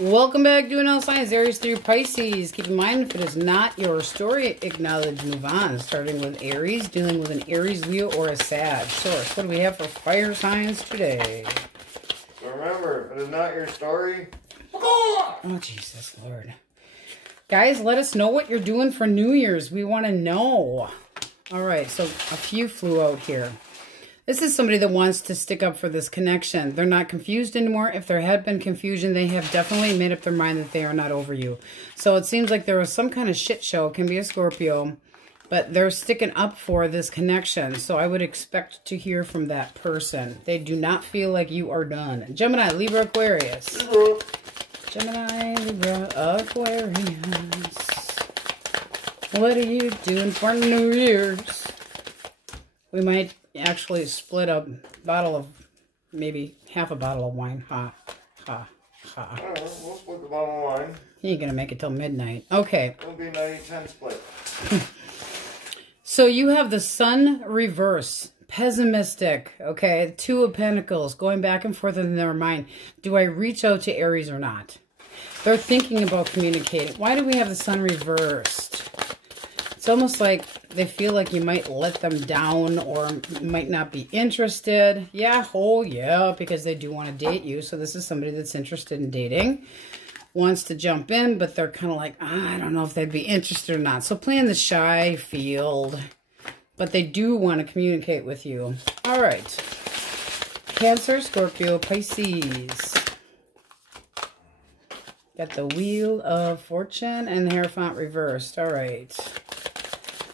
Welcome back to All Signs, Aries through Pisces. Keep in mind, if it is not your story, acknowledge, move on. Starting with Aries, dealing with an Aries, Leo, or a Sag. Source, what do we have for fire signs today? So remember, if it is not your story... Oh, Jesus, Lord. Guys, let us know what you're doing for New Year's. We want to know. All right, so a few flew out here. This is somebody that wants to stick up for this connection. They're not confused anymore. If there had been confusion, they have definitely made up their mind that they are not over you. So it seems like there was some kind of shit show. It can be a Scorpio, but they're sticking up for this connection. So I would expect to hear from that person. They do not feel like you are done. Gemini, Libra, Aquarius. Gemini, Libra, Aquarius. What are you doing for New Year's? We might actually split a bottle of, maybe half a bottle of wine. Ha, ha, ha. I don't know, we'll split the bottle of wine. You ain't gonna make it till midnight. Okay. It'll be a 90-10 split. So you have the Sun reverse. Pessimistic, okay? Two of Pentacles, going back and forth in their mind. Do I reach out to Aries or not? They're thinking about communicating. Why do we have the Sun reversed? It's almost like they feel like you might let them down or might not be interested. Yeah, oh yeah, because they do want to date you. So this is somebody that's interested in dating. Wants to jump in, but they're kind of like, I don't know if they'd be interested or not. So playing the shy field. But they do want to communicate with you. All right. Cancer, Scorpio, Pisces. Got the Wheel of Fortune and the Hierophant reversed. All right.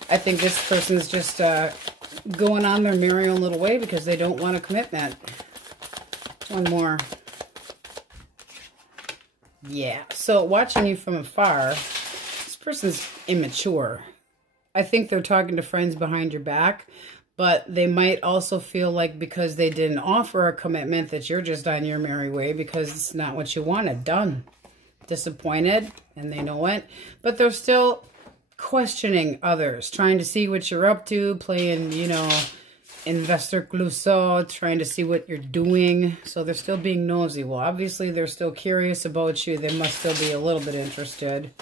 I think this person's just going on their merry own little way because they don't want a commitment. One more. Yeah. So watching you from afar, this person's immature. I think they're talking to friends behind your back, but they might also feel like because they didn't offer a commitment that you're just on your merry way because it's not what you wanted. Done. Disappointed, and they know it. But they're still questioning others, trying to see what you're up to, playing, you know, Investor Clouseau, trying to see what you're doing. So they're still being nosy. Well, obviously, they're still curious about you. They must still be a little bit interested.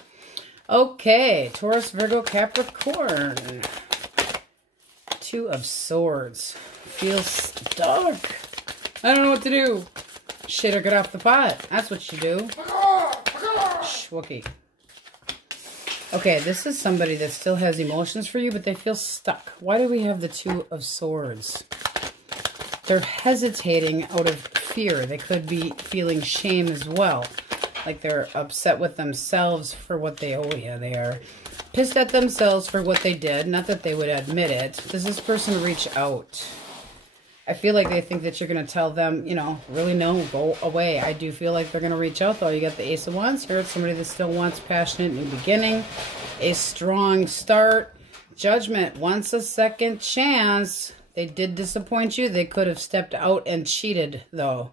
Okay, Taurus, Virgo, Capricorn. Two of Swords. Feels stuck. I don't know what to do. Shit or get off the pot. That's what you do. Shh, Wookie. Okay, this is somebody that still has emotions for you, but they feel stuck. Why do we have the Two of Swords? They're hesitating out of fear. They could be feeling shame as well. Like they're upset with themselves for what they... Oh, yeah, they are. Pissed at themselves for what they did. Not that they would admit it. Does this person reach out? I feel like they think that you're going to tell them, you know, really no, go away. I do feel like they're going to reach out, though. You got the Ace of Wands here. It's somebody that still wants passionate new beginning. A strong start. Judgment wants a second chance. They did disappoint you. They could have stepped out and cheated, though.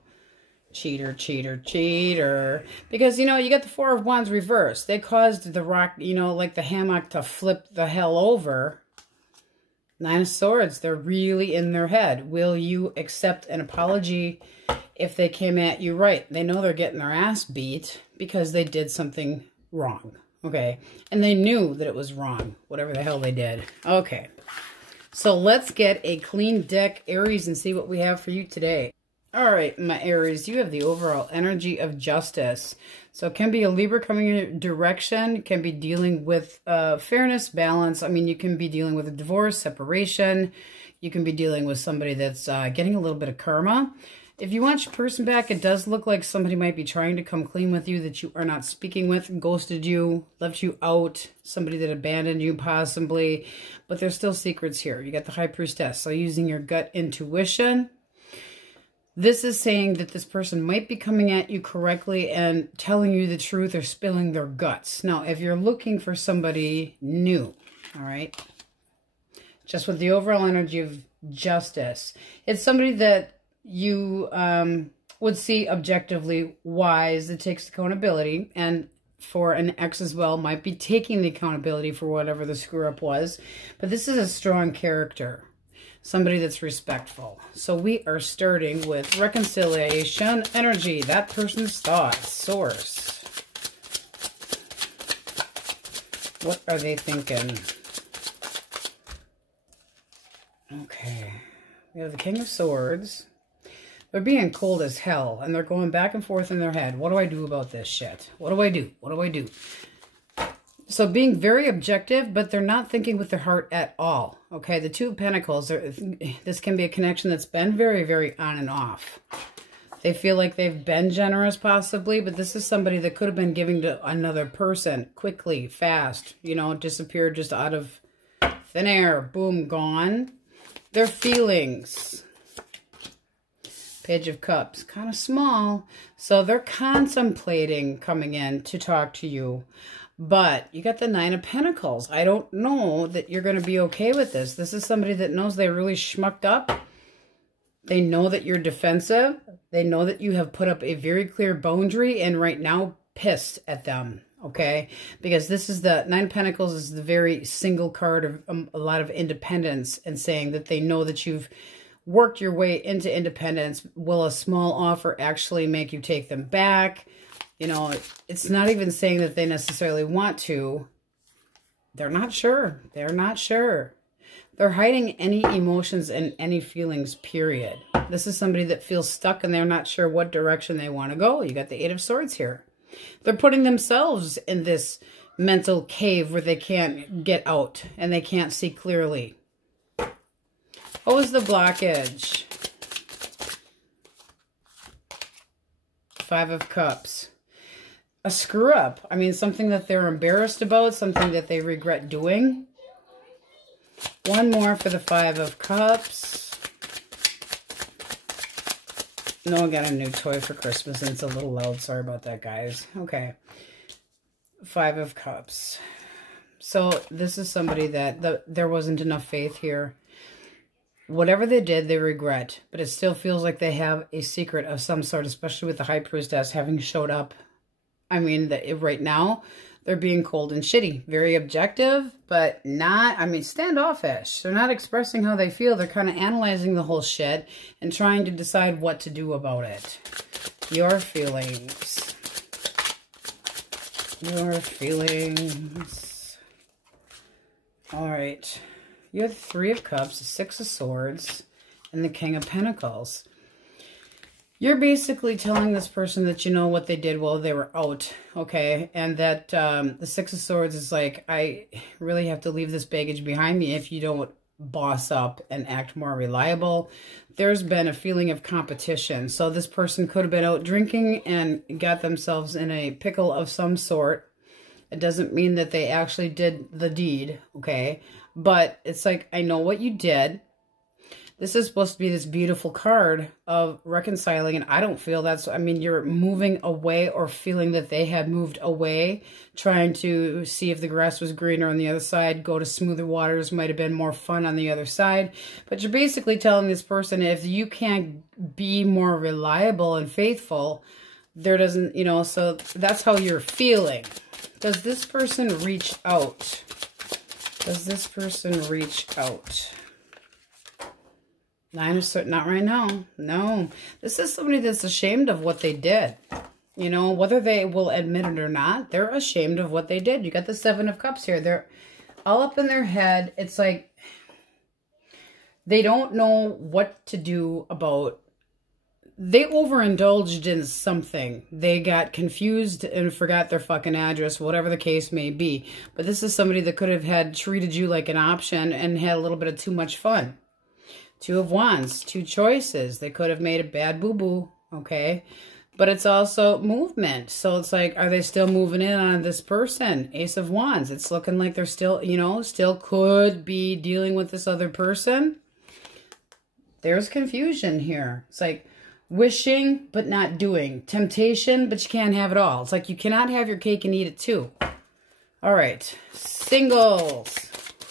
Cheater, cheater, cheater. Because, you know, you got the Four of Wands reversed. They caused the rock, you know, like the hammock to flip the hell over. Nine of Swords, they're really in their head. Will you accept an apology if they came at you right? They know they're getting their ass beat because they did something wrong, okay? And they knew that it was wrong, whatever the hell they did. Okay, so let's get a clean deck, Aries, and see what we have for you today. All right, my Aries, you have the overall energy of justice. So it can be a Libra coming in your direction. It can be dealing with fairness, balance. I mean, you can be dealing with a divorce, separation. You can be dealing with somebody that's getting a little bit of karma. If you want your person back, it does look like somebody might be trying to come clean with you that you are not speaking with, ghosted you, left you out, somebody that abandoned you possibly. But there's still secrets here. You got the High Priestess. So using your gut intuition. This is saying that this person might be coming at you correctly and telling you the truth or spilling their guts. Now, if you're looking for somebody new, all right, just with the overall energy of justice, it's somebody that you would see objectively wise, that takes accountability, and for an ex as well, might be taking the accountability for whatever the screw-up was. But this is a strong character. Somebody that's respectful. So we are starting with reconciliation energy. That person's thoughts. Source. What are they thinking? Okay. We have the King of Swords. They're being cold as hell, and they're going back and forth in their head. What do I do about this shit? What do I do? What do I do? So being very objective, but they're not thinking with their heart at all. Okay, the Two of Pentacles, this can be a connection that's been very, very on and off. They feel like they've been generous possibly, but this is somebody that could have been giving to another person quickly, fast, you know, disappeared just out of thin air. Boom, gone. Their feelings. Page of Cups, kind of small. So they're contemplating coming in to talk to you. But you got the Nine of Pentacles. I don't know that you're going to be okay with this. This is somebody that knows they really schmucked up. They know that you're defensive. They know that you have put up a very clear boundary and right now pissed at them. Okay? Because this is the Nine of Pentacles is the very single card of a lot of independence and saying that they know that you've worked your way into independence. Will a small offer actually make you take them back? You know, it's not even saying that they necessarily want to. They're not sure. They're not sure. They're hiding any emotions and any feelings, period. This is somebody that feels stuck and they're not sure what direction they want to go. You got the Eight of Swords here. They're putting themselves in this mental cave where they can't get out and they can't see clearly. What was the blockage? Five of Cups. A screw up. I mean, something that they're embarrassed about, something that they regret doing. One more for the Five of Cups. No one got a new toy for Christmas and it's a little loud. Sorry about that, guys. Okay. Five of Cups. So this is somebody that there wasn't enough faith here. Whatever they did, they regret. But it still feels like they have a secret of some sort, especially with the High Priestess having showed up. I mean, right now, they're being cold and shitty. Very objective, but not, I mean, standoffish. They're not expressing how they feel. They're kind of analyzing the whole shit and trying to decide what to do about it. Your feelings. Your feelings. All right. You have the Three of Cups, the Six of Swords, and the King of Pentacles. You're basically telling this person that you know what they did while they were out, okay? And that the Six of Swords is like, I really have to leave this baggage behind me if you don't boss up and act more reliable. There's been a feeling of competition. So this person could have been out drinking and got themselves in a pickle of some sort. It doesn't mean that they actually did the deed, okay? But it's like, I know what you did. This is supposed to be this beautiful card of reconciling, and I don't feel that's, I mean, you're moving away or feeling that they had moved away, trying to see if the grass was greener on the other side, go to smoother waters, might have been more fun on the other side. But you're basically telling this person, if you can't be more reliable and faithful, there doesn't, you know, so that's how you're feeling. Does this person reach out? Does this person reach out? Nine of Swords, not right now. No. This is somebody that's ashamed of what they did. You know, whether they will admit it or not, they're ashamed of what they did. You got the Seven of Cups here. They're all up in their head. It's like they don't know what to do about. They overindulged in something. They got confused and forgot their fucking address, whatever the case may be. But this is somebody that could have had treated you like an option and had a little bit of too much fun. Two of Wands, two choices. They could have made a bad boo-boo, okay? But it's also movement. So it's like, are they still moving in on this person? Ace of Wands. It's looking like they're still, you know, still could be dealing with this other person. There's confusion here. It's like wishing but not doing. Temptation, but you can't have it all. It's like you cannot have your cake and eat it too. All right. Singles.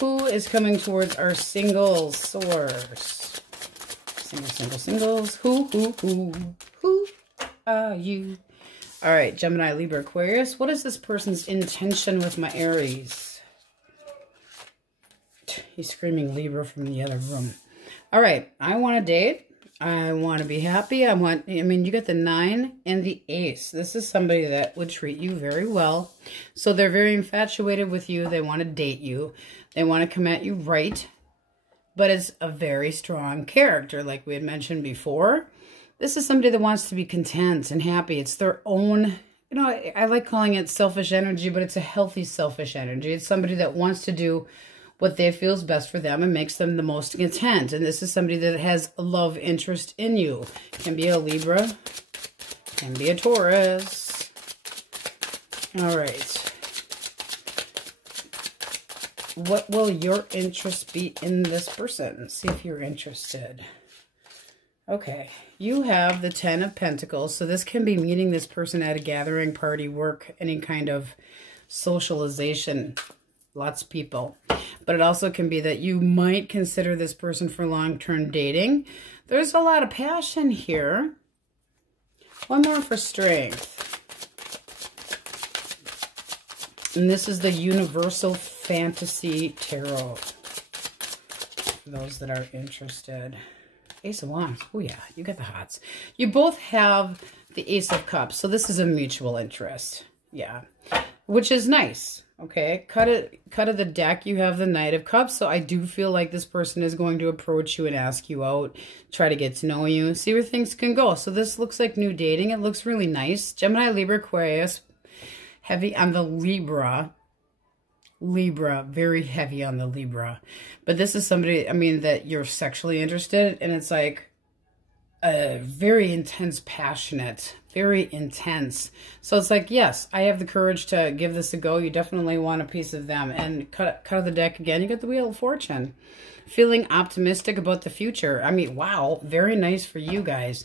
Who is coming towards our single source? Singles. Who are you? All right, Gemini, Libra, Aquarius. What is this person's intention with my Aries? He's screaming Libra from the other room. All right, I want to date. I want to be happy. I mean, you got the 9 and the ace. This is somebody that would treat you very well. So they're very infatuated with you. They want to date you. They want to come at you right. But it's a very strong character, like we had mentioned before. This is somebody that wants to be content and happy. It's their own, you know, I like calling it selfish energy, but it's a healthy selfish energy. It's somebody that wants to do what they feel is best for them and makes them the most content. And this is somebody that has a love interest in you. Can be a Libra, can be a Taurus. All right. What will your interest be in this person? See if you're interested. Okay, you have the 10 of Pentacles. So this can be meeting this person at a gathering, party, work, any kind of socialization. Lots of people. But it also can be that you might consider this person for long-term dating. There's a lot of passion here. One more for strength. And this is the Universal Fantasy Tarot. For those that are interested. Ace of Wands. Oh yeah, you got the hots. You both have the Ace of Cups. So this is a mutual interest. Yeah. Which is nice. Okay, cut of the deck, you have the Knight of Cups, so I do feel like this person is going to approach you and ask you out, try to get to know you, see where things can go. So this looks like new dating. It looks really nice. Gemini, Libra, Aquarius, heavy on the Libra. Libra, very heavy on the Libra. But this is somebody, I mean, that you're sexually interested, and it's like a very intense, passionate, very intense. So it's like, yes, I have the courage to give this a go. You definitely want a piece of them. And cut of the deck again, you got the Wheel of Fortune. Feeling optimistic about the future. I mean, wow, very nice for you guys.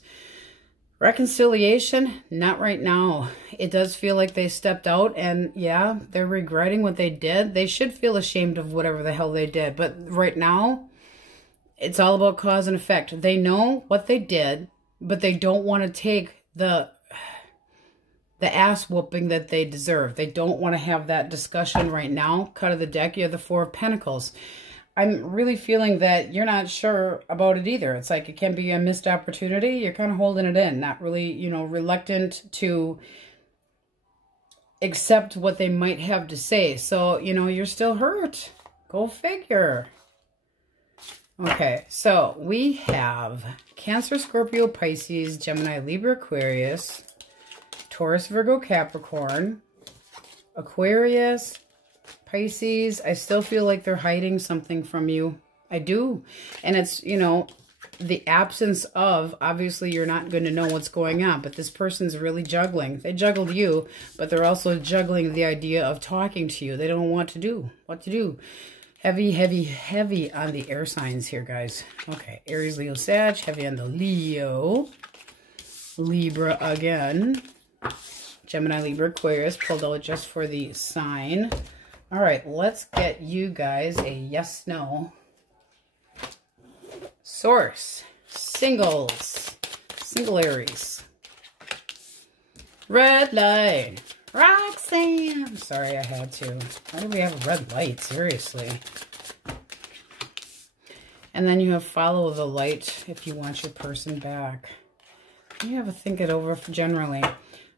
Reconciliation, not right now. It does feel like they stepped out and yeah, they're regretting what they did. They should feel ashamed of whatever the hell they did. But right now, it's all about cause and effect. They know what they did, but they don't want to take the ass whooping that they deserve. They don't want to have that discussion right now. Cut of the deck, you have the Four of Pentacles. I'm really feeling that you're not sure about it either. It's like it can be a missed opportunity. You're kind of holding it in, not really, you know, reluctant to accept what they might have to say. So, you know, you're still hurt. Go figure. Okay, so we have Cancer, Scorpio, Pisces, Gemini, Libra, Aquarius, Taurus, Virgo, Capricorn, Aquarius, Pisces. I still feel like they're hiding something from you. I do. And it's, you know, the absence of, obviously you're not going to know what's going on, but this person's really juggling. They juggled you, but they're also juggling the idea of talking to you. They don't know what to do. Heavy, heavy, heavy on the air signs here, guys. Okay, Aries, Leo, Sag. Heavy on the Leo. Libra again. Gemini, Libra, Aquarius. Pulled out just for the sign. All right, let's get you guys a yes, no. Source. Singles. Single Aries. Red light. Roxanne. Sorry, I had to. Why do we have a red light? Seriously. And then you have follow the light if you want your person back. You have to think it over generally.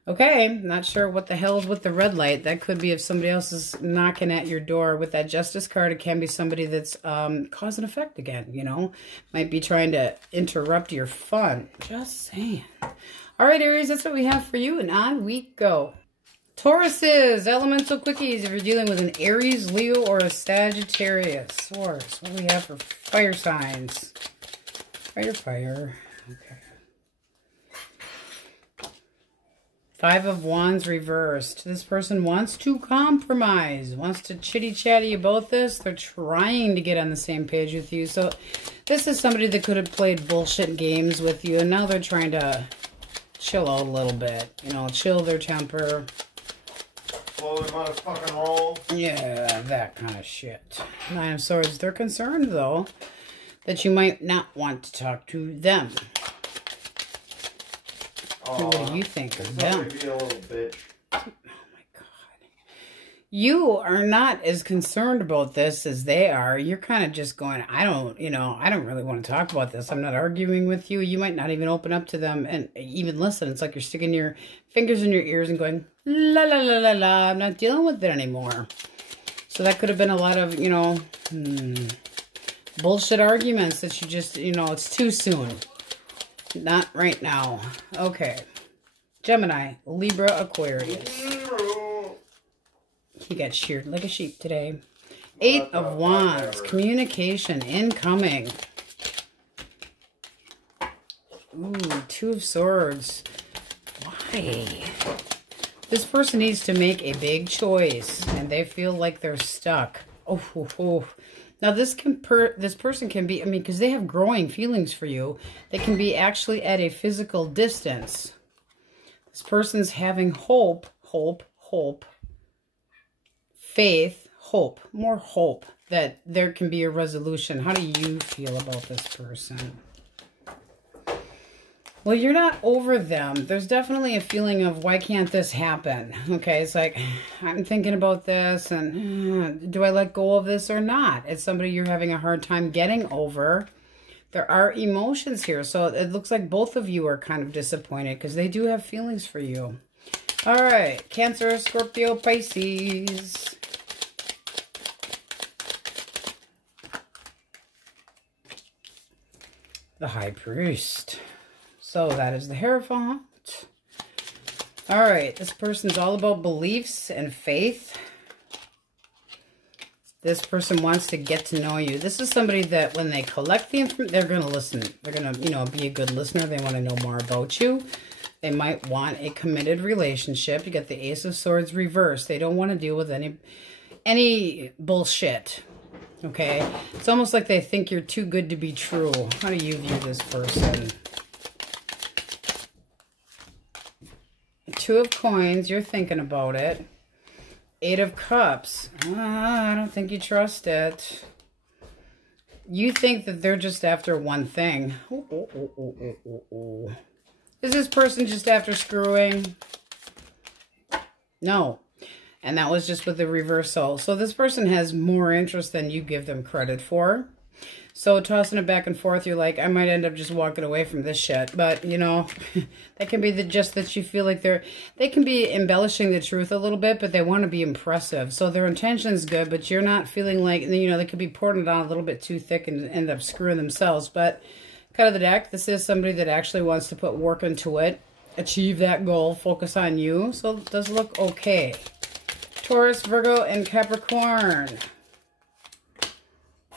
Okay, not sure what the hell is with the red light. That could be if somebody else is knocking at your door. With that Justice card, it can be somebody that's cause and effect again, you know. Might be trying to interrupt your fun. Just saying. All right, Aries, that's what we have for you, and on we go. Tauruses, elemental quickies, if you're dealing with an Aries, Leo, or a Sagittarius. Source, what do we have for fire signs? Fire. Okay. Five of Wands reversed. This person wants to compromise, wants to chitty-chatty about this. They're trying to get on the same page with you. So this is somebody that could have played bullshit games with you, and now they're trying to chill out a little bit. You know, chill their temper. Slow their motherfucking roll. Yeah, that kind of shit. Nine of Swords. They're concerned, though, that you might not want to talk to them. What do you think of them? Be a little bitch. Oh my God. You are not as concerned about this as they are. You're kind of just going, I don't really want to talk about this. I'm not arguing with you. You might not even open up to them and even listen. It's like you're sticking your fingers in your ears and going, la, la, la, la, la. I'm not dealing with it anymore. So that could have been a lot of, bullshit arguments that you just, it's too soon. Not right now. Okay. Gemini, Libra, Aquarius. He got sheared like a sheep today. 8 of Wands. Communication incoming. Ooh, 2 of Swords. Why? This person needs to make a big choice, and they feel like they're stuck. Oh. Now, this person can be, because they have growing feelings for you. They can be actually at a physical distance. This person's having hope, faith, hope, more hope that there can be a resolution. How do you feel about this person? Well, you're not over them. There's definitely a feeling of, why can't this happen? Okay, it's like, I'm thinking about this, and do I let go of this or not? It's somebody you're having a hard time getting over. There are emotions here, so it looks like both of you are kind of disappointed because they do have feelings for you. All right, Cancer, Scorpio, Pisces. The High Priest. So that is the Hierophant. All right, this person's all about beliefs and faith. This person wants to get to know you. This is somebody that when they collect the information, they're going to listen. They're going to, be a good listener. They want to know more about you. They might want a committed relationship. You get the Ace of Swords reversed. They don't want to deal with any bullshit. Okay? It's almost like they think you're too good to be true. How do you view this person? 2 of Coins. You're thinking about it. 8 of Cups. I don't think you trust it. You think that they're just after one thing. Is this person just after screwing? No. And that was just with the reversal. So this person has more interest than you give them credit for. So tossing it back and forth, you're like, I might end up just walking away from this shit. But, that can be just that you feel like they can be embellishing the truth a little bit, but they want to be impressive. So their intention's good, but you're not feeling like, they could be pouring it on a little bit too thick and end up screwing themselves. But cut of the deck, this is somebody that actually wants to put work into it, achieve that goal, focus on you. So it does look okay. Taurus, Virgo, and Capricorn.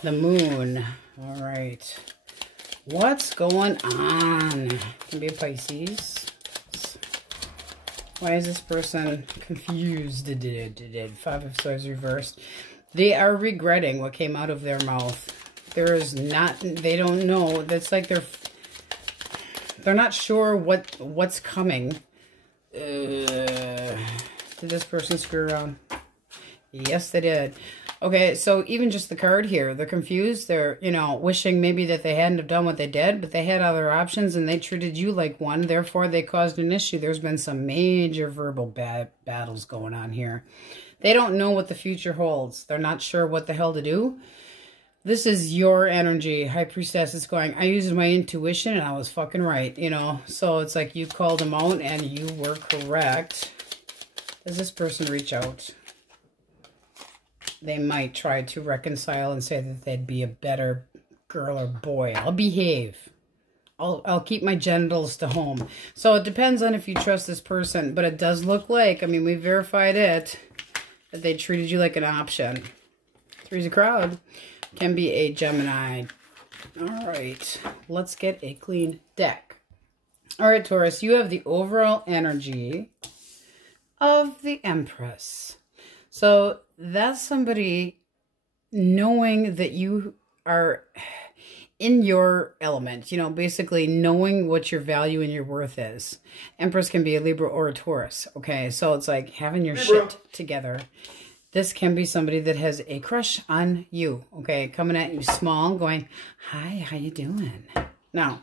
The Moon. All right. What's going on? Can be a Pisces. Why is this person confused? 5 of Swords reversed. They are regretting what came out of their mouth. They don't know. That's like they're not sure what's coming. Did this person screw around? Yes, they did. Okay, so even just the card here, they're confused. They're, wishing maybe that they hadn't have done what they did, but they had other options and they treated you like one. Therefore, they caused an issue. There's been some major verbal battles going on here. They don't know what the future holds. They're not sure what the hell to do. This is your energy. High Priestess is going, I used my intuition and I was fucking right, So it's like you called them out and you were correct. Does this person reach out? They might try to reconcile and say that they'd be a better girl or boy. I'll behave. I'll keep my genitals to home. So it depends on if you trust this person. But it does look like, we verified it, that they treated you like an option. 3's a crowd. Can be a Gemini. All right. Let's get a clean deck. All right, Taurus. You have the overall energy of the Empress. So that's somebody knowing that you are in your element, basically knowing what your value and your worth is. Empress can be a Libra or a Taurus, okay? So it's like having your shit together. This can be somebody that has a crush on you, okay? Coming at you small, going, hi, how you doing? Now,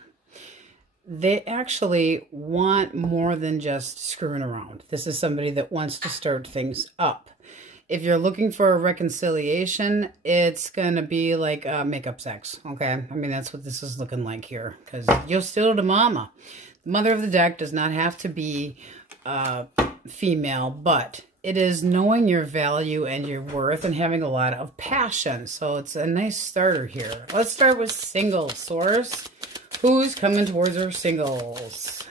they actually want more than just screwing around. This is somebody that wants to start things up. If you're looking for a reconciliation, it's going to be like makeup sex, okay? I mean, that's what this is looking like here, because you're still the mama. The mother of the deck does not have to be female, but it is knowing your value and your worth and having a lot of passion. So it's a nice starter here. Let's start with singles, Source. Who's coming towards our singles?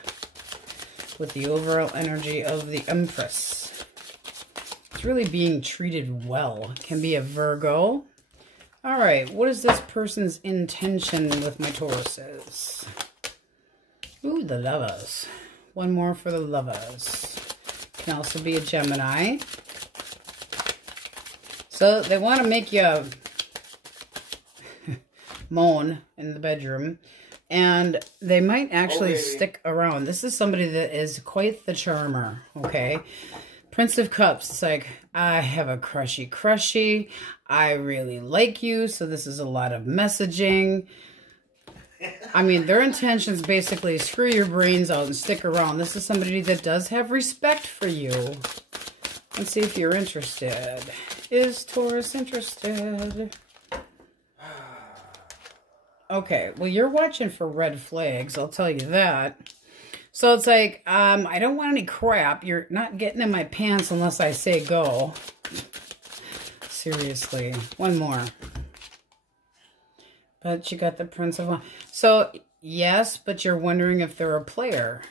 With the overall energy of the Empress. It's really being treated well. It can be a Virgo. All right, what is this person's intention with my Tauruses? Ooh, the Lovers. One more for the Lovers. Can also be a Gemini. So they want to make you moan in the bedroom. And they might actually stick around. This is somebody that is quite the charmer, okay? Prince of Cups. It's like, I have a crushy. I really like you. So this is a lot of messaging. I mean, their intentions basically screw your brains out and stick around. This is somebody that does have respect for you. Let's see if you're interested. Is Taurus interested? Okay, well, you're watching for red flags, I'll tell you that. So it's like, I don't want any crap. You're not getting in my pants unless I say go. Seriously. One more. But you got the Prince of Wands. So, yes, but you're wondering if they're a player.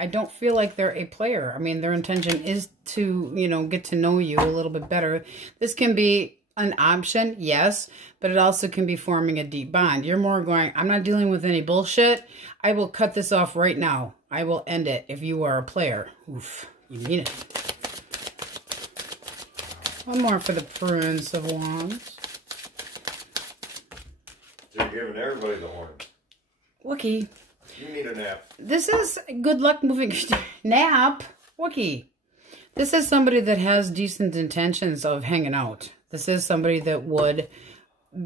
I don't feel like they're a player. I mean, their intention is to, you know, get to know you a little bit better. This can be an option, yes, but it also can be forming a deep bond. You're more going, I'm not dealing with any bullshit. I will cut this off right now. I will end it if you are a player. Oof, you mean it. One more for the Prince of Wands. You're giving everybody the horn. Wookie. You need a nap. This is good luck moving. Nap? Wookie. This is somebody that has decent intentions of hanging out. This is somebody that would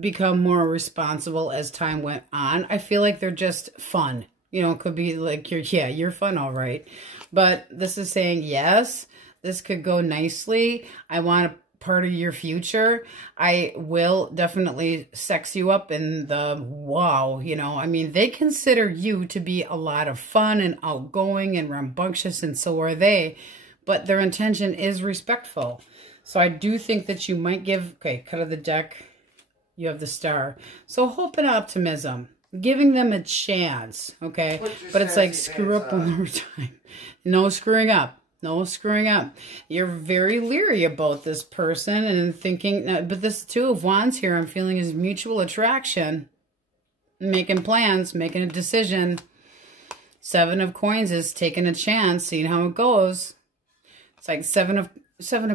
become more responsible as time went on. I feel like they're just fun. You know, it could be like, you're fun, all right. But this is saying, yes, this could go nicely. I want a part of your future. I will definitely sex you up in the wow, you know. I mean, they consider you to be a lot of fun and outgoing and rambunctious, and so are they. But their intention is respectful. So I do think that you might give, okay, cut of the deck, you have the Star. So hope and optimism, giving them a chance, okay? But it's like, screw up one more time. No screwing up. No screwing up. You're very leery about this person and thinking, but this Two of Wands here, I'm feeling is mutual attraction. Making plans, making a decision. Seven of Coins is taking a chance, seeing how it goes. It's like Seven of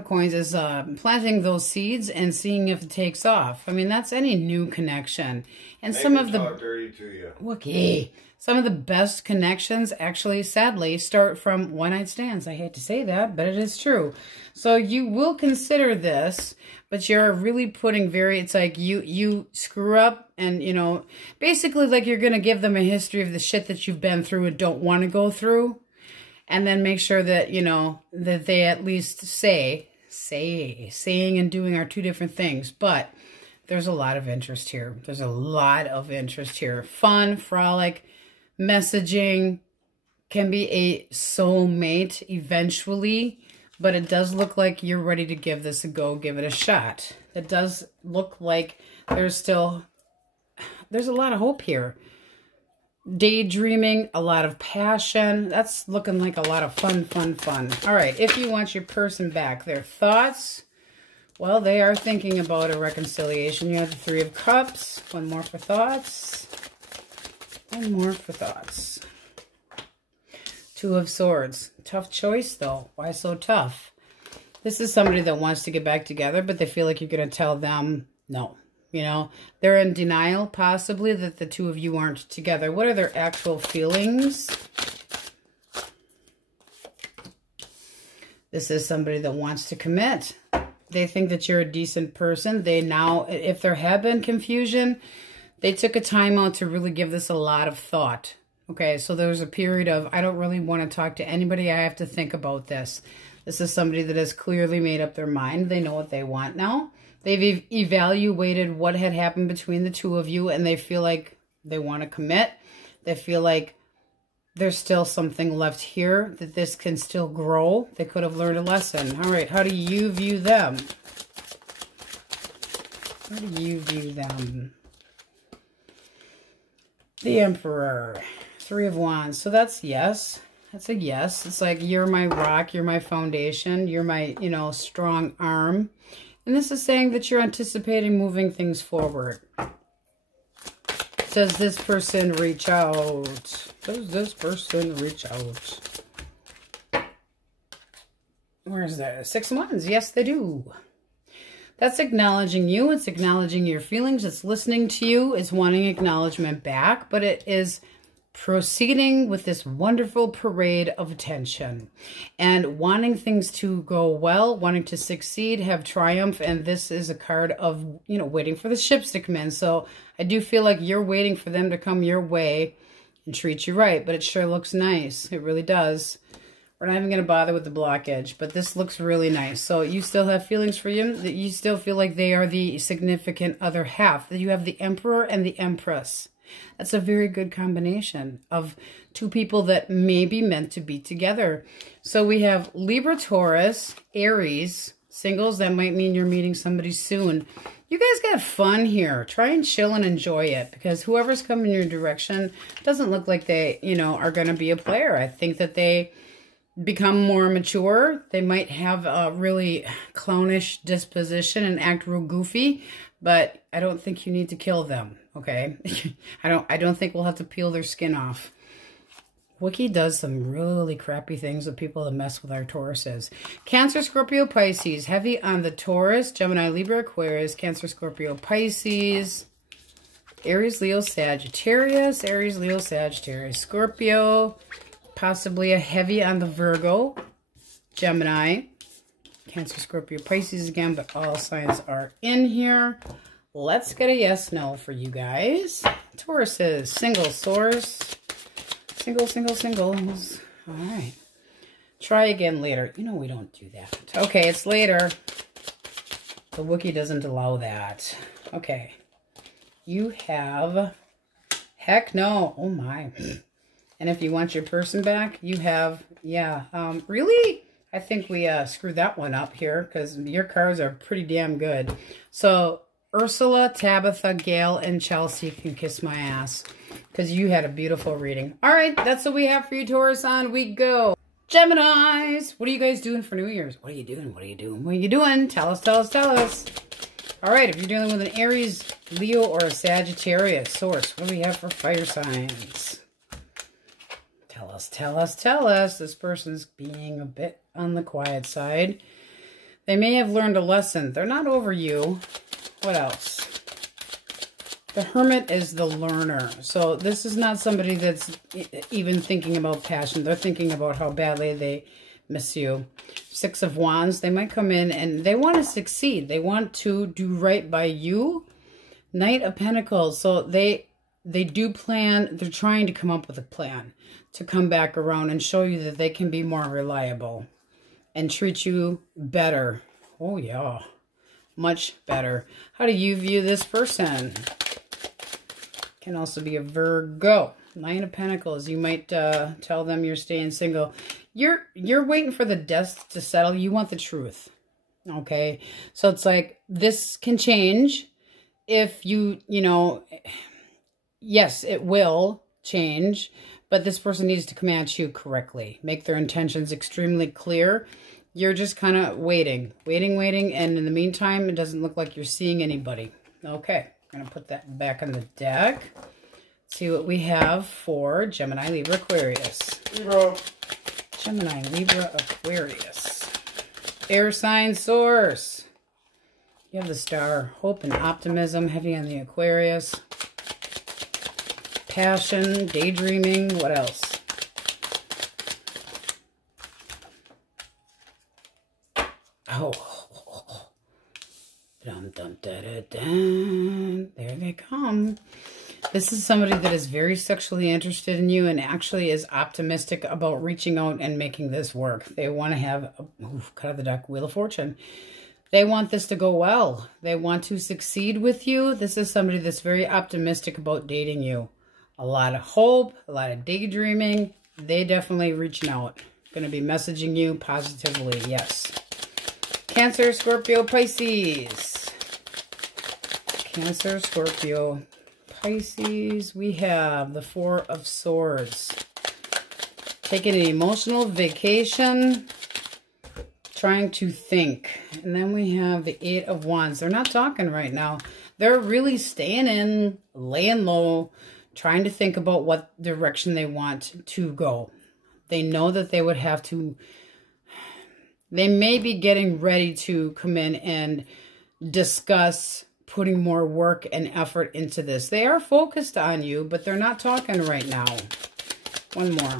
Coins is planting those seeds and seeing if it takes off. I mean, that's any new connection. And some of the dirty to you. Wookie. Some of the best connections actually, sadly, start from one-night stands. I hate to say that, but it is true. So you will consider this, but you're really putting it's like you screw up and, you know, basically like you're going to give them a history of the shit that you've been through and don't want to go through. And then make sure that, you know, that they at least saying and doing are two different things. But there's a lot of interest here. There's a lot of interest here. Fun, frolic, messaging, can be a soulmate eventually. But it does look like you're ready to give this a go, give it a shot. It does look like there's a lot of hope here. Daydreaming, a lot of passion. That's looking like a lot of fun. All right, if you want your person back, their thoughts, well, they are thinking about a reconciliation. You have the Three of Cups. One more for thoughts. One more for thoughts. Two of Swords. Tough choice, though. Why so tough? This is somebody that wants to get back together, but they feel like you're going to tell them no. You know, they're in denial, possibly, that the two of you aren't together. What are their actual feelings? This is somebody that wants to commit. They think that you're a decent person. They now, if there had been confusion, they took a time out to really give this a lot of thought. Okay, so there's a period of, I don't really want to talk to anybody. I have to think about this. This is somebody that has clearly made up their mind. They know what they want now. They've evaluated what had happened between the two of you, and they feel like they want to commit. They feel like there's still something left here, that this can still grow. They could have learned a lesson. All right, how do you view them? How do you view them? The Emperor. Three of Wands. So that's yes. That's a yes. It's like, you're my rock. You're my foundation. You're my, you know, strong arm. And this is saying that you're anticipating moving things forward. Does this person reach out? Does this person reach out? Where's that? Six of Wands. Yes, they do. That's acknowledging you. It's acknowledging your feelings. It's listening to you. It's wanting acknowledgement back. But it is proceeding with this wonderful parade of attention and wanting things to go well, wanting to succeed, have triumph. And this is a card of, you know, waiting for the ships to come in. So I do feel like you're waiting for them to come your way and treat you right. But it sure looks nice. It really does. We're not even going to bother with the blockage, but this looks really nice. So you still have feelings for you, that you still feel like they are the significant other half, that you have the Emperor and the Empress. That's a very good combination of two people that may be meant to be together. So we have Libra, Taurus, Aries, singles. That might mean you're meeting somebody soon. You guys got fun here. Try and chill and enjoy it, because whoever's coming your direction doesn't look like they, you know, are going to be a player. I think that they become more mature. They might have a really clownish disposition and act real goofy, but I don't think you need to kill them. Okay, I don't think we'll have to peel their skin off. Wiki does some really crappy things with people that mess with our Tauruses. Cancer, Scorpio, Pisces. Heavy on the Taurus, Gemini, Libra, Aquarius, Cancer, Scorpio, Pisces, Aries, Leo, Sagittarius, Aries, Leo, Sagittarius, Scorpio. Possibly a heavy on the Virgo, Gemini, Cancer, Scorpio, Pisces again, but all signs are in here. Let's get a yes, no for you guys. Tauruses, single source. Singles. All right. Try again later. You know we don't do that. Okay, it's later. The Wookiee doesn't allow that. Okay. You have... Heck no. Oh my. And if you want your person back, you have... Yeah. Really? I think we screwed that one up here, because your cards are pretty damn good. So... Ursula, Tabitha, Gail, and Chelsea can kiss my ass, because you had a beautiful reading. All right, that's what we have for you, Taurus. On we go. Geminis, what are you guys doing for New Year's? What are you doing? What are you doing? What are you doing? Tell us, tell us, tell us. All right, if you're dealing with an Aries, Leo, or a Sagittarius source, what do we have for fire signs? Tell us, tell us, tell us. This person's being a bit on the quiet side. They may have learned a lesson. They're not over you. What else? The Hermit is the learner. So this is not somebody that's even thinking about passion. They're thinking about how badly they miss you. Six of Wands. They might come in and they want to succeed. They want to do right by you. Knight of Pentacles. So they do plan. They're trying to come up with a plan to come back around and show you that they can be more reliable and treat you better. Oh, yeah. Much better. How do you view this person? Can also be a Virgo. Nine of Pentacles. You might tell them you're staying single. You're waiting for the dust to settle. You want the truth. Okay? So it's like, this can change if you know, yes, it will change, but this person needs to come at you correctly. Make their intentions extremely clear. You're just kind of waiting, and in the meantime, it doesn't look like you're seeing anybody. Okay, I'm going to put that back on the deck. See what we have for Gemini, Libra, Aquarius. Libra. Gemini, Libra, Aquarius. Air sign source. You have the Star, hope and optimism, heavy on the Aquarius. Passion, daydreaming, what else? Oh, dum dum da da dum. There they come. This is somebody that is very sexually interested in you and actually is optimistic about reaching out and making this work. They want to have, cut out the deck, Wheel of Fortune. They want this to go well. They want to succeed with you. This is somebody that's very optimistic about dating you. A lot of hope, a lot of daydreaming. They definitely reaching out. Going to be messaging you positively, yes. Cancer, Scorpio, Pisces. Cancer, Scorpio, Pisces. We have the Four of Swords. Taking an emotional vacation. Trying to think. And then we have the Eight of Wands. They're not talking right now. They're really staying in, laying low, trying to think about what direction they want to go. They know that they would have to, they may be getting ready to come in and discuss putting more work and effort into this. They are focused on you, but they're not talking right now. One more.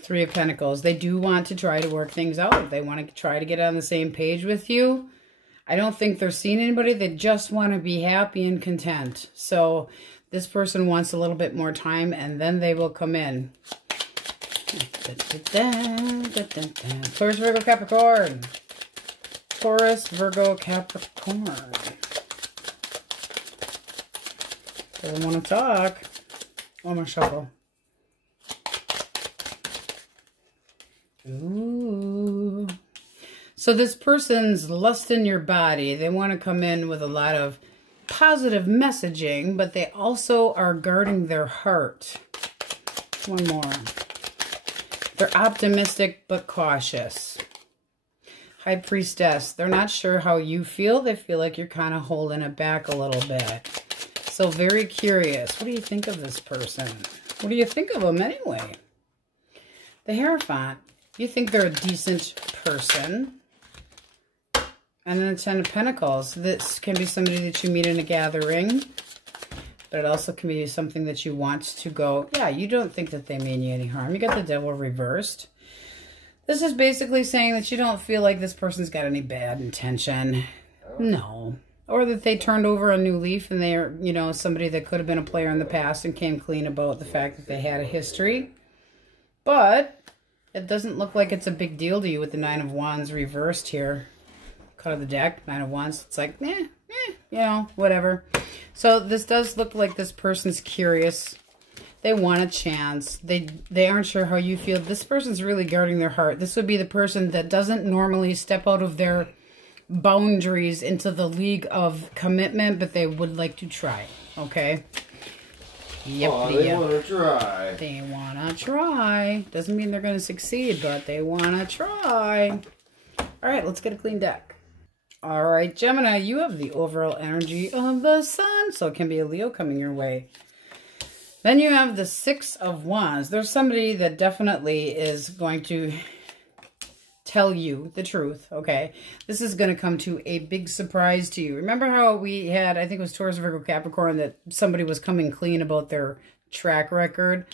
Three of Pentacles. They do want to try to work things out. They want to try to get on the same page with you. I don't think they're seeing anybody. They just want to be happy and content. So this person wants a little bit more time, and then they will come in. Taurus, Virgo, Capricorn. Taurus, Virgo, Capricorn. Doesn't want to talk. One more shuffle. Ooh. So this person's lusting your body. They want to come in with a lot of positive messaging, but they also are guarding their heart. One more. They're optimistic but cautious. High Priestess. They're not sure how you feel. They feel like you're kind of holding it back a little bit. So very curious. What do you think of this person? What do you think of them anyway? The Hierophant. You think they're a decent person. And then the Ten of Pentacles. This can be somebody that you meet in a gathering. But it also can be something that you want to go, yeah, you don't think that they mean you any harm. You got the Devil reversed. This is basically saying that you don't feel like this person's got any bad intention. No. Or that they turned over a new leaf and they're, you know, somebody that could have been a player in the past and came clean about the fact that they had a history. But it doesn't look like it's a big deal to you with the Nine of Wands reversed here. Cut of the deck, Nine of Wands. It's like, you know, whatever. So this does look like this person's curious. They want a chance. They aren't sure how you feel. This person's really guarding their heart. This would be the person that doesn't normally step out of their boundaries into the league of commitment, but they would like to try. Okay? Yep. Oh, they want to try. They want to try. Doesn't mean they're going to succeed, but they want to try. All right, let's get a clean deck. All right, Gemini, you have the overall energy of the sun, so it can be a Leo coming your way. Then you have the Six of Wands. There's somebody that definitely is going to tell you the truth, okay? This is going to come to a big surprise to you. Remember how we had, I think it was Taurus, Virgo, Capricorn, that somebody was coming clean about their track record?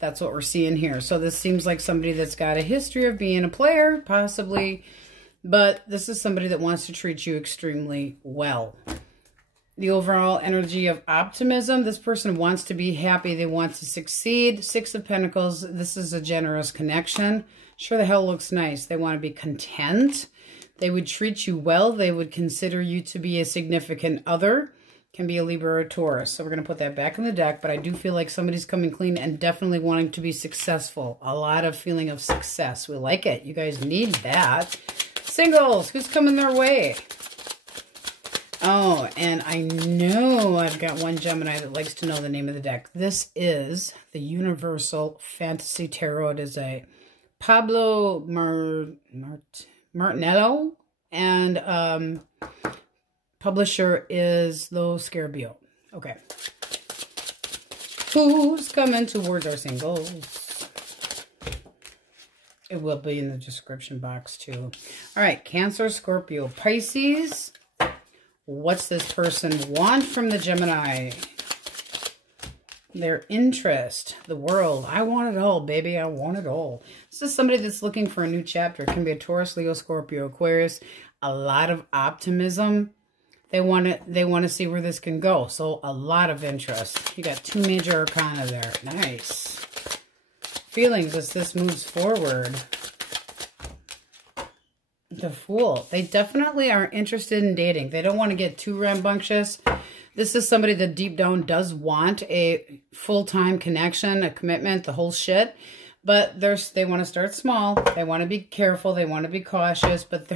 That's what we're seeing here. So this seems like somebody that's got a history of being a player, possibly, but this is somebody that wants to treat you extremely well. The overall energy of optimism. This person wants to be happy. They want to succeed. Six of Pentacles. This is a generous connection. Sure the hell looks nice. They want to be content. They would treat you well. They would consider you to be a significant other. Can be a Libra or a Taurus. So we're going to put that back in the deck. But I do feel like somebody's coming clean and definitely wanting to be successful. A lot of feeling of success. We like it. You guys need that. Singles. Who's coming their way? Oh, and I know I've got one Gemini that likes to know the name of the deck. This is the Universal Fantasy Tarot. It is a Pablo Martinello, and publisher is Lo Scarabeo. Okay. Who's coming towards our singles? It will be in the description box too. All right, Cancer, Scorpio, Pisces. What's this person want from the Gemini? Their interest, the world. I want it all, baby. I want it all. This is somebody that's looking for a new chapter. It can be a Taurus, Leo, Scorpio, Aquarius. A lot of optimism. They want to see where this can go. So a lot of interest. You got 2 major arcana there. Nice. Feelings as this moves forward. The Fool. They definitely are interested in dating. They don't want to get too rambunctious. This is somebody that deep down does want a full-time connection, a commitment, the whole shit. But they want to start small. They want to be careful. They want to be cautious. But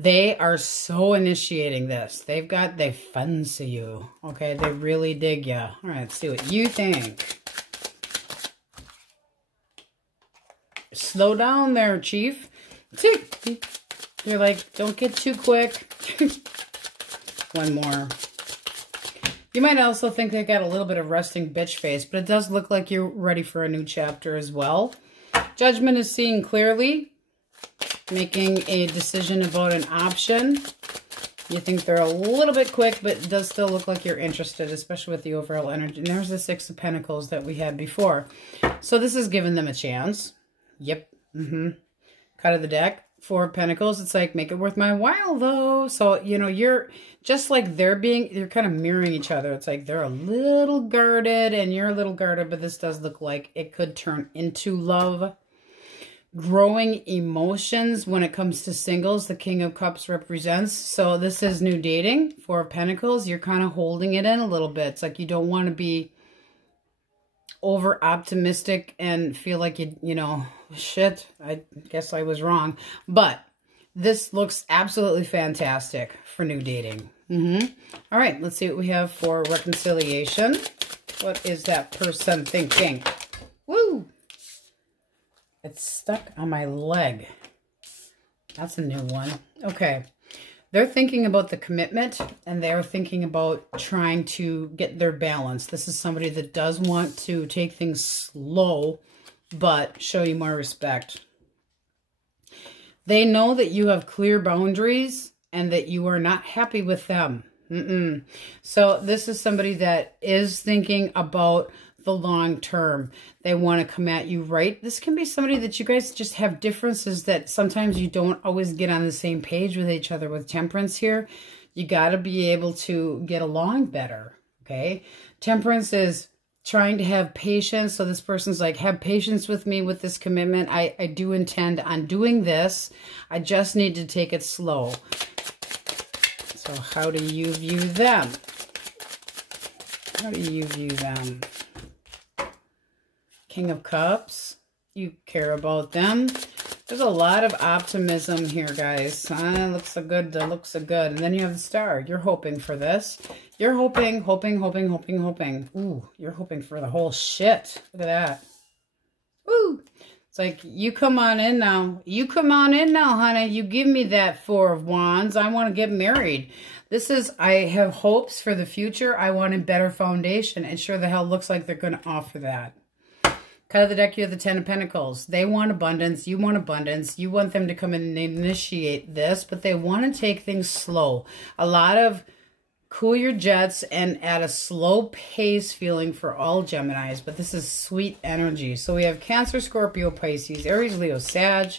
they are so initiating this. They fancy you. Okay, they really dig you. All right, let's see what you think. Slow down there, Chief. You're like, don't get too quick. One more. You might also think they got a little bit of resting bitch face, but it does look like you're ready for a new chapter as well. Judgment is seeing clearly. Making a decision about an option. You think they're a little bit quick, but it does still look like you're interested, especially with the overall energy. And there's the 6 of Pentacles that we had before. So this is giving them a chance. Yep. Cut of the deck. 4 of Pentacles. It's like, make it worth my while, though. So, you know, you're just like you're kind of mirroring each other. It's like they're a little guarded and you're a little guarded, but this does look like it could turn into love. Growing emotions when it comes to singles, the King of Cups represents. So this is new dating. 4 of Pentacles, you're kind of holding it in a little bit. It's like you don't want to be over optimistic and feel like you know, shit, I guess I was wrong. But this looks absolutely fantastic for new dating. All right, let's see what we have for reconciliation. What is that person thinking? Woo! It's stuck on my leg. That's a new one. Okay. They're thinking about the commitment and they're thinking about trying to get their balance. This is somebody that does want to take things slow, but show you more respect. They know that you have clear boundaries and that you are not happy with them. So this is somebody that is thinking about the long term. They want to come at you right. This can be somebody that you guys just have differences that sometimes you don't always get on the same page with each other. With Temperance here, you got to be able to get along better. Okay. Temperance is trying to have patience. So this person's like, have patience with me with this commitment. I do intend on doing this. I just need to take it slow. So how do you view them? How do you view them? King of Cups. You care about them. There's a lot of optimism here, guys. Looks so good. That looks so good. And then you have the Star. You're hoping for this. You're hoping. Ooh, you're hoping for the whole shit. Look at that. Woo! It's like, you come on in now. You come on in now, honey. You give me that 4 of Wands. I want to get married. This is, I have hopes for the future. I want a better foundation. And sure the hell looks like they're going to offer that. Cut of the deck, you have the 10 of Pentacles. They want abundance. You want abundance. You want them to come in and initiate this, but they want to take things slow. A lot of cool your jets and at a slow pace feeling for all Geminis, but this is sweet energy. So we have Cancer, Scorpio, Pisces, Aries, Leo, Sag,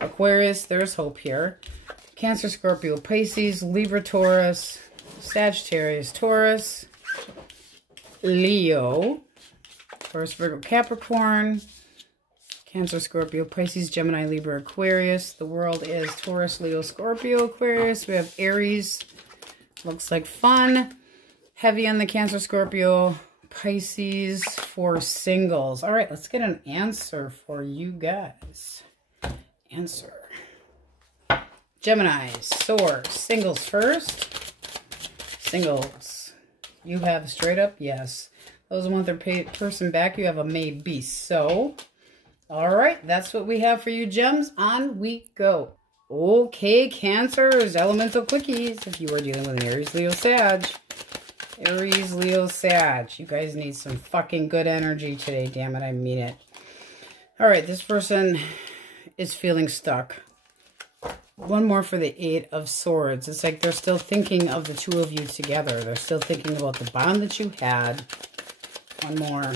Aquarius. There's hope here. Cancer, Scorpio, Pisces, Libra, Taurus, Sagittarius, Taurus, Leo, Taurus, Virgo, Capricorn, Cancer, Scorpio, Pisces, Gemini, Libra, Aquarius. The world is Taurus, Leo, Scorpio, Aquarius. We have Aries. Looks like fun. Heavy on the Cancer, Scorpio, Pisces for singles. All right, let's get an answer for you guys. Answer. Geminis, Soar, singles first. Singles. You have straight up yes. Those who want their person back, you have a maybe. So, all right, that's what we have for you, gems. On we go. Okay, Cancers, elemental quickies. If you are dealing with an Aries, Leo, Sag. Aries, Leo, Sag. You guys need some fucking good energy today. Damn it, I mean it. All right, this person is feeling stuck. One more for the 8 of Swords. It's like they're still thinking of the 2 of you together. They're still thinking about the bond that you had. One more.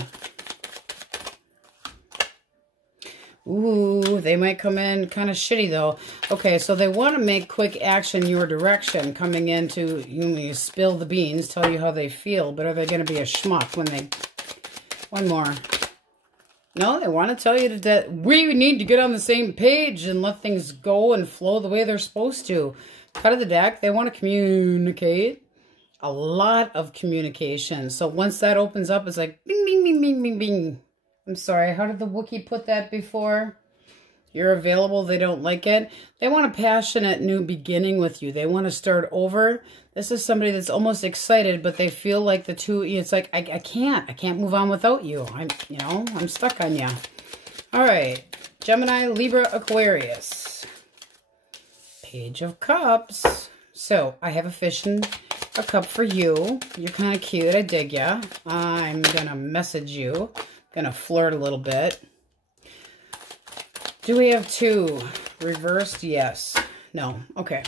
Ooh, they might come in kind of shitty, though. Okay, so they want to make quick action your direction, coming into, you spill the beans, tell you how they feel, but are they going to be a schmuck when they... One more. No, they want to tell you that we need to get on the same page and let things go and flow the way they're supposed to. Cut of the deck, they want to communicate. A lot of communication. So once that opens up, it's like, bing, bing, bing, bing, bing, bing. I'm sorry, how did the Wookiee put that before? You're available, they don't like it. They want a passionate new beginning with you. They want to start over. This is somebody that's almost excited, but they feel like the two, it's like, I can't move on without you. I'm stuck on you. All right, Gemini, Libra, Aquarius. Page of Cups. So I have a fish and a cup for you. You're kind of cute, I dig ya. I'm gonna message you. Gonna flirt a little bit. Do we have two? Reversed? Yes. No. Okay.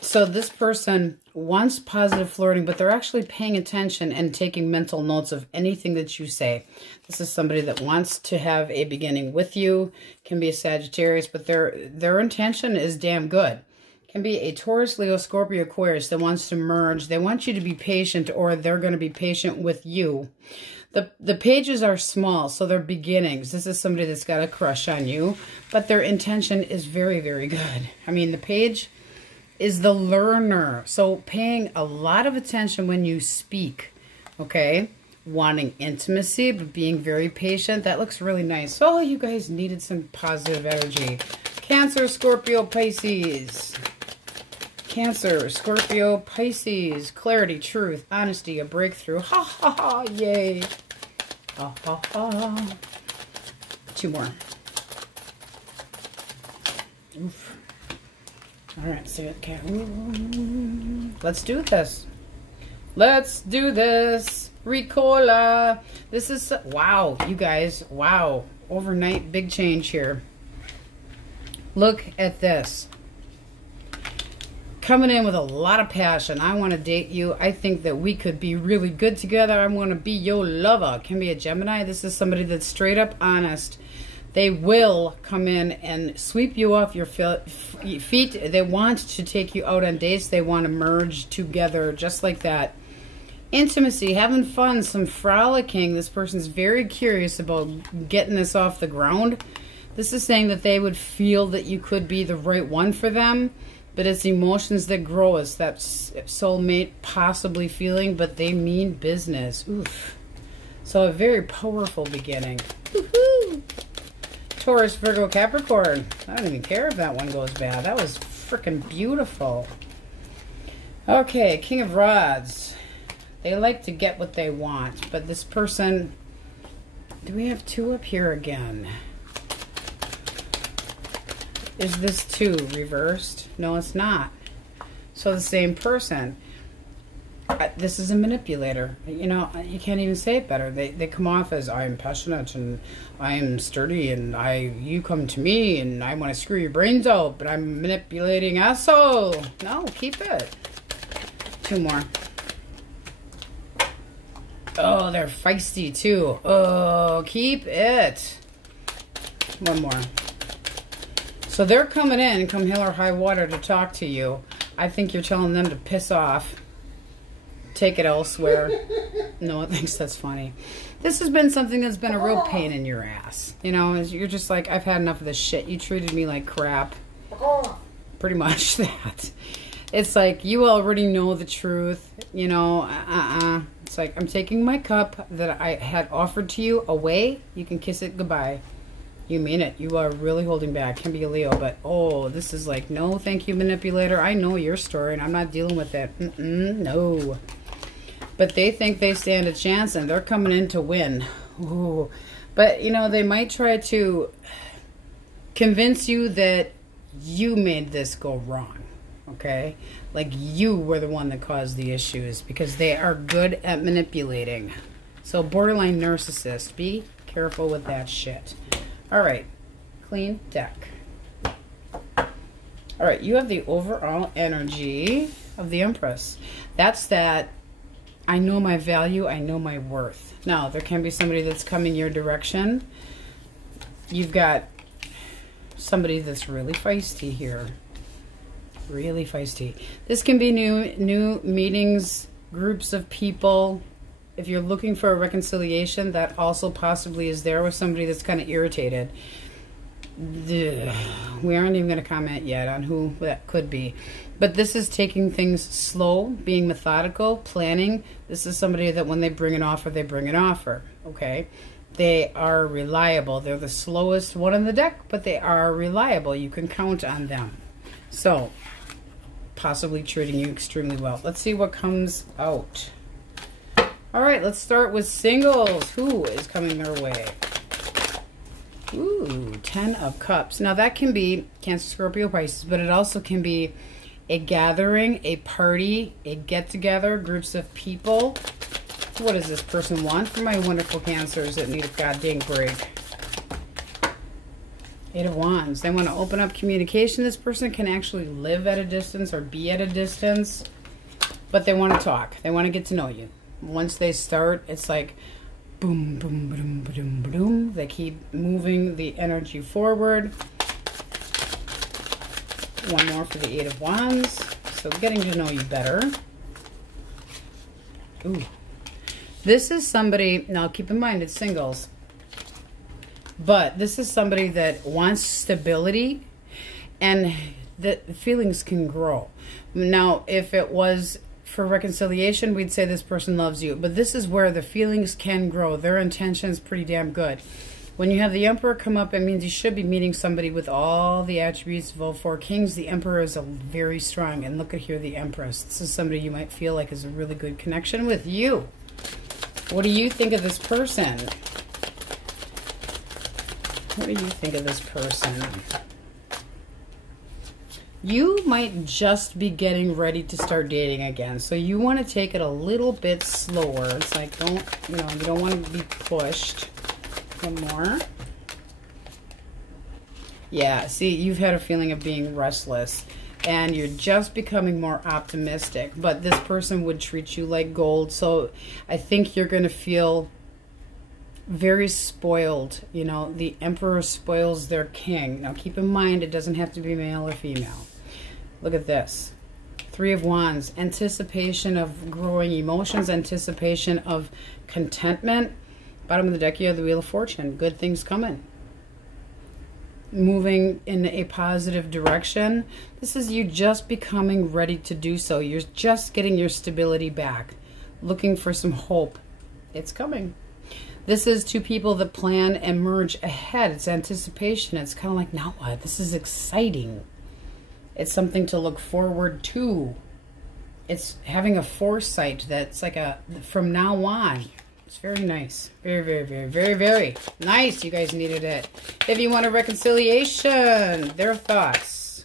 So this person wants positive flirting, but they're actually paying attention and taking mental notes of anything that you say. This is somebody that wants to have a beginning with you. Can be a Sagittarius, but their intention is damn good. Can be a Taurus, Leo, Scorpio, Aquarius that wants to merge. They want you to be patient, or they're going to be patient with you. The pages are small, so they're beginnings. This is somebody that's got a crush on you, but their intention is very, very good. I mean, the page is the learner, so paying a lot of attention when you speak, okay? Wanting intimacy, but being very patient. That looks really nice. Oh, you guys needed some positive energy. Cancer, Scorpio, Pisces. Cancer, Scorpio, Pisces. Clarity, truth, honesty, a breakthrough. Ha, ha, ha, yay. Ha, ha, ha. Two more. Oof. All right, see it, cat. Let's do this. Let's do this. Ricola. This is, wow, you guys. Wow. Overnight, big change here. Look at this. Coming in with a lot of passion. I want to date you. I think that we could be really good together. I want to be your lover. Can be a Gemini. This is somebody that's straight up honest. They will come in and sweep you off your feet. They want to take you out on dates. They want to merge together just like that. Intimacy, having fun, some frolicking. This person's very curious about getting this off the ground. This is saying that they would feel that you could be the right one for them. But it's emotions that grow. It's that soulmate possibly feeling, but they mean business. Oof. So a very powerful beginning. Woohoo! Taurus, Virgo, Capricorn. I don't even care if that one goes bad. That was freaking beautiful. Okay, King of Rods. They like to get what they want, but this person... Do we have two up here again? Is this two reversed? No, it's not. So the same person. This is a manipulator. You know, you can't even say it better. They come off as, I'm passionate and I am sturdy and you come to me and I want to screw your brains out, but I'm a manipulating asshole. No, keep it. Two more. Oh, they're feisty too. Oh, keep it. One more. So they're coming in, come hell or high water, to talk to you. I think you're telling them to piss off. Take it elsewhere. No one thinks that's funny. This has been something that's been a real pain in your ass. You know, you're just like, I've had enough of this shit. You treated me like crap. Pretty much that. It's like, you already know the truth. You know, It's like, I'm taking my cup that I had offered to you away. You can kiss it goodbye. You mean it. You are really holding back. Can be a Leo, but oh, this is like, no, thank you, manipulator. I know your story, and I'm not dealing with it. No. But they think they stand a chance, and they're coming in to win. Ooh. But, you know, they might try to convince you that you made this go wrong, okay? Like you were the one that caused the issues, because they are good at manipulating. So borderline narcissist. Be careful with that shit. All right, clean deck. All right, you have the overall energy of the Empress. That's that, I know my value, I know my worth. Now, there can be somebody that's coming your direction you've got somebody that's really feisty here. Really feisty. This can be new meetings, groups of people. If you're looking for a reconciliation, that also possibly is there with somebody that's kind of irritated. We aren't even going to comment yet on who that could be. But this is taking things slow, being methodical, planning. This is somebody that when they bring an offer, they bring an offer. Okay? They are reliable. They're the slowest one on the deck, but they are reliable. You can count on them. So, possibly treating you extremely well. Let's see what comes out. All right, let's start with singles. Who is coming their way? Ooh, 10 of Cups. Now that can be Cancer, Scorpio, Pisces, but it also can be a gathering, a party, a get-together, groups of people. What does this person want for my wonderful Cancers that need a goddamn break? 8 of Wands. They want to open up communication. This person can actually live at a distance or be at a distance, but they want to talk. They want to get to know you. Once they start, it's like boom, boom, boom, boom, boom. They keep moving the energy forward. One more for the 8 of Wands. So getting to know you better. Ooh. This is somebody, now keep in mind it's singles, but this is somebody that wants stability and the feelings can grow. Now, if it was for reconciliation, we'd say this person loves you, but this is where the feelings can grow. Their intention is pretty damn good. When you have the Emperor come up, it means you should be meeting somebody with all the attributes of all 4 kings. The Emperor is a very strong, and look at here, the Empress. This is somebody you might feel like is a really good connection with you. What do you think of this person? What do you think of this person? You might just be getting ready to start dating again. So you want to take it a little bit slower. It's like, don't, you know, you don't want to be pushed. One more. Yeah, see, you've had a feeling of being restless. And you're just becoming more optimistic. But this person would treat you like gold. So I think you're going to feel very spoiled. You know, the Emperor spoils their king. Now keep in mind, it doesn't have to be male or female. Look at this. 3 of Wands. Anticipation of growing emotions. Anticipation of contentment. Bottom of the deck, you have the Wheel of Fortune. Good things coming. Moving in a positive direction. This is you just becoming ready to do so. You're just getting your stability back. Looking for some hope. It's coming. This is 2 people that plan and merge ahead. It's anticipation. It's kind of like, now what? This is exciting. It's something to look forward to. It's having a foresight that's like a, from now on. It's very nice. Very, very, very, very, very nice. You guys needed it. If you want a reconciliation, their thoughts.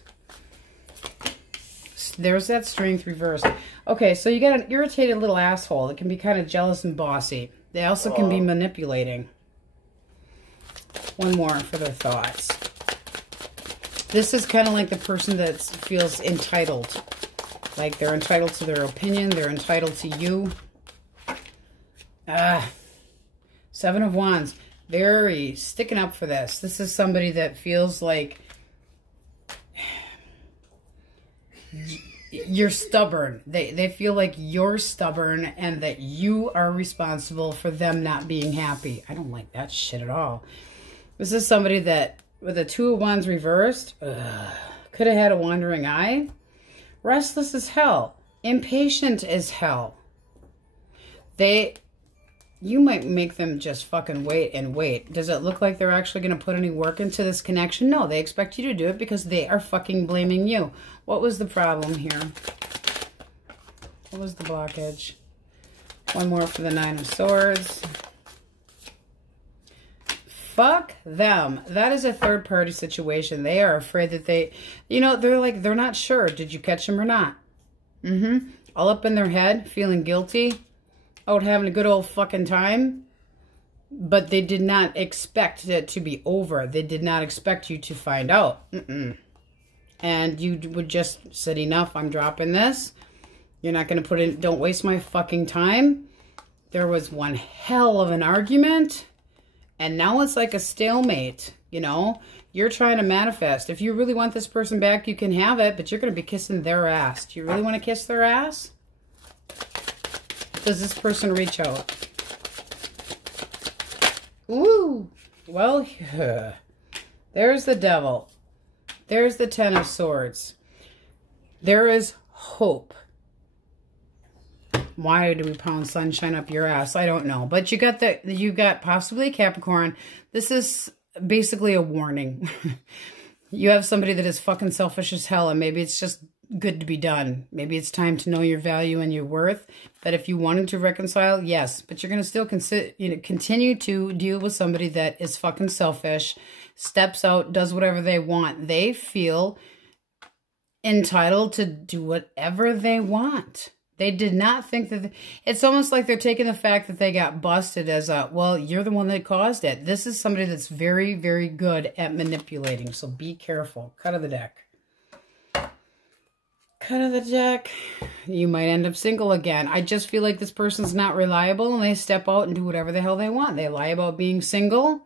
There's that Strength reversed. Okay, so you got an irritated little asshole. It can be kind of jealous and bossy. They also can be manipulating. One more for their thoughts. This is kind of like the person that feels entitled. Like they're entitled to their opinion. They're entitled to you. 7 of Wands. Very sticking up for this. This is somebody that feels like you're stubborn. They feel like you're stubborn and that you are responsible for them not being happy. I don't like that shit at all. This is somebody that, with a 2 of Wands reversed, could have had a wandering eye. Restless as hell. Impatient as hell. You might make them just fucking wait and wait. Does it look like they're actually going to put any work into this connection? No, they expect you to do it because they are fucking blaming you. What was the problem here? What was the blockage? One more for the 9 of Swords. Fuck them. That is a third-party situation. They are afraid that they, you know, they're not sure. Did you catch them or not? All up in their head, feeling guilty. Out having a good old fucking time, but they did not expect it to be over. They did not expect you to find out. And you would just said, enough, I'm dropping this. You're not going to put in, don't waste my fucking time. There was one hell of an argument, And now it's like a stalemate, you know? You're trying to manifest. If you really want this person back, you can have it, but you're going to be kissing their ass. Do you really want to kiss their ass? Does this person reach out? Ooh. Well, there's the devil. There's the Ten of Swords. There is hope. Why do we pound sunshine up your ass? I don't know. But you got possibly a Capricorn. This is basically a warning. You have somebody that is fucking selfish as hell, and maybe it's just good to be done. Maybe it's time to know your value and your worth. But if you wanted to reconcile, yes. But you're going to still continue to deal with somebody that is fucking selfish, steps out, does whatever they want. They feel entitled to do whatever they want. They did not think that... It's almost like they're taking the fact that they got busted as a, well, you're the one that caused it. This is somebody that's very, very good at manipulating. So be careful. Cut of the deck. Cut of the deck. You might end up single again. I just feel like this person's not reliable and they step out and do whatever the hell they want. They lie about being single.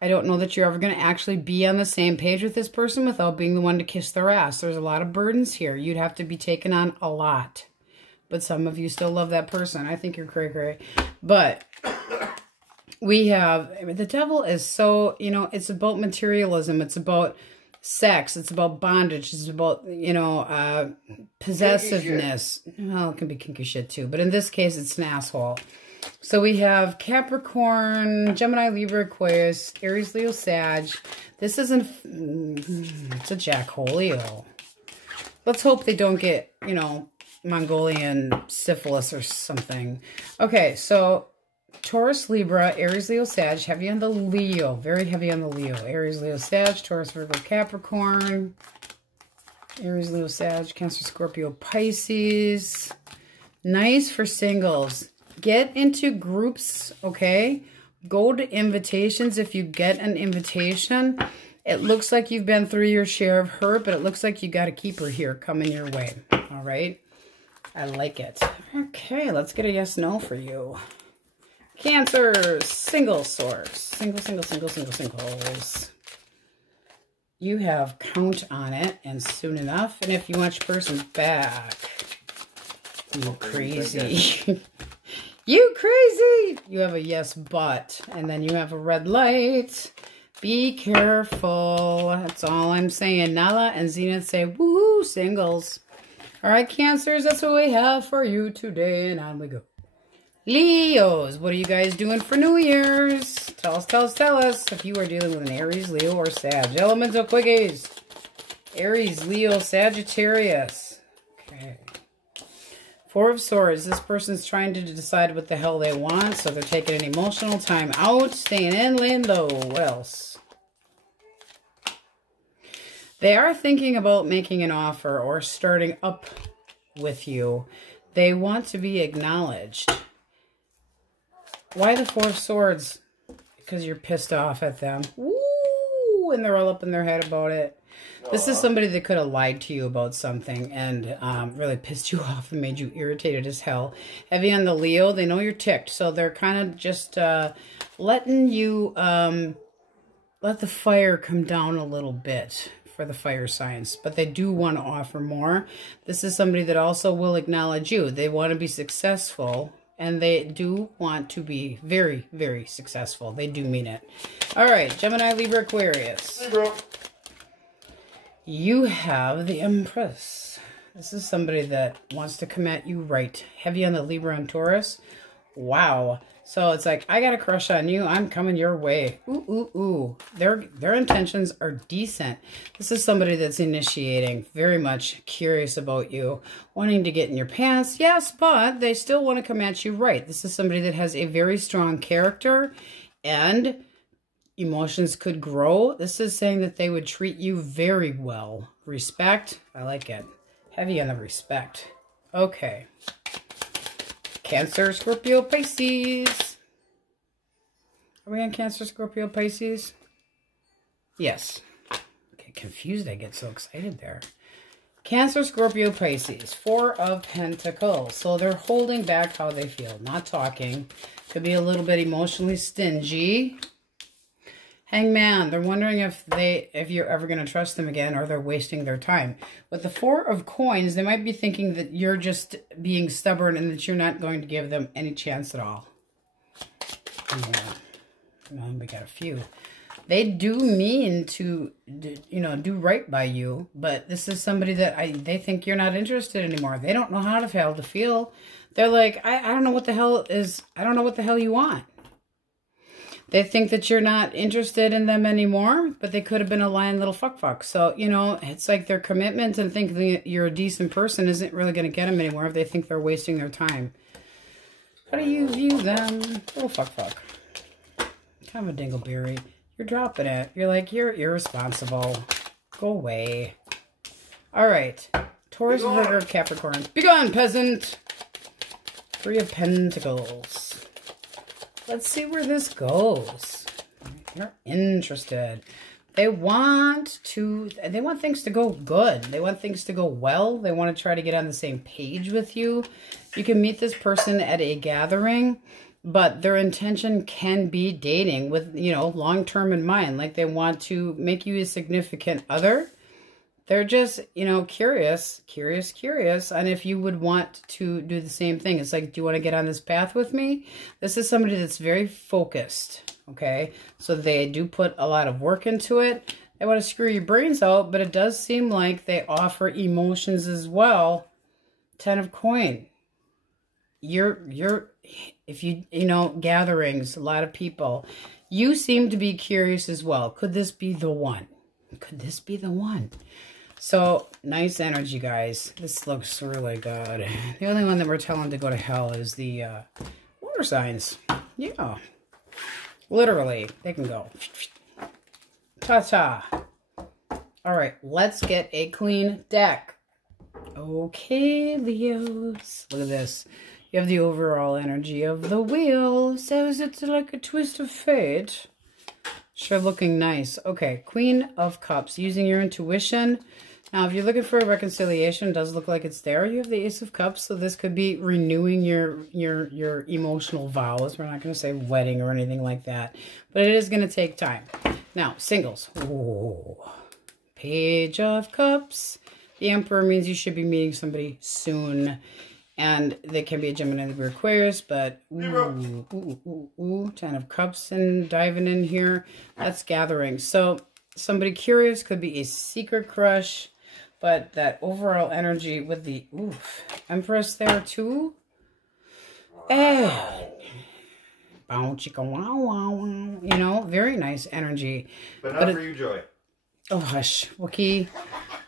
I don't know that you're ever going to actually be on the same page with this person without being the one to kiss their ass. There's a lot of burdens here. You'd have to be taken on a lot. But some of you still love that person. I think you're cray-cray. But we have, the devil is so, you know, it's about materialism. It's about sex. It's about bondage. It's about, you know, possessiveness. Well, it can be kinky shit too. But in this case, it's an asshole. So we have Capricorn, Gemini, Libra, Aquarius, Aries, Leo, Sag. This isn't, it's a Jackolio. Let's hope they don't get, you know, Mongolian syphilis or something. Okay, so Taurus, Libra, Aries, Leo, Sag, heavy on the Leo. Very heavy on the Leo. Aries, Leo, Sag, Taurus, Virgo, Capricorn. Aries, Leo, Sag, Cancer, Scorpio, Pisces. Nice for singles. Get into groups, okay? Go to invitations if you get an invitation. It looks like you've been through your share of hurt, but it looks like you got a keeper here coming your way. All right? I like it. Okay, let's get a yes-no for you. Cancer, single source. Singles. You have count on it, and soon enough. And if you want your person back, you crazy. You crazy. You have a yes, but. And then you have a red light. Be careful. That's all I'm saying. Nala and Zenith say, woo, singles. All right, Cancers, that's what we have for you today, and on we go. Leos, what are you guys doing for New Year's? Tell us if you are dealing with an Aries, Leo, or Sag. Elemental quickies. Aries, Leo, Sagittarius. Okay. Four of Swords. This person's trying to decide what the hell they want, so they're taking an emotional time out, staying in, laying low. What else? They are thinking about making an offer or starting up with you. They want to be acknowledged. Why the Four of Swords? Because you're pissed off at them. Woo! And they're all up in their head about it. This is somebody that could have lied to you about something and really pissed you off and made you irritated as hell. Heavy on the Leo, they know you're ticked. So they're kind of just letting you let the fire come down a little bit for the fire signs. But they do want to offer more. This is somebody that also will acknowledge you. They want to be successful. And they do want to be very, very successful. They do mean it. All right, Gemini, Libra, Aquarius. Libra. You have the Empress. This is somebody that wants to come at you right. Heavy on the Libra and Taurus. Wow. So it's like, I got a crush on you. I'm coming your way. Ooh, ooh, ooh. Their intentions are decent. This is somebody that's initiating, very much curious about you, wanting to get in your pants. Yes, but they still want to come at you right. This is somebody that has a very strong character and emotions could grow. This is saying that they would treat you very well. Respect. I like it. Heavy on the respect. Okay. Cancer, Scorpio, Pisces. Are we on Cancer, Scorpio, Pisces? Yes. Get confused. I get so excited there. Cancer, Scorpio, Pisces. Four of Pentacles. So they're holding back how they feel. Not talking. Could be a little bit emotionally stingy. Hangman, they're wondering if you're ever going to trust them again, or they're wasting their time. With the Four of Coins, they might be thinking that you're just being stubborn and that you're not going to give them any chance at all. Yeah. Well, we got a few. They do mean to, you know, do right by you, but this is somebody that they think you're not interested anymore. They don't know how the hell to feel. They're like, I don't know what the hell is, I don't know what the hell you want. They think that you're not interested in them anymore, but they could have been a lying little fuck. So, you know, it's like their commitment and thinking that you're a decent person isn't really going to get them anymore if they think they're wasting their time. How do you view them? Little fuck. Kind of a dingleberry. You're dropping it. You're like, you're irresponsible. Go away. All right. Taurus, Virgo, Capricorn. Be gone, peasant. Three of Pentacles. Let's see where this goes. They're interested. They want things to go good. They want things to go well. They want to try to get on the same page with you. You can meet this person at a gathering, but their intention can be dating with, you know, long-term in mind. Like they want to make you a significant other. They're just, you know, curious on if you would want to do the same thing. It's like, do you want to get on this path with me? This is somebody that's very focused, okay? So they do put a lot of work into it. They want to screw your brains out, but it does seem like they offer emotions as well. 10 of Coin. If you know, gatherings, a lot of people, you seem to be curious as well. Could this be the one? Could this be the one? So, nice energy, guys. This looks really good. The only one that we're telling to go to hell is the water signs. Yeah. Literally, they can go. Ta-ta. All right, let's get a clean deck. Okay, Leos. Look at this. You have the overall energy of the wheel. So is it like a twist of fate? Sure, looking nice. Okay, Queen of Cups. Using your intuition. Now, if you're looking for a reconciliation, it does look like it's there. You have the Ace of Cups, so this could be renewing your emotional vows. We're not going to say wedding or anything like that, but it is going to take time. Now, singles. Ooh. Page of Cups. The Emperor means you should be meeting somebody soon. And they can be a Gemini, Libra, Aquarius, but ooh, 10 of Cups and diving in here. That's gathering. So somebody curious, could be a secret crush, but that overall energy with the Empress there too. And bow chicka wow wow, you know, very nice energy. But not for you, Joy. Oh hush, Wookie.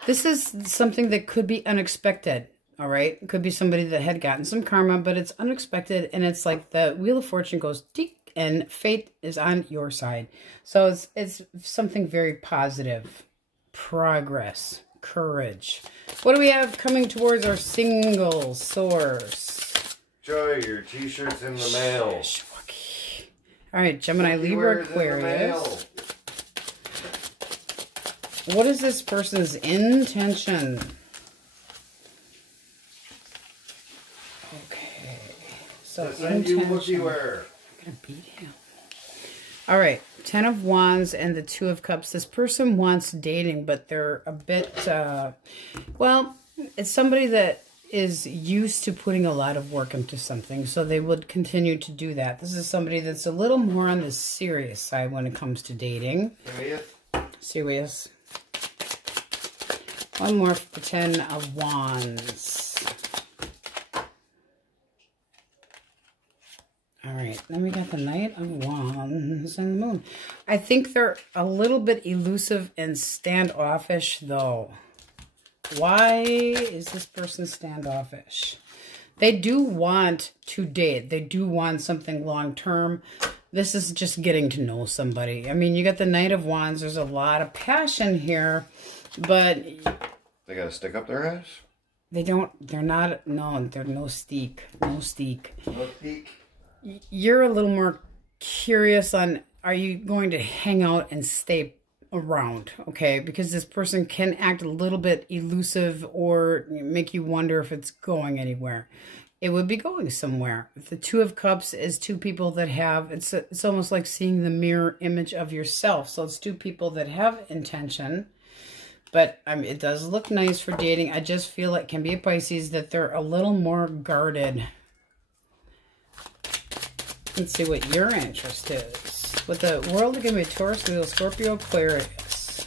This is something that could be unexpected. All right. It could be somebody that had gotten some karma, but it's unexpected. And it's like the Wheel of Fortune goes tick and fate is on your side. So it's something very positive. Progress. Courage. What do we have coming towards our single source? Joy, your t-shirt's in the mail. All right. Gemini, Libra, Aquarius. What is this person's intention? So all right, 10 of Wands and the 2 of Cups. This person wants dating, but they're a bit, well, it's somebody that is used to putting a lot of work into something, so they would continue to do that. This is somebody that's a little more on the serious side when it comes to dating. Serious. One more for the 10 of Wands. All right, then we got the Knight of Wands and the Moon. I think they're a little bit elusive and standoffish, though. Why is this person standoffish? They do want to date. They do want something long-term. This is just getting to know somebody. I mean, you got the Knight of Wands. There's a lot of passion here, but... They got to stick up their ass? They don't. They're not. No, they're no steak. No steak. No steak. You're a little more curious on, are you going to hang out and stay around, okay? Because this person can act a little bit elusive or make you wonder if it's going anywhere. it would be going somewhere. The Two of Cups is two people that have, it's almost like seeing the mirror image of yourself. So it's two people that have intention. But it does look nice for dating. I just feel it can be a Pisces that they're a little more guarded. Let's see what your interest is. With the world, it can be Taurus, Leo, Scorpio, Aquarius.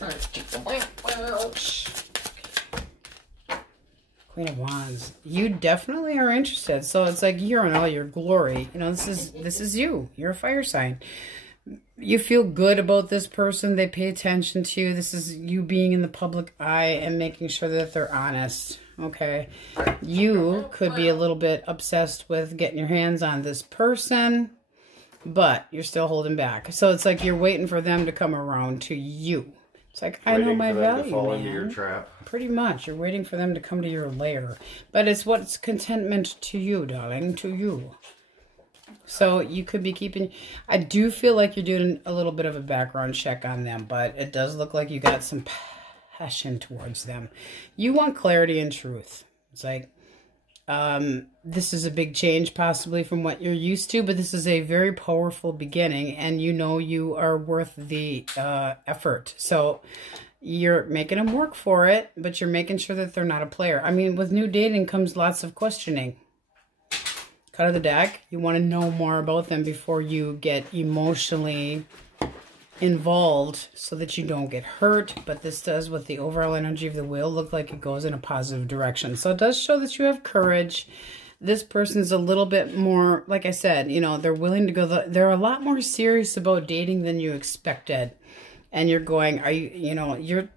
Queen of Wands. You definitely are interested. So it's like you're in all your glory. You know, this is you. You're a fire sign. You feel good about this person. They pay attention to you. This is you being in the public eye and making sure that they're honest. Okay. You could be a little bit obsessed with getting your hands on this person, but you're still holding back. So it's like you're waiting for them to come around to you. It's like, I know my value, to fall man. into your trap. Pretty much. You're waiting for them to come to your lair. But it's what's contentment to you, darling, to you. So you could be keeping... I do feel like you're doing a little bit of a background check on them, but it does look like you got some passion towards them. You want clarity and truth. It's like, this is a big change possibly from what you're used to, but this is a very powerful beginning, and you know you are worth the effort. So you're making them work for it, but you're making sure that they're not a player. I mean, with new dating comes lots of questioning. Cut of the deck. You want to know more about them before you get emotionally involved so that you don't get hurt. But this does, with the overall energy of the wheel, look like it goes in a positive direction. So it does show that you have courage. This person's a little bit more, like I said, you know, they're willing to go. They're a lot more serious about dating than you expected. And you're going,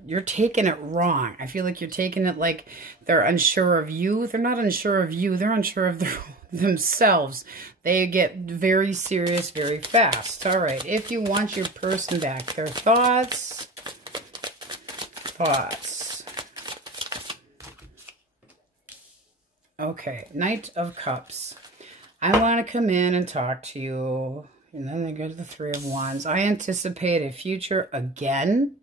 you're taking it wrong. I feel like you're taking it like they're unsure of you. They're not unsure of you. They're unsure of themselves. They get very serious very fast. All right. If you want your person back, their thoughts. Okay. Knight of Cups. I want to come in and talk to you. And then they go to the Three of Wands. I anticipate a future again.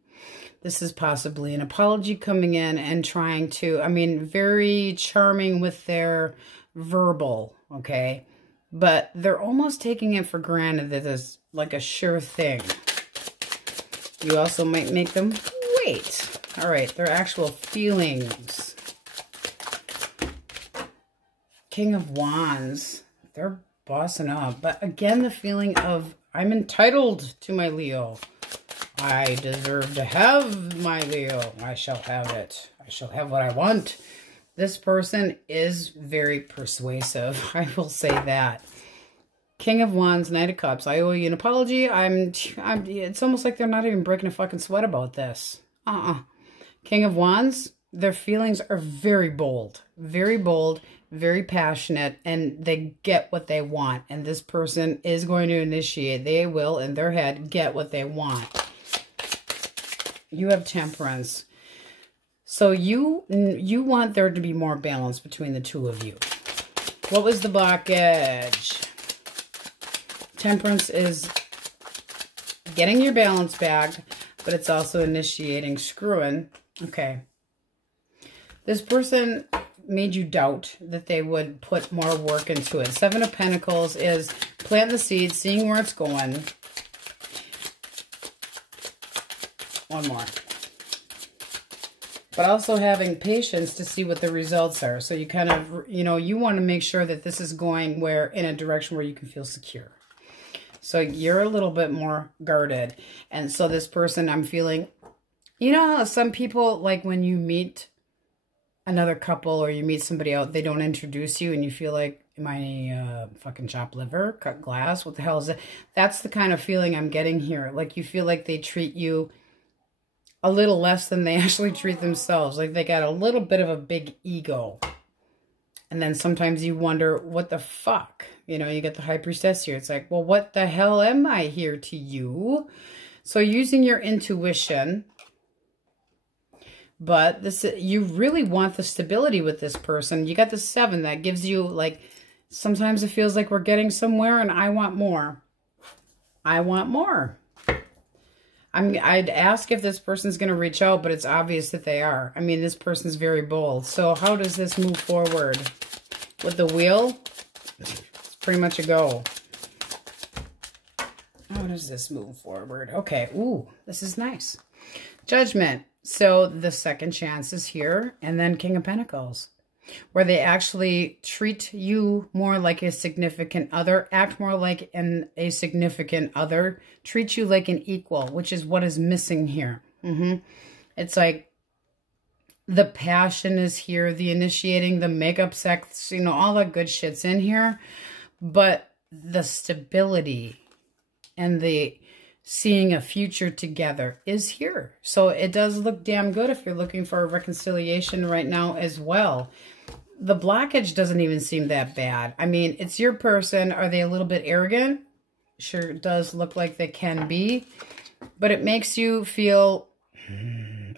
This is possibly an apology coming in and trying to, very charming with their verbal, okay? But they're almost taking it for granted that it's like a sure thing. You also might make them wait. All right, their actual feelings. King of Wands. They're bossing up. But again, the feeling of, I'm entitled to my Leo. I deserve to have my Leo. I shall have it. I shall have what I want. This person is very persuasive. I will say that. King of Wands, Knight of Cups. I owe you an apology. It's almost like they're not even breaking a fucking sweat about this. King of Wands, their feelings are very bold. Very bold. Very passionate, and they get what they want, and this person is going to initiate. They will, in their head, get what they want. You have Temperance. So you want there to be more balance between the two of you. What was the blockage? Temperance is getting your balance back, but it's also initiating screwing. Okay. This person made you doubt that they would put more work into it. Seven of Pentacles is planting the seed, seeing where it's going. One more. But also having patience to see what the results are. So you kind of, you want to make sure that this is going in a direction where you can feel secure. So you're a little bit more guarded. And so this person, I'm feeling, you know how some people, like when you meet another couple or you meet somebody out, they don't introduce you and you feel like, am I fucking chopped liver, cut glass? What the hell is that? That's the kind of feeling I'm getting here. Like you feel like they treat you a little less than they actually treat themselves. Like they got a little bit of a big ego. And then sometimes you wonder, what the fuck? You get the High Priestess here. It's like, well, what the hell am I here to you? So using your intuition. But you really want the stability with this person. You got the 7 that gives you, like, sometimes it feels like we're getting somewhere and I want more. I want more. I'd ask if this person's going to reach out, but it's obvious that they are. This person's very bold. So how does this move forward? with the wheel, it's pretty much a go. How does this move forward? Okay. Ooh, this is nice. Judgment. So the second chance is here. And then King of Pentacles, where they actually treat you more like a significant other, act more like a significant other, treat you like an equal, which is what is missing here. It's like the passion is here, the initiating, the makeup sex, you know, all that good shit's in here. But the stability and the seeing a future together is here. So it does look damn good if you're looking for a reconciliation right now as well. The blockage doesn't even seem that bad. I mean, it's your person. Are they a little bit arrogant? Sure, it does look like they can be. But it makes you feel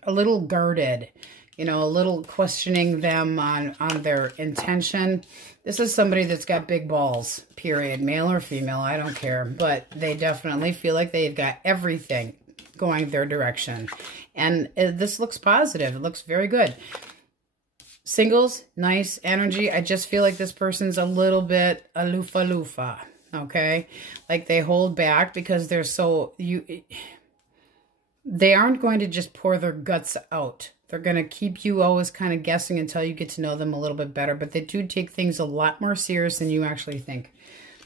a little guarded. You know, a little questioning them on their intention. This is somebody that's got big balls, period. Male or female, I don't care. But they definitely feel like they've got everything going their direction. And this looks positive. It looks very good. Singles, nice energy. I just feel like this person's a little bit aloofa, okay? Like they hold back because they're so... They aren't going to just pour their guts out. They're going to keep you always kind of guessing until you get to know them a little bit better. But they do take things a lot more serious than you actually think.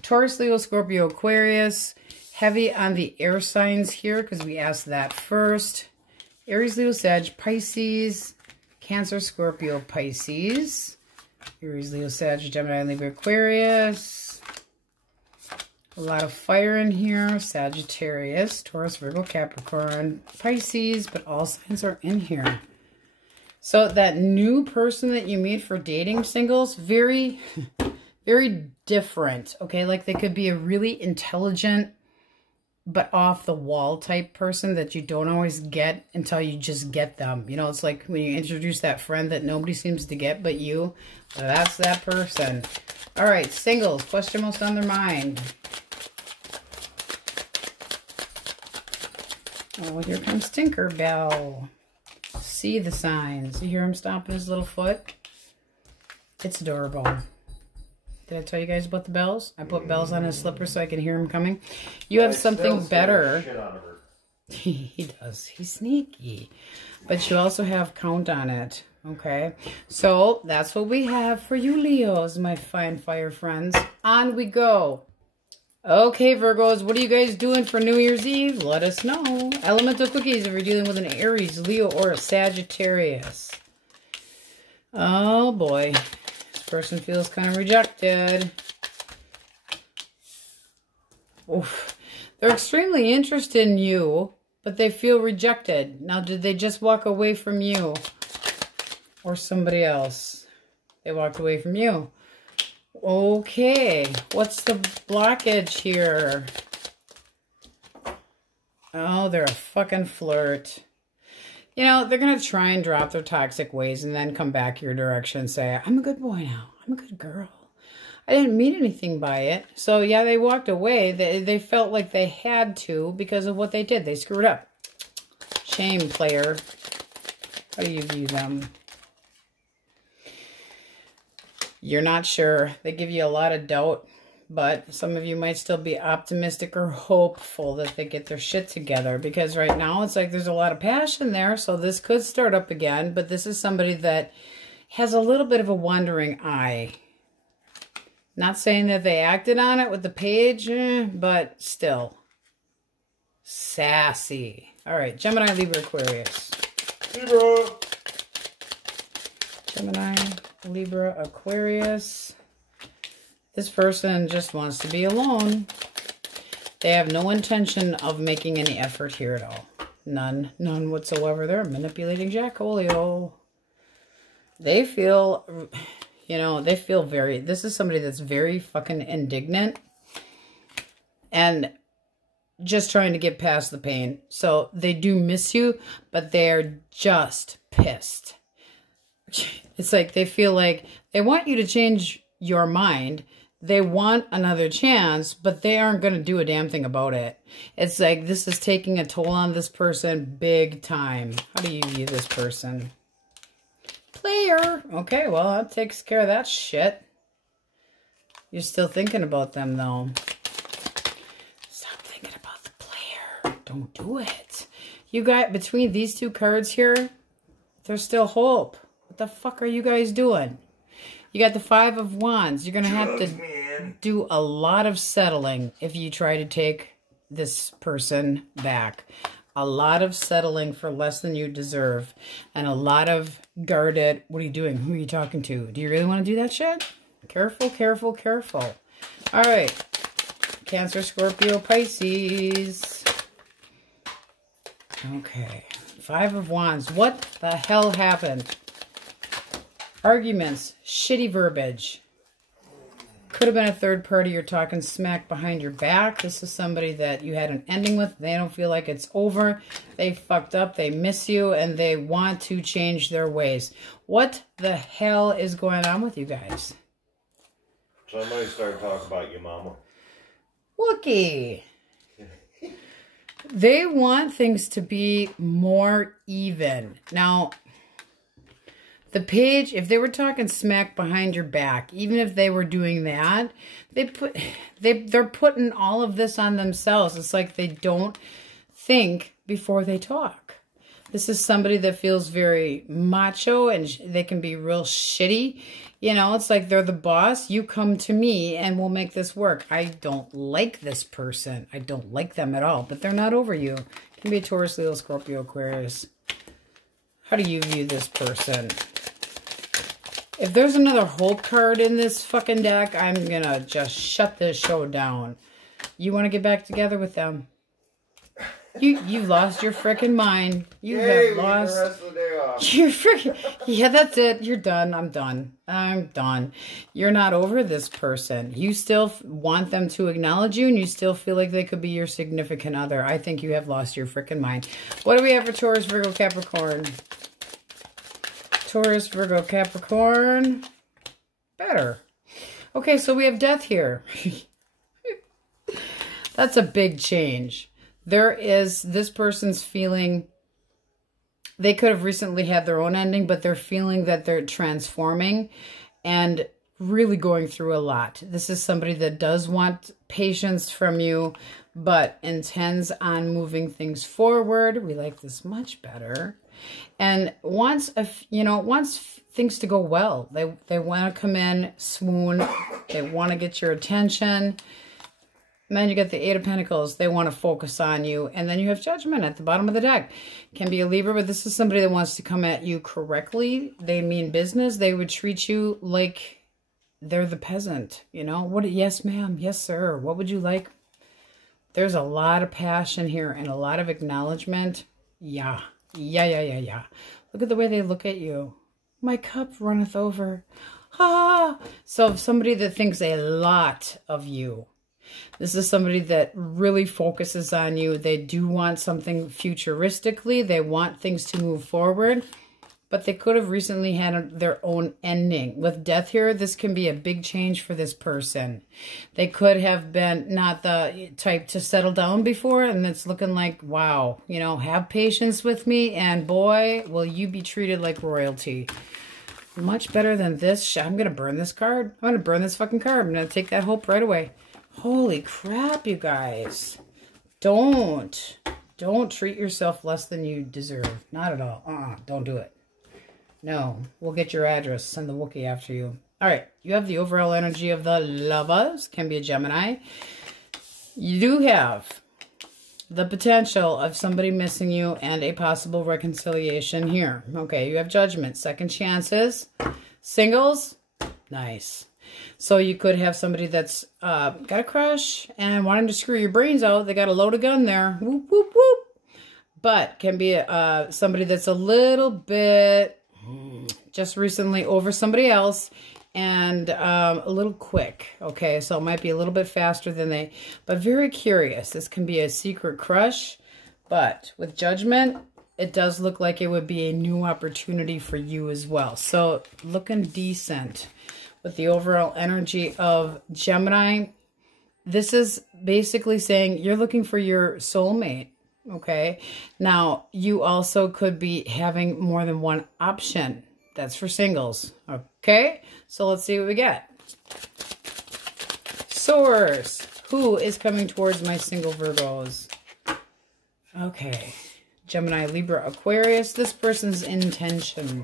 Taurus, Leo, Scorpio, Aquarius. Heavy on the air signs here because we asked that first. Aries, Leo, Sag, Pisces. Cancer, Scorpio, Pisces. Aries, Leo, Sag, Gemini, Libra, Aquarius. A lot of fire in here. Sagittarius, Taurus, Virgo, Capricorn, Pisces. But all signs are in here. So that new person that you meet for dating singles, very, very different. Okay, like they could be a really intelligent but off the wall type person that you don't always get until you just get them. You know, it's like when you introduce that friend that nobody seems to get but you. Well, that's that person. All right, singles, question most on their mind. Oh, here comes Tinkerbell. See the signs. You hear him stomping his little foot? It's adorable. Did I tell you guys about the bells? I put bells on his slippers so I can hear him coming. You have something better. He does. He's sneaky. But you also have count on it. Okay. So that's what we have for you Leos, my fine fire friends. On we go. Okay, Virgos, what are you guys doing for New Year's Eve? Let us know. Elemental cookies if you're dealing with an Aries, Leo, or a Sagittarius. Oh, boy. This person feels kind of rejected. Oof. They're extremely interested in you, but they feel rejected. Now, did they just walk away from you? Or somebody else? They walked away from you. Okay, what's the blockage here? Oh, they're a fucking flirt. You know, they're going to try and drop their toxic ways and then come back your direction and say, I'm a good boy now. I'm a good girl. I didn't mean anything by it. So, yeah, they walked away. They felt like they had to because of what they did. They screwed up. Shame, player. How do you view them? You're not sure. They give you a lot of doubt, but some of you might still be optimistic or hopeful that they get their shit together because right now it's like there's a lot of passion there, so this could start up again, but this is somebody that has a little bit of a wandering eye. Not saying that they acted on it with the page, but still. Sassy. All right, Gemini, Libra, Aquarius. Libra. Gemini, Libra, Aquarius. This person just wants to be alone. They have no intention of making any effort here at all. None. None whatsoever. They're manipulating Jackolio. They feel, you know, they feel very, this is somebody that's very fucking indignant. And just trying to get past the pain. So they do miss you, but they're just pissed. It's like they feel like they want you to change your mind. They want another chance, but they aren't going to do a damn thing about it. It's like this is taking a toll on this person big time. How do you view this person? Player. Okay, well, that takes care of that shit. You're still thinking about them, though. Stop thinking about the player. Don't do it. You got, between these two cards here, there's still hope. What the fuck are you guys doing? You got the Five of Wands. You're going to have to do a lot of settling if you try to take this person back. A lot of settling for less than you deserve. And a lot of guarded, what are you doing? Who are you talking to? Do you really want to do that shit? Careful, careful, careful. All right. Cancer, Scorpio, Pisces. Okay. Five of Wands. What the hell happened? Arguments. Shitty verbiage. Could have been a third party you're talking smack behind your back. This is somebody that you had an ending with. They don't feel like it's over. They fucked up. They miss you. And they want to change their ways. What the hell is going on with you guys? Somebody started talking about your mama. Wookie. They want things to be more even. Now, the page, if they were talking smack behind your back, even if they were doing that, they're putting all of this on themselves. It's like they don't think before they talk. This is somebody that feels very macho and they can be real shitty. You know, it's like they're the boss. You come to me and we'll make this work. I don't like this person. I don't like them at all, but they're not over you. It can be a Taurus, Leo, Scorpio, Aquarius. How do you view this person? If there's another hope card in this fucking deck, I'm gonna just shut this show down. You want to get back together with them? You've lost your freaking mind. You have lost. The rest of the day off. You're freaking. Yeah, that's it. You're done. I'm done. I'm done. You're not over this person. You still want them to acknowledge you, and you still feel like they could be your significant other. I think you have lost your freaking mind. What do we have for Taurus, Virgo, Capricorn? Taurus, Virgo, Capricorn. Better. Okay, so we have death here. That's a big change. There is this person's feeling, they could have recently had their own ending, but they're feeling that they're transforming and really going through a lot. This is somebody that does want patience from you, but intends on moving things forward. We like this much better. And wants things to go well. They want to come in, swoon. They want to get your attention. And then you get the Eight of Pentacles. They want to focus on you. And then you have Judgment at the bottom of the deck. Can be a Libra, but this is somebody that wants to come at you correctly. They mean business. They would treat you like they're the peasant. You know? What? Yes, ma'am. Yes, sir. What would you like? There's a lot of passion here and a lot of acknowledgement. Yeah. Yeah. Look at the way they look at you. My cup runneth over. Ah. So somebody that thinks a lot of you. This is somebody that really focuses on you. They do want something futuristically. They want things to move forward. But they could have recently had their own ending. With death here, this can be a big change for this person. They could have been not the type to settle down before. And it's looking like, wow, you know, have patience with me. And boy, will you be treated like royalty. Much better than this. I'm going to burn this card. I'm going to burn this fucking card. I'm going to take that hope right away. Holy crap, you guys. Don't treat yourself less than you deserve. Not at all. Don't do it. No. We'll get your address. Send the Wookiee after you. All right. You have the overall energy of the Lovers. Can be a Gemini. You do have the potential of somebody missing you and a possible reconciliation here. Okay. You have Judgment. Second chances. Singles. Nice. So you could have somebody that's got a crush and wanting to screw your brains out. They got a loaded gun there. Whoop, whoop, whoop. But can be somebody that's a little bit just recently over somebody else and a little quick. Okay, so it might be a little bit faster than but very curious. This can be a secret crush. But with Judgment, it does look like it would be a new opportunity for you as well. So looking decent. With the overall energy of Gemini, this is basically saying you're looking for your soulmate, okay? Now, you also could be having more than one option. That's for singles, okay? So let's see what we get. Source. Who is coming towards my single Virgos? Okay. Gemini, Libra, Aquarius. This person's intention.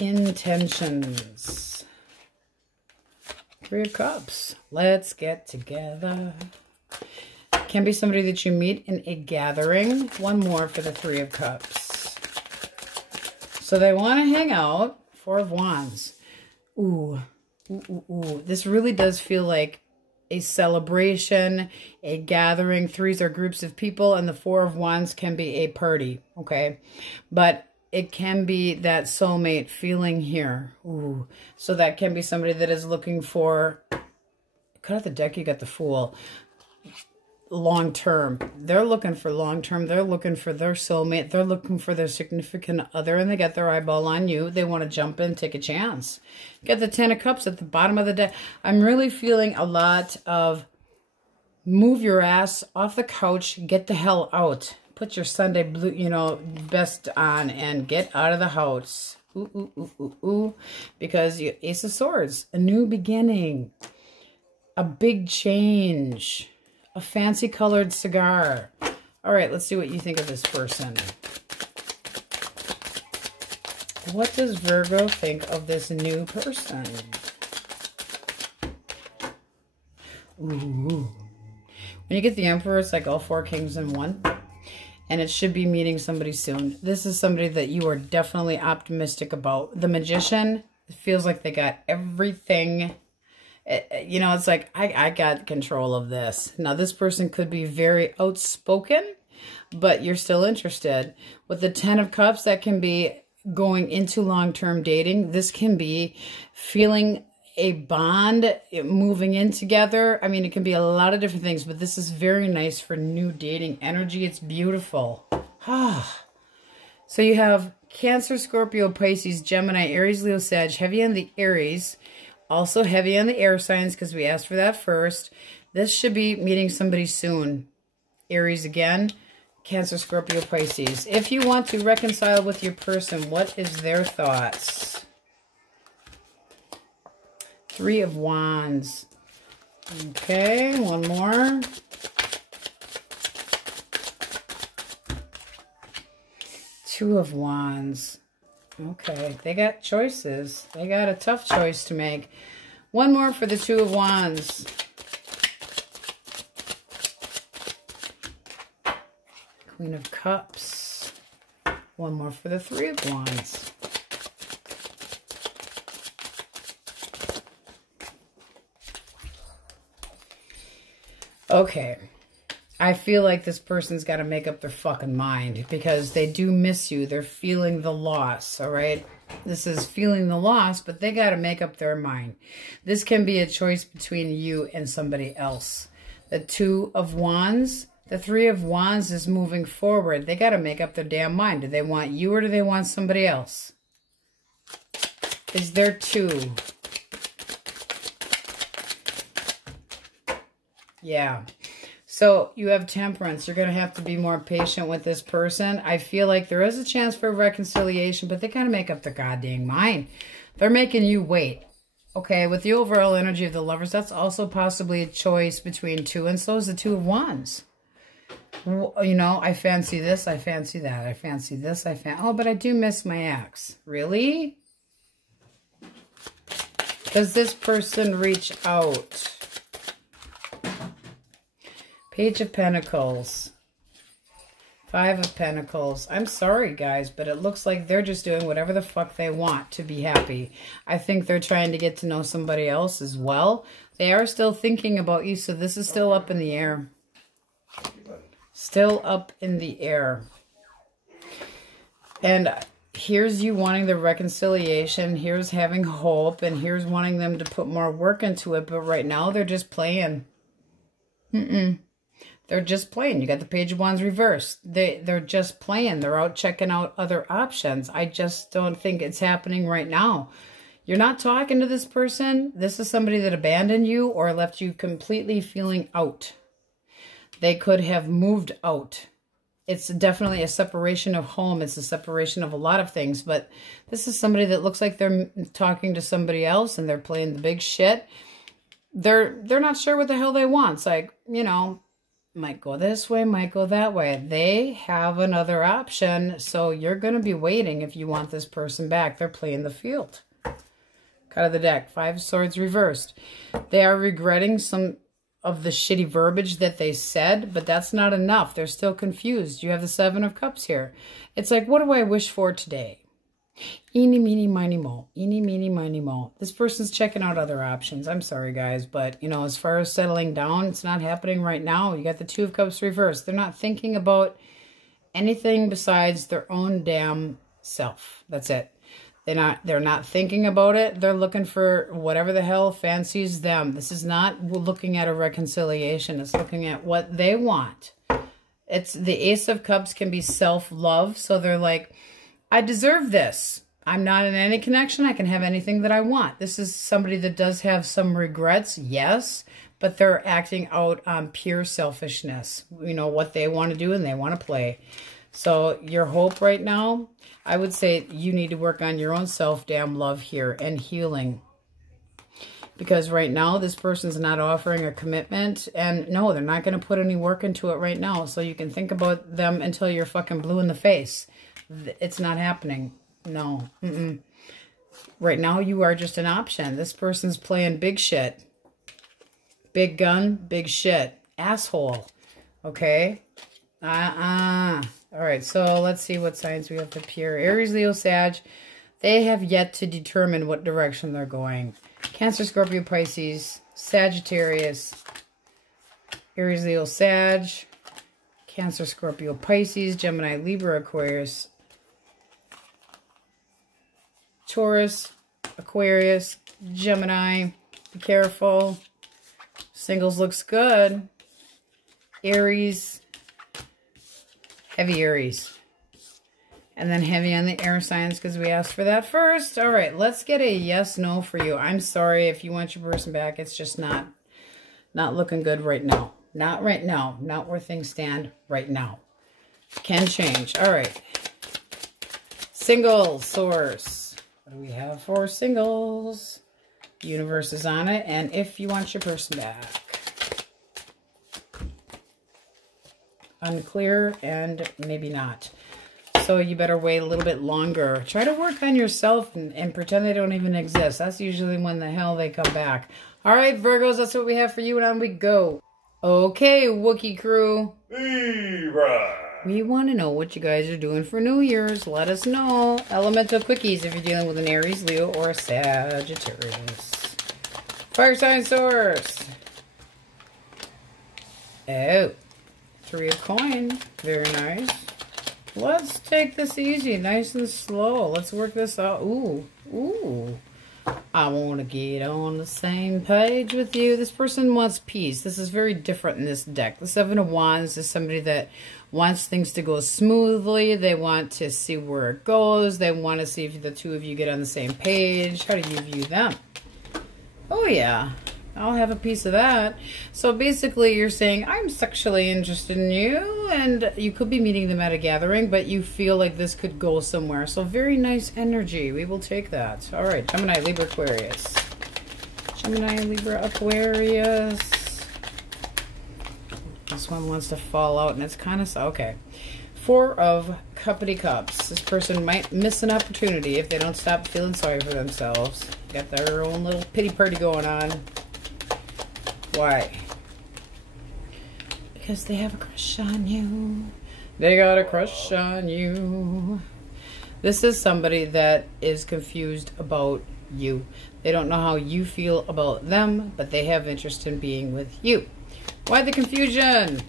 Intentions. Three of Cups. Let's get together. Can be somebody that you meet in a gathering. One more for the Three of Cups. So they want to hang out. Four of Wands. Ooh. Ooh, ooh, ooh. This really does feel like a celebration, a gathering. Threes are groups of people, and the Four of Wands can be a party, okay? But it can be that soulmate feeling here. Ooh. So that can be somebody that is looking for, cut out the deck, you got the Fool. Long term. They're looking for long term. They're looking for their soulmate. They're looking for their significant other, and they got their eyeball on you. They want to jump in, take a chance. Get the Ten of Cups at the bottom of the deck. I'm really feeling a lot of move your ass off the couch, get the hell out. Put your Sunday blue, you know, best on and get out of the house. Ooh, ooh, ooh, ooh, ooh. Because you, Ace of Swords, a new beginning, a big change. A fancy colored cigar. All right, let's see what you think of this person. What does Virgo think of this new person? Ooh. When you get the Emperor, it's like all four kings in one. And it should be meeting somebody soon. This is somebody that you are definitely optimistic about. The Magician, it feels like they got everything. You know, it's like, I got control of this. Now, this person could be very outspoken, but you're still interested. With the Ten of Cups, that can be going into long-term dating. This can be feeling a bond, moving in together. I mean, it can be a lot of different things, but this is very nice for new dating energy. It's beautiful. So you have Cancer, Scorpio, Pisces, Gemini, Aries, Leo, Sag, heavy on the Aries. Also heavy on the air signs because we asked for that first. This should be meeting somebody soon. Aries again. Cancer, Scorpio, Pisces. If you want to reconcile with your person, what is their thoughts? Three of Wands. Okay, one more. Two of Wands. Okay, they got choices. They got a tough choice to make. One more for the Two of Wands. Queen of Cups. One more for the Three of Wands. Okay. I feel like this person's got to make up their fucking mind because they do miss you. They're feeling the loss, all right? This is feeling the loss, but they got to make up their mind. This can be a choice between you and somebody else. The Two of Wands, the Three of Wands is moving forward. They got to make up their damn mind. Do they want you or do they want somebody else? Is there two? Yeah. So you have Temperance. You're going to have to be more patient with this person. I feel like there is a chance for reconciliation, but they got to make up their goddamn mind. They're making you wait. Okay, with the overall energy of the Lovers, that's also possibly a choice between two, and so is the Two of Wands. You know, I fancy this, I fancy that, I fancy this, oh, but I do miss my ex. Really? Does this person reach out? Page of Pentacles. Five of Pentacles. I'm sorry, guys, but it looks like they're just doing whatever the fuck they want to be happy. I think they're trying to get to know somebody else as well. They are still thinking about you, so this is still up in the air. Still up in the air. And here's you wanting the reconciliation. Here's having hope. And here's wanting them to put more work into it. But right now, they're just playing. They're just playing. You got the Page of Wands reversed. They're just playing. They're out checking out other options. I just don't think it's happening right now. You're not talking to this person. This is somebody that abandoned you or left you completely feeling out. They could have moved out. It's definitely a separation of home. It's a separation of a lot of things. But this is somebody that looks like they're talking to somebody else and they're playing the big shit. they're not sure what the hell they want. It's like, you know, might go this way, might go that way. They have another option, so you're going to be waiting if you want this person back. They're playing the field. Cut of the deck, 5 swords reversed. They are regretting some of the shitty verbiage that they said, but that's not enough. They're still confused. You have the 7 of Cups here. It's like, what do I wish for today? Eeny, meeny, miny, mo. Eeny, meeny, miny, mo. This person's checking out other options. I'm sorry, guys, but, you know, as far as settling down, it's not happening right now. You got the 2 of Cups reversed. They're not thinking about anything besides their own damn self. That's it. They're not thinking about it. They're looking for whatever the hell fancies them. This is not looking at a reconciliation. It's looking at what they want. It's the Ace of Cups can be self-love. So they're like, I deserve this. I'm not in any connection. I can have anything that I want. This is somebody that does have some regrets, yes, but they're acting out on pure selfishness. You know, what they want to do and they want to play. So your hope right now, I would say you need to work on your own self-damn love here and healing. Because right now, this person's not offering a commitment. And no, they're not going to put any work into it right now. So you can think about them until you're fucking blue in the face. It's not happening. No. Right now, you are just an option. This person's playing big shit. Big gun, big shit. Asshole. Okay? All right, so let's see what signs we have up here. Aries, Leo, Sag. They have yet to determine what direction they're going. Cancer, Scorpio, Pisces, Sagittarius, Aries, Leo, Sag, Cancer, Scorpio, Pisces, Gemini, Libra, Aquarius, Taurus, Aquarius, Gemini. Be careful. Singles looks good. Aries, heavy Aries. And then heavy on the air signs because we asked for that first. All right, let's get a yes, no for you. I'm sorry if you want your person back. It's just not looking good right now. Not right now. Not where things stand right now. Can change. All right. Singles source. What do we have for singles? Universe is on it. And if you want your person back. Unclear and maybe not. So you better wait a little bit longer. Try to work on yourself and pretend they don't even exist. That's usually when the hell they come back. All right, Virgos, that's what we have for you, and on we go. Okay, Wookiee crew. Libra. We want to know what you guys are doing for New Year's. Let us know. Elemental quickies if you're dealing with an Aries, Leo, or a Sagittarius. Fire sign source. Oh. 3 of coin. Very nice. Let's take this easy, nice and slow. Let's work this out. Ooh, ooh. I want to get on the same page with you. This person wants peace. This is very different in this deck. The 7 of Wands is somebody that wants things to go smoothly. They want to see where it goes. They want to see if the two of you get on the same page. How do you view them? Oh, yeah. I'll have a piece of that. So basically you're saying, I'm sexually interested in you, and you could be meeting them at a gathering, but you feel like this could go somewhere. So very nice energy. We will take that. All right, Gemini, Libra, Aquarius. Gemini, Libra, Aquarius. This one wants to fall out, and it's kind of, okay. 4 of Cups. This person might miss an opportunity if they don't stop feeling sorry for themselves. Got their own little pity party going on. Why? Because they have a crush on you. They got a crush on you. This is somebody that is confused about you. They don't know how you feel about them, but they have interest in being with you. Why the confusion?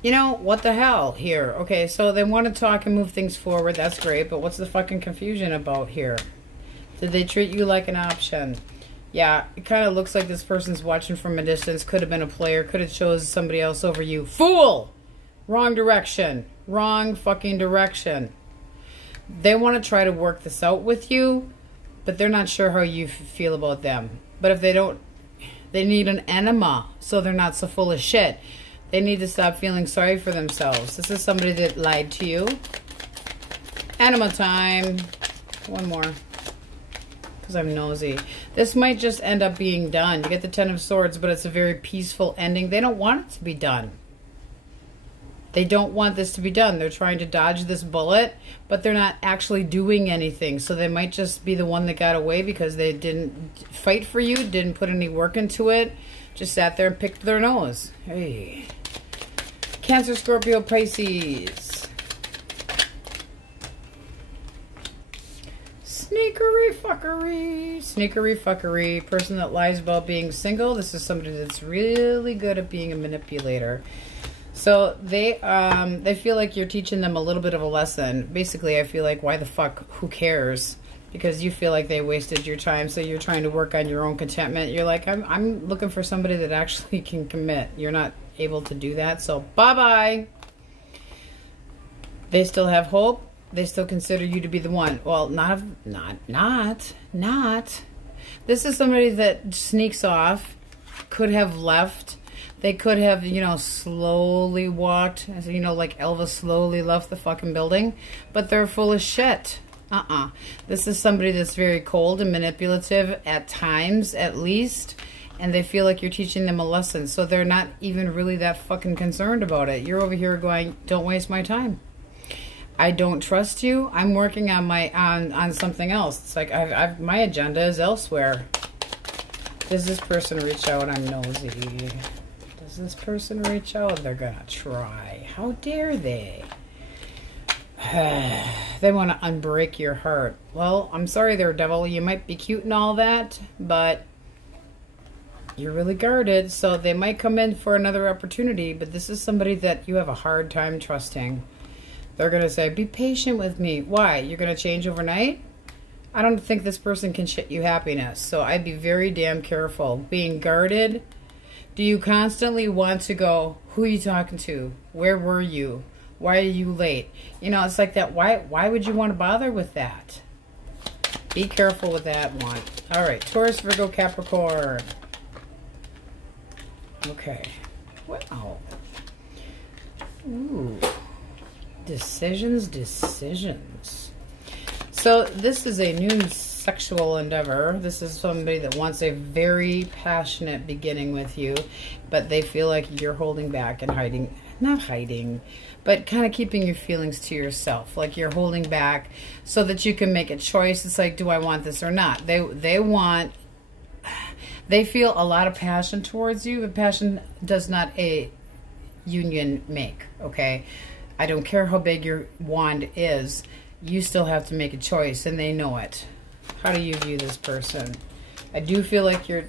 You know, what the hell here? Okay, so they want to talk and move things forward. That's great, but what's the fucking confusion about here? Did they treat you like an option? Yeah, it kind of looks like this person's watching from a distance. Could have been a player. Could have chosen somebody else over you. Fool! Wrong direction. Wrong fucking direction. They want to try to work this out with you, but they're not sure how you feel about them. But if they don't, they need an enema, so they're not so full of shit. They need to stop feeling sorry for themselves. This is somebody that lied to you. Enema time. One more. Because I'm nosy. This might just end up being done. You get the Ten of Swords, but it's a very peaceful ending. They don't want it to be done. They don't want this to be done. They're trying to dodge this bullet, but they're not actually doing anything. So they might just be the one that got away because they didn't fight for you, didn't put any work into it, just sat there and picked their nose. Hey. Cancer, Scorpio, Pisces. Sneakery fuckery. Sneakery fuckery. Person that lies about being single. This is somebody that's really good at being a manipulator. So they feel like you're teaching them a little bit of a lesson. Basically, I feel like, why the fuck? Who cares? Because you feel like they wasted your time, so you're trying to work on your own contentment. You're like, I'm looking for somebody that actually can commit. You're not able to do that, so bye-bye. They still have hope. They still consider you to be the one. Well, not. This is somebody that sneaks off, could have left. They could have, you know, slowly walked, you know, like Elvis slowly left the fucking building, but they're full of shit. This is somebody that's very cold and manipulative at times, at least, and they feel like you're teaching them a lesson, so they're not even really that fucking concerned about it. You're over here going, don't waste my time. I don't trust you. I'm working on my on something else. It's like my agenda is elsewhere. Does this person reach out? I'm nosy. Does this person reach out? They're gonna try. How dare they? They want to unbreak your heart. Well, I'm sorry there, devil. You might be cute and all that, but you're really guarded, so they might come in for another opportunity, but this is somebody that you have a hard time trusting. They're going to say, be patient with me. Why? You're going to change overnight? I don't think this person can shit you happiness, so I'd be very damn careful. Being guarded, do you constantly want to go, who are you talking to? Where were you? Why are you late? You know, it's like that. Why would you want to bother with that? Be careful with that one. All right, Taurus, Virgo, Capricorn. Okay. Wow. Ooh. Decisions. So this is a new sexual endeavor. This is somebody that wants a very passionate beginning with you, but they feel like you're holding back and hiding. Not hiding, but kind of keeping your feelings to yourself. Like you're holding back so that you can make a choice. It's like, do I want this or not? They feel a lot of passion towards you, but passion does not a union make, okay? I don't care how big your wand is, you still have to make a choice, and they know it. How do you view this person? I do feel like you're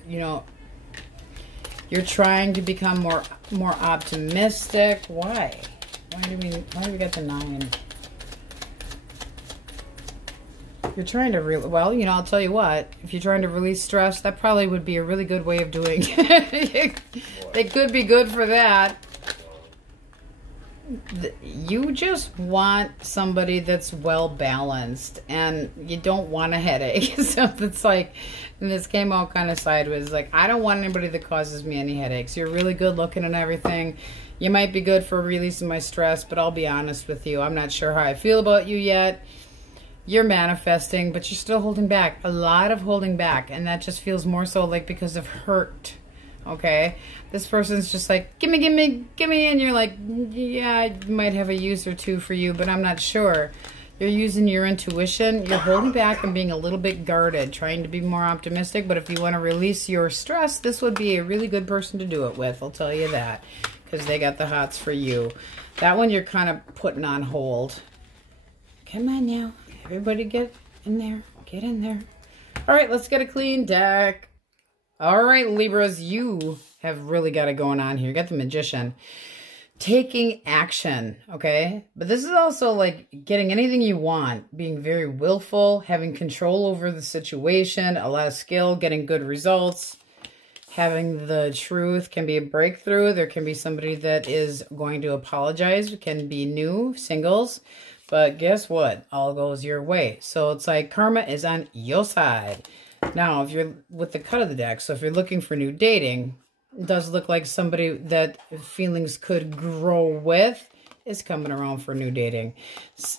trying to become more optimistic. Why? Why do we get the 9? You're trying to well, you know, I'll tell you what. If you're trying to release stress, that probably would be a really good way of doing it. They could be good for that. You just want somebody that's well balanced, and you don't want a headache. So it's like, and this came out kind of sideways. Like, I don't want anybody that causes me any headaches. You're really good looking and everything. You might be good for releasing my stress, but I'll be honest with you. I'm not sure how I feel about you yet. You're manifesting, but you're still holding back. A lot of holding back, and that just feels more so like because of hurt. Okay, this person's just like, gimme, and you're like, yeah, I might have a use or two for you, but I'm not sure. You're using your intuition. You're holding back and being a little bit guarded, trying to be more optimistic, but if you want to release your stress, this would be a really good person to do it with, I'll tell you that, because they got the hots for you. That one you're kind of putting on hold. Come on now, everybody get in there, get in there. All right, let's get a clean deck. All right, Libras, you have really got it going on here. You got the Magician. Taking action, okay? But this is also like getting anything you want, being very willful, having control over the situation, a lot of skill, getting good results, having the truth can be a breakthrough. There can be somebody that is going to apologize. It can be new, singles. But guess what? All goes your way. So it's like karma is on your side. Now, if you're with the cut of the deck, so if you're looking for new dating, it does look like somebody that feelings could grow with is coming around for new dating.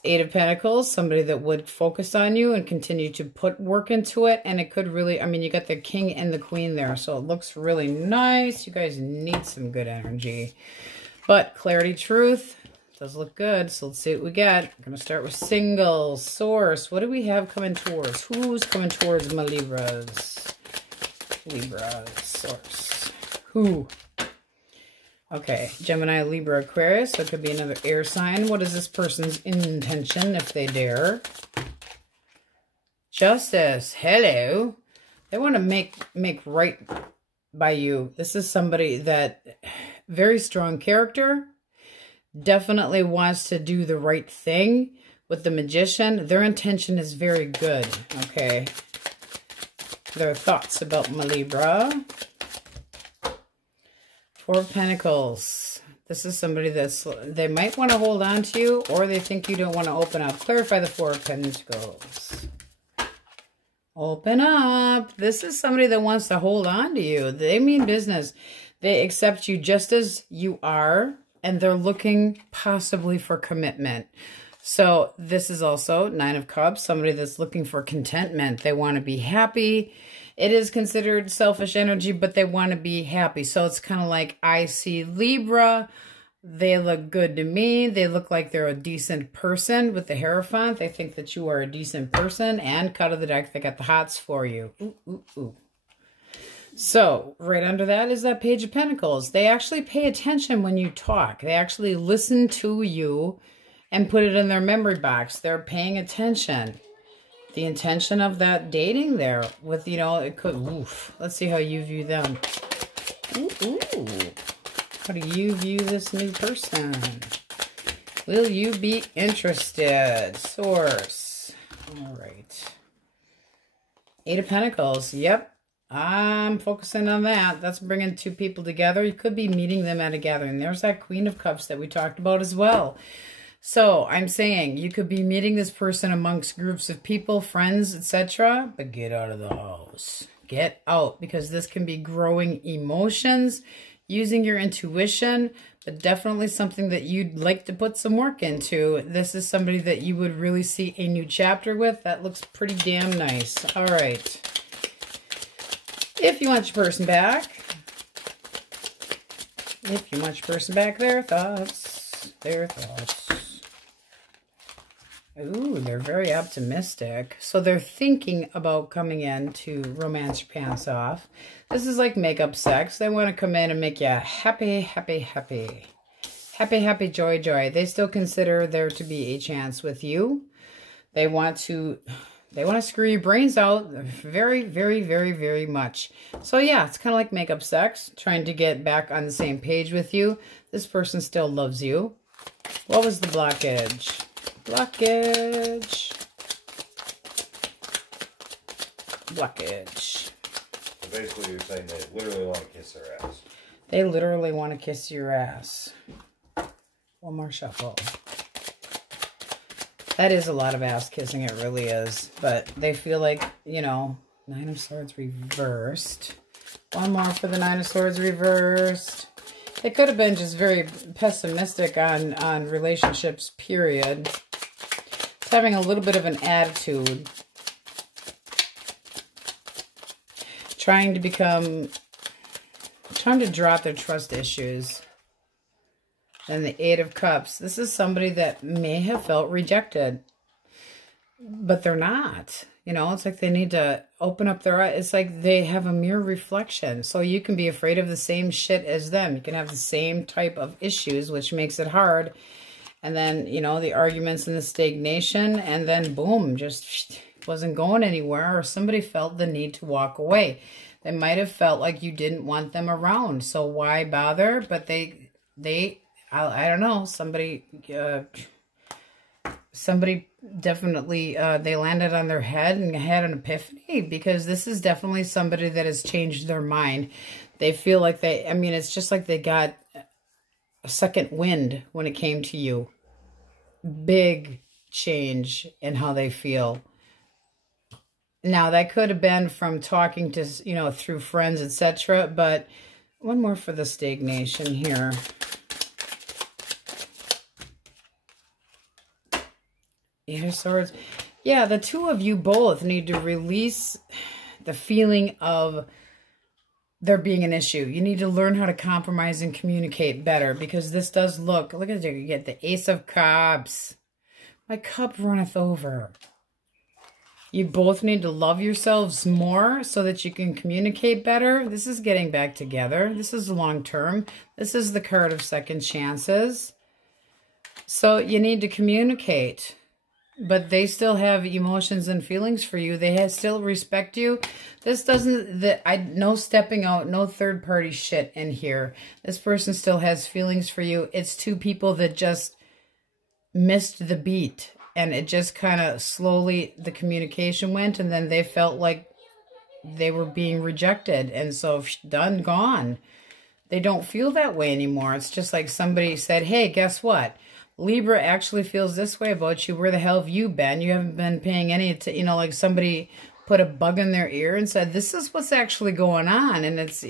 Eight of Pentacles, somebody that would focus on you and continue to put work into it. And it could really, I mean, you got the King and the Queen there, so it looks really nice. You guys need some good energy. But clarity, truth, does look good. So let's see what we got. We're going to start with singles. Source, what do we have coming towards? Who's coming towards my Libras? Libra, source. Who? Okay, Gemini, Libra, Aquarius. So it could be another air sign. What is this person's intention if they dare? Justice. Hello. They want to make right by you. This is somebody that very strong character. Definitely wants to do the right thing. With the Magician, their intention is very good. Okay. Their thoughts about my Libra. Four of Pentacles. This is somebody that's, they might want to hold on to you, or they think you don't want to open up. Clarify the Four of Pentacles. Open up. This is somebody that wants to hold on to you. They mean business. They accept you just as you are, and they're looking possibly for commitment. So this is also Nine of Cups, somebody that's looking for contentment. They want to be happy. It is considered selfish energy, but they want to be happy. So it's kind of like, I see Libra. They look good to me. They look like they're a decent person with the Hierophant. They think that you are a decent person. And cut of the deck, they got the hots for you. Ooh, ooh, ooh. So right under that is that Page of Pentacles. They actually pay attention when you talk. They actually listen to you and put it in their memory box. They're paying attention. The intention of that dating there with, you know, it could, oof. Let's see how you view them. Ooh, ooh. How do you view this new person? Will you be interested? Source. All right. Eight of Pentacles. Yep. I'm focusing on that. That's bringing two people together. You could be meeting them at a gathering. There's that Queen of Cups that we talked about as well. So I'm saying you could be meeting this person amongst groups of people, friends, etc. But get out of the house. Get out, because this can be growing emotions, using your intuition, but definitely something that you'd like to put some work into. This is somebody that you would really see a new chapter with. That looks pretty damn nice. All right. If you want your person back, their thoughts, Ooh, they're very optimistic. So they're thinking about coming in to romance your pants off. This is like makeup sex. They want to come in and make you happy, happy, happy. Happy, happy, joy, joy. They still consider there to be a chance with you. They want to screw your brains out very, very, very, very much. So yeah, it's kind of like makeup sex, trying to get back on the same page with you. This person still loves you. What was the blockage? Blockage. Blockage. So basically you're saying they literally want to kiss their ass. They literally want to kiss your ass. One more shuffle. That is a lot of ass kissing, it really is. But they feel like, you know, Nine of Swords reversed. One more for the Nine of Swords reversed. They could have been just very pessimistic on relationships, period. It's having a little bit of an attitude. Trying to drop their trust issues. And the Eight of Cups. This is somebody that may have felt rejected. But they're not. You know, it's like they need to open up their eyes. It's like they have a mirror reflection. So you can be afraid of the same shit as them. You can have the same type of issues, which makes it hard. And then, you know, the arguments and the stagnation. And then, boom, just wasn't going anywhere. Or somebody felt the need to walk away. They might have felt like you didn't want them around. So why bother? But they I don't know, somebody definitely, they landed on their head and had an epiphany, because this is definitely somebody that has changed their mind. They feel like it's just like they got a second wind when it came to you. Big change in how they feel. Now, that could have been from talking to, you know, through friends, etc. But one more for the stagnation here. Eight of Swords. Yeah, the two of you both need to release the feeling of there being an issue. You need to learn how to compromise and communicate better, because this does look at it. You get the Ace of Cups. My cup runneth over. You both need to love yourselves more so that you can communicate better. This is getting back together. This is long term. This is the card of second chances. So you need to communicate. But they still have emotions and feelings for you. They still respect you. This doesn't, no stepping out, no third party shit in here. This person still has feelings for you. It's two people that just missed the beat. And it just kind of slowly, the communication went. And then they felt like they were being rejected. And so done, gone. They don't feel that way anymore. It's just like somebody said, hey, guess what? Libra actually feels this way about you. Where the hell have you been? You haven't been paying any, like somebody put a bug in their ear and said, this is what's actually going on. And it's,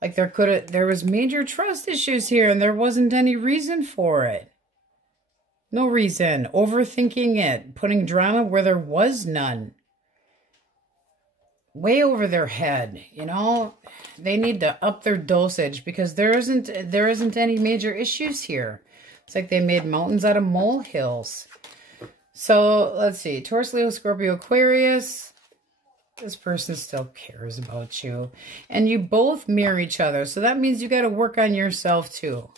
like there was major trust issues here and there wasn't any reason for it. No reason. Overthinking it. Putting drama where there was none. Way over their head, They need to up their dosage because there isn't any major issues here. It's like they made mountains out of molehills. So, let's see. Taurus, Leo, Scorpio, Aquarius. This person still cares about you. And you both mirror each other. So that means you got to work on yourself too.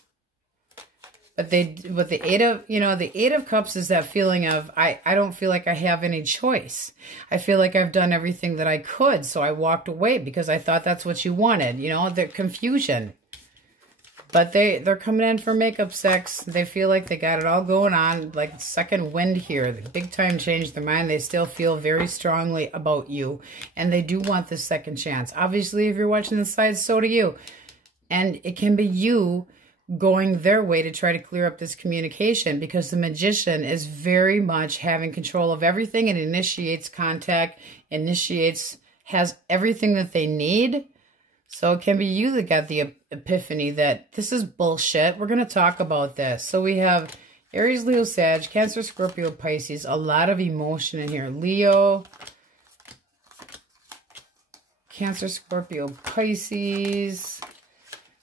But the Eight of Cups is that feeling of, I don't feel like I have any choice. I feel like I've done everything that I could. So I walked away because I thought that's what you wanted. The confusion. But they're coming in for makeup sex. They feel like they got it all going on. Like second wind here. The big time changed their mind. They still feel very strongly about you. And they do want this second chance. Obviously, if you're watching the side, so do you. And it can be you going their way to try to clear up this communication, because the Magician is very much having control of everything and initiates contact, has everything that they need. So it can be you that got the epiphany that this is bullshit. We're going to talk about this. So we have Aries, Leo, Sag, Cancer, Scorpio, Pisces. A lot of emotion in here. Leo, Cancer, Scorpio, Pisces.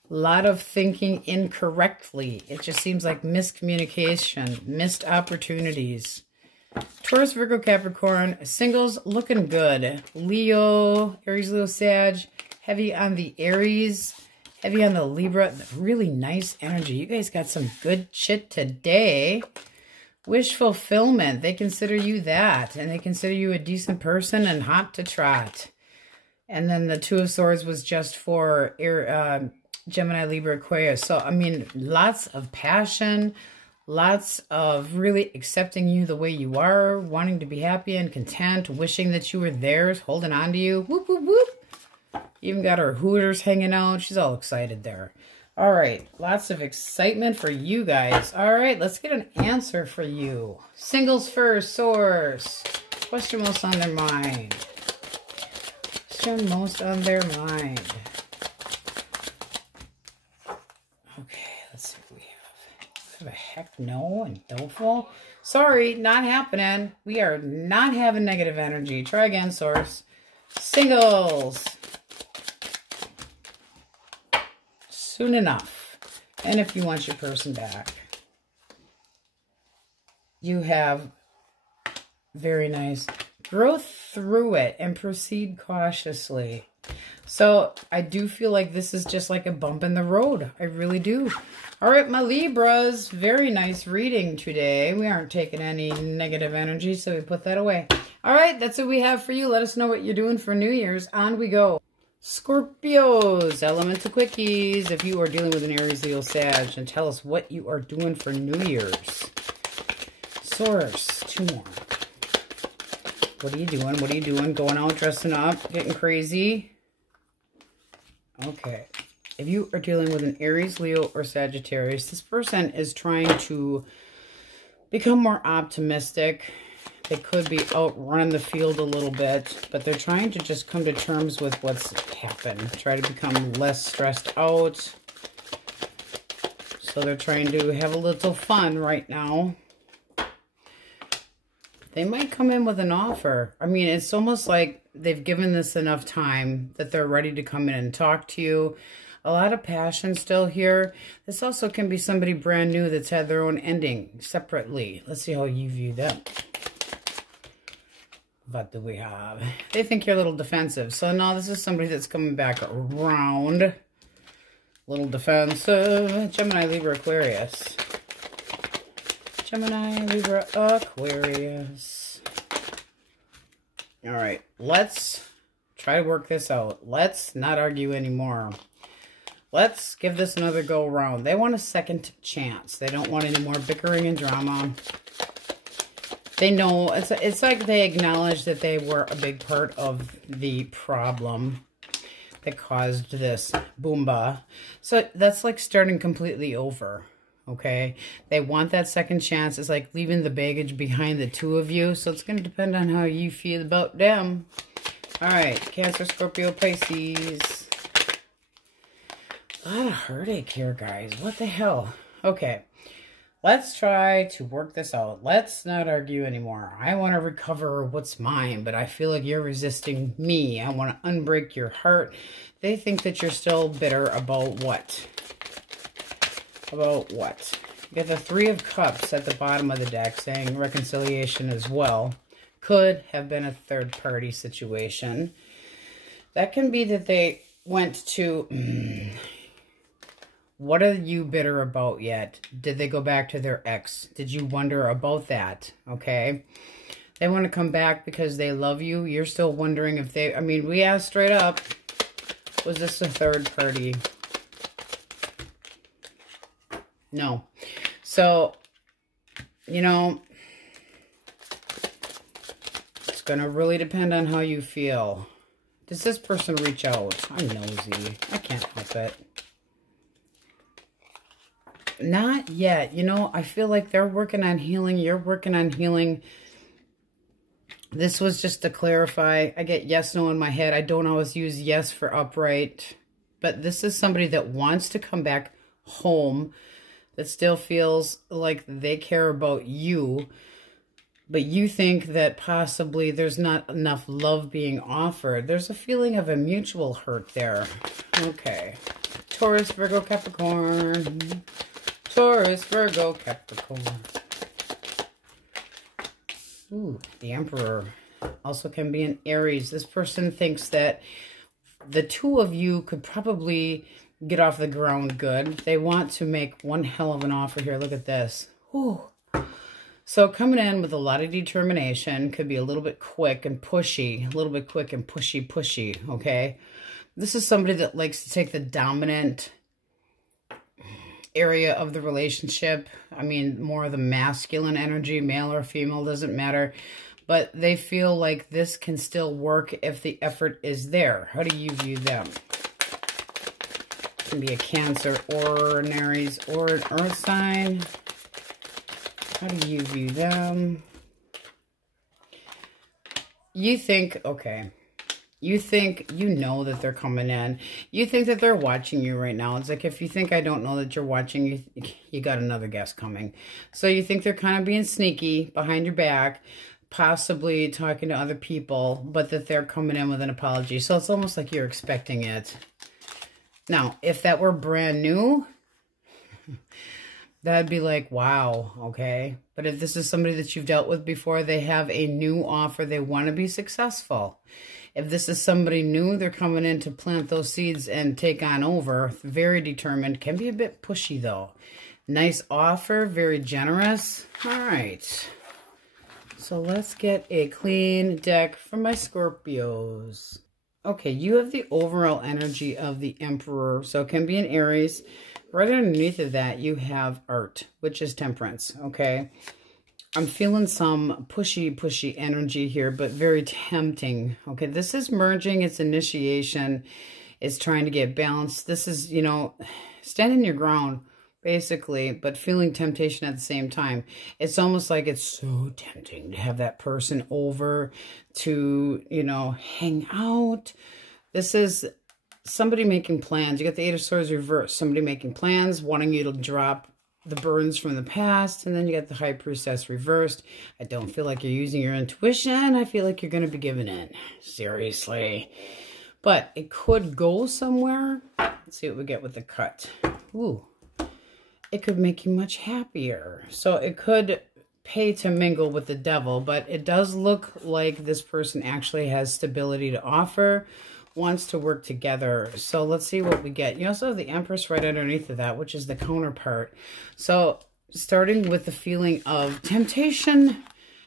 A lot of thinking incorrectly. It just seems like miscommunication, missed opportunities. Taurus, Virgo, Capricorn, singles looking good. Leo, Aries, Leo, Sag, heavy on the Aries, heavy on the Libra. Really nice energy. You guys got some good shit today. Wish fulfillment. They consider you that. And they consider you a decent person and hot to trot. And then the Two of Swords was just for Gemini, Libra, Aquarius. So, I mean, lots of passion, lots of really accepting you the way you are, wanting to be happy and content, wishing that you were theirs, holding on to you. Whoop, whoop, whoop. Even got her Hooters hanging out. She's all excited there. All right, lots of excitement for you guys. All right, let's get an answer for you. Singles first, source. Question most on their mind. Question most on their mind. Let's see what we have. A heck no and doleful. Sorry, not happening. We are not having negative energy. Try again, source. Singles. Soon enough. And if you want your person back, you have very nice. Grow through it and proceed cautiously. So I do feel like this is just like a bump in the road. I really do. All right, my Libras, very nice reading today. We aren't taking any negative energy, so we put that away. All right, that's what we have for you. Let us know what you're doing for New Year's. On we go. Scorpios, elemental quickies. If you are dealing with an Aries, Leo, Sag, and tell us what you are doing for New Year's. Source, two more. What are you doing? What are you doing? Going out, dressing up, getting crazy? Okay. If you are dealing with an Aries, Leo, or Sagittarius, this person is trying to become more optimistic. They could be out running the field a little bit, but they're trying to just come to terms with what's happened. Try to become less stressed out. So they're trying to have a little fun right now. They might come in with an offer. I mean, it's almost like they've given this enough time that they're ready to come in and talk to you. A lot of passion still here. This also can be somebody brand new that's had their own ending separately. Let's see how you view them. What do we have? They think you're a little defensive. So no, this is somebody that's coming back around. A little defensive. Gemini, Libra, Aquarius. Gemini, Libra, Aquarius. All right, let's try to work this out. Let's not argue anymore. Let's give this another go around. They want a second chance. They don't want any more bickering and drama. They know, it's like they acknowledge that they were a big part of the problem that caused this boomba. So that's like starting completely over, okay? They want that second chance. It's like leaving the baggage behind the two of you. So it's going to depend on how you feel about them. All right, Cancer, Scorpio, Pisces. A lot of heartache here, guys. What the hell? Okay. Let's try to work this out. Let's not argue anymore. I want to recover what's mine, but I feel like you're resisting me. I want to unbreak your heart. They think that you're still bitter about what? About what? You got the Three of Cups at the bottom of the deck saying reconciliation as well. Could have been a third-party situation. That can be that they went to... What are you bitter about yet? Did they go back to their ex? Did you wonder about that? Okay. They want to come back because they love you. You're still wondering if they... I mean, we asked straight up, was this a third party? No. So, you know, it's going to really depend on how you feel. Does this person reach out? I'm nosy. I can't help it. Not yet. You know, I feel like they're working on healing. You're working on healing. This was just to clarify. I get yes, no in my head. I don't always use yes for upright. But this is somebody that wants to come back home, that still feels like they care about you. But you think that possibly there's not enough love being offered. There's a feeling of a mutual hurt there. Okay. Taurus, Virgo, Capricorn. Taurus, Virgo, Capricorn. Ooh, the Emperor also can be an Aries. This person thinks that the two of you could probably get off the ground good. They want to make one hell of an offer here. Look at this. Ooh. So coming in with a lot of determination, could be a little bit quick and pushy. A little bit quick and pushy, okay? This is somebody that likes to take the dominant area of the relationship. I mean, more of the masculine energy, male or female, doesn't matter. But they feel like this can still work if the effort is there. How do you view them? Can be a Cancer or an Aries or an Earth sign. How do you view them? You think, okay. You think you know that they're coming in. You think that they're watching you right now. It's like if you think I don't know that you're watching, you got another guest coming. So you think they're kind of being sneaky behind your back, possibly talking to other people, but that they're coming in with an apology. So it's almost like you're expecting it. Now, if that were brand new, that'd be like, wow, okay. But if this is somebody that you've dealt with before, they have a new offer. They want to be successful. If this is somebody new, they're coming in to plant those seeds and take on over. Very determined. Can be a bit pushy, though. Nice offer. Very generous. All right. So let's get a clean deck for my Scorpios. Okay, you have the overall energy of the Emperor. So it can be an Aries. Right underneath of that, you have Art, which is Temperance, okay? I'm feeling some pushy energy here, but very tempting. Okay, this is merging. It's initiation. It's trying to get balanced. This is, you know, standing your ground, basically, but feeling temptation at the same time. It's almost like it's so tempting to have that person over to, you know, hang out. This is somebody making plans. You got the Eight of Swords reversed. Somebody making plans, wanting you to drop the burns from the past, and then you got the High Priestess reversed. I don't feel like you're using your intuition. I feel like you're going to be giving in. Seriously. But it could go somewhere. Let's see what we get with the cut. Ooh. It could make you much happier. So it could pay to mingle with the Devil, but it does look like this person actually has stability to offer, wants to work together. So let's see what we get. You also have the Empress right underneath of that, which is the counterpart. So starting with the feeling of temptation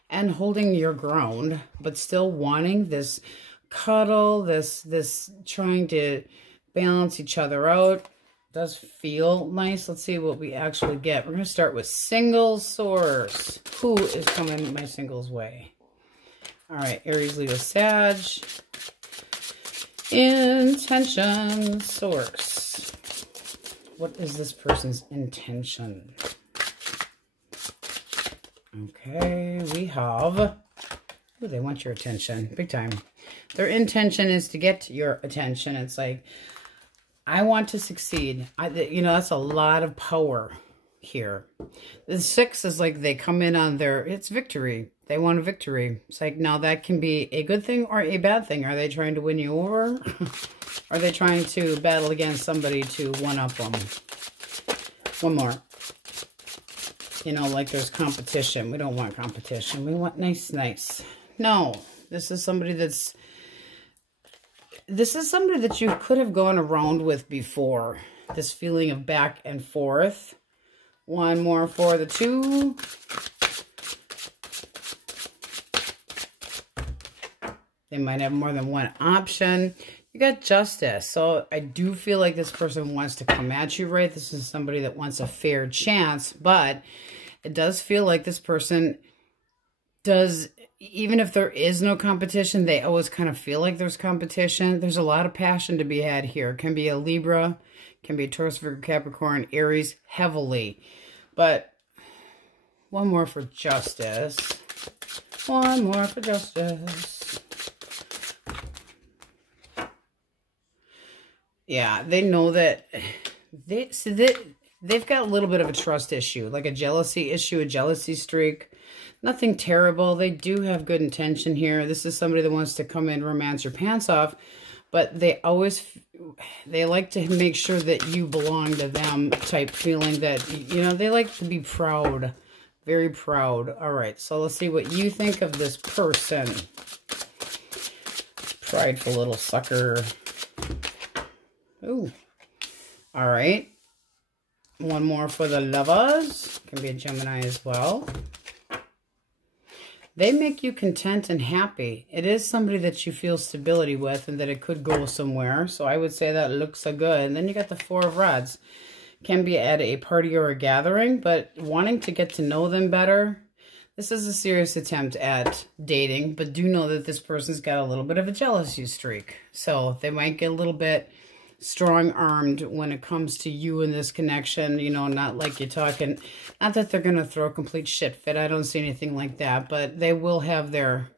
and holding your ground, but still wanting this cuddle, this trying to balance each other out. Does feel nice. Let's see what we actually get. We're going to start with single source. Who is coming my singles way? All right, Aries, Leo, Sag. Intention source. What is this person's intention? Okay, we have... Ooh, they want your attention. Big time. Their intention is to get your attention. It's like, I want to succeed. That's a lot of power here. The 6 is like they come in on it's victory. They want a victory. It's like, now that can be a good thing or a bad thing. Are they trying to win you over? Are they trying to battle against somebody to one-up them? One more. Like there's competition. We don't want competition. We want nice. No, this is somebody that you could have gone around with before. This feeling of back and forth. One more for the 2. They might have more than one option. You got Justice. So I do feel like this person wants to come at you, right? This is somebody that wants a fair chance. But it does feel like this person does... Even if there is no competition, they always kind of feel like there's competition. There's a lot of passion to be had here. It can be a Libra, can be a Taurus, Virgo, Capricorn, Aries, heavily. But one more for Justice. One more for Justice. Yeah, they know that they've got a little bit of a trust issue, like a jealousy issue, a jealousy streak. Nothing terrible. They do have good intention here. This is somebody that wants to come in, romance your pants off, but they like to make sure that you belong to them type feeling that, they like to be proud, very proud. All right, so let's see what you think of this person. Prideful little sucker. Ooh. All right. One more for the Lovers. Can be a Gemini as well. They make you content and happy. It is somebody that you feel stability with and that it could go somewhere. So I would say that looks so good. And then you got the 4 of Rods. Can be at a party or a gathering, but wanting to get to know them better. This is a serious attempt at dating, but do know that this person's got a little bit of a jealousy streak. So they might get a little bit strong-armed when it comes to you in this connection, not like you're talking, not that they're going to throw a complete shit fit. I don't see anything like that, but they will have their,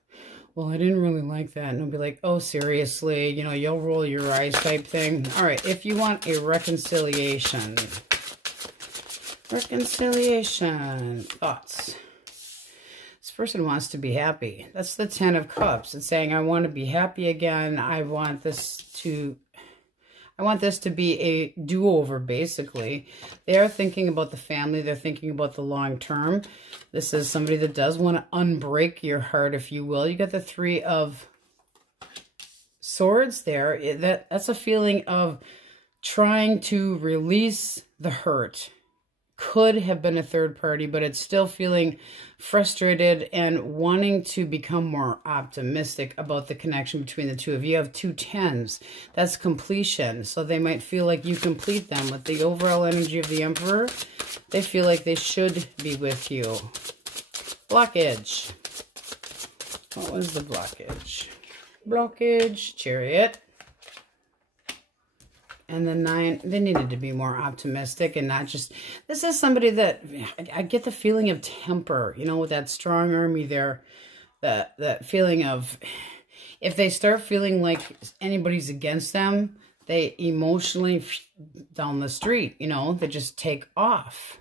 well, I didn't really like that. And they'll be like, oh, seriously, you'll roll your eyes type thing. All right, if you want a reconciliation, thoughts. This person wants to be happy. That's the 10 of Cups. It's saying, I want to be happy again. I want this to be a do-over, basically. They are thinking about the family. They're thinking about the long term. This is somebody that does want to unbreak your heart, if you will. You got the 3 of Swords there. That's a feeling of trying to release the hurt. Could have been a third party, but it's still feeling frustrated and wanting to become more optimistic about the connection between the two of you. You have 2 10s. That's completion. So they might feel like you complete them. With the overall energy of the Emperor, they feel like they should be with you. Blockage. What was the blockage? Blockage, Chariot. And the 9, they needed to be more optimistic and not just... This is somebody that... I get the feeling of temper, with that strong army there. That feeling of... If they start feeling like anybody's against them, they emotionally... down the street, they just take off.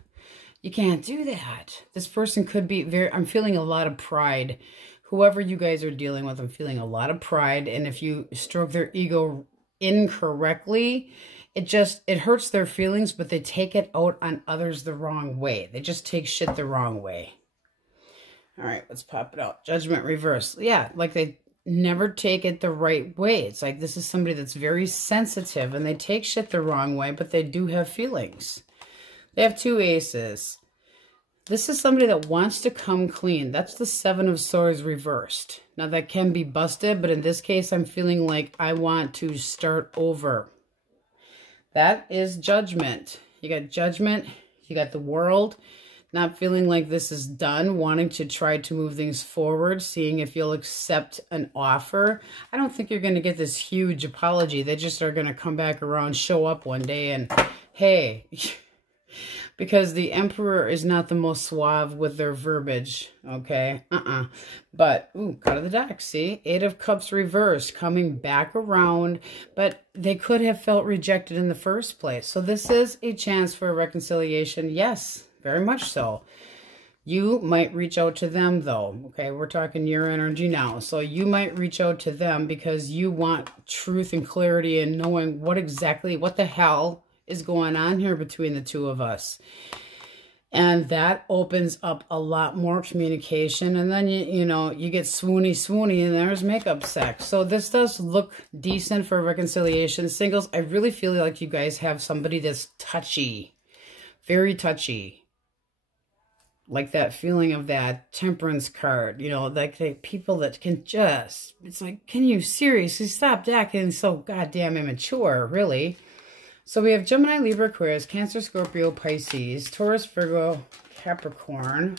You can't do that. This person could be I'm feeling a lot of pride. Whoever you guys are dealing with, I'm feeling a lot of pride. And if you stroke their ego incorrectly, it hurts their feelings, but they take it out on others the wrong way. They just take shit the wrong way. All right, let's pop it out. Judgment reverse. Yeah, like they never take it the right way. It's like this is somebody that's very sensitive and they take shit the wrong way, but they do have feelings. They have 2 aces. This is somebody that wants to come clean. That's the 7 of Swords reversed. Now that can be busted, but in this case, I'm feeling like I want to start over. That is Judgment. You got Judgment. You got the World. Not feeling like this is done. Wanting to try to move things forward. Seeing if you'll accept an offer. I don't think you're going to get this huge apology. They just are going to come back around, show up one day and, hey... Because the Emperor is not the most suave with their verbiage, okay? But, ooh, cut of the deck, see? 8 of Cups reversed, coming back around. But they could have felt rejected in the first place. So this is a chance for a reconciliation. Yes, very much so. You might reach out to them, though, okay? We're talking your energy now. So you might reach out to them because you want truth and clarity and knowing what the hell is going on here between the 2 of us. And that opens up a lot more communication. And then, you know, you get swoony and there's makeup sex. So this does look decent for reconciliation. Singles, I really feel like you guys have somebody that's touchy. Very touchy. Like that feeling of that Temperance card. You know, like the people that can just... It's like, can you seriously stop acting so goddamn immature, really? So we have Gemini, Libra, Aquarius, Cancer, Scorpio, Pisces, Taurus, Virgo, Capricorn,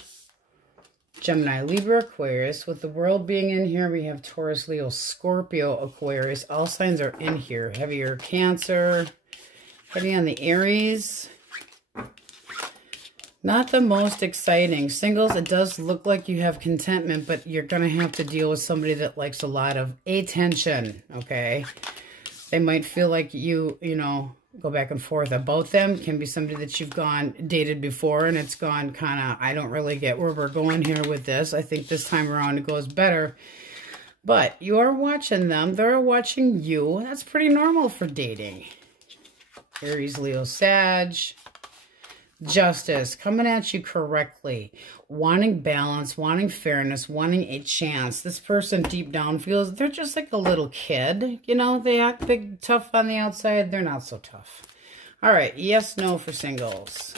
Gemini, Libra, Aquarius. With the World being in here, we have Taurus, Leo, Scorpio, Aquarius. All signs are in here. Heavier Cancer, heavy on the Aries. Not the most exciting. Singles, it does look like you have contentment, but you're going to have to deal with somebody that likes a lot of attention, okay? They might feel like you know, go back and forth about them. Can be somebody that you've dated before and it's gone kind of, I don't really get where we're going here with this. I think this time around it goes better. But you are watching them. They're watching you. That's pretty normal for dating. Aries, Leo, Sag. Justice, coming at you correctly. Wanting balance, wanting fairness, wanting a chance. This person deep down feels they're just like a little kid. You know, they act big, tough on the outside. They're not so tough. All right, yes, no for singles.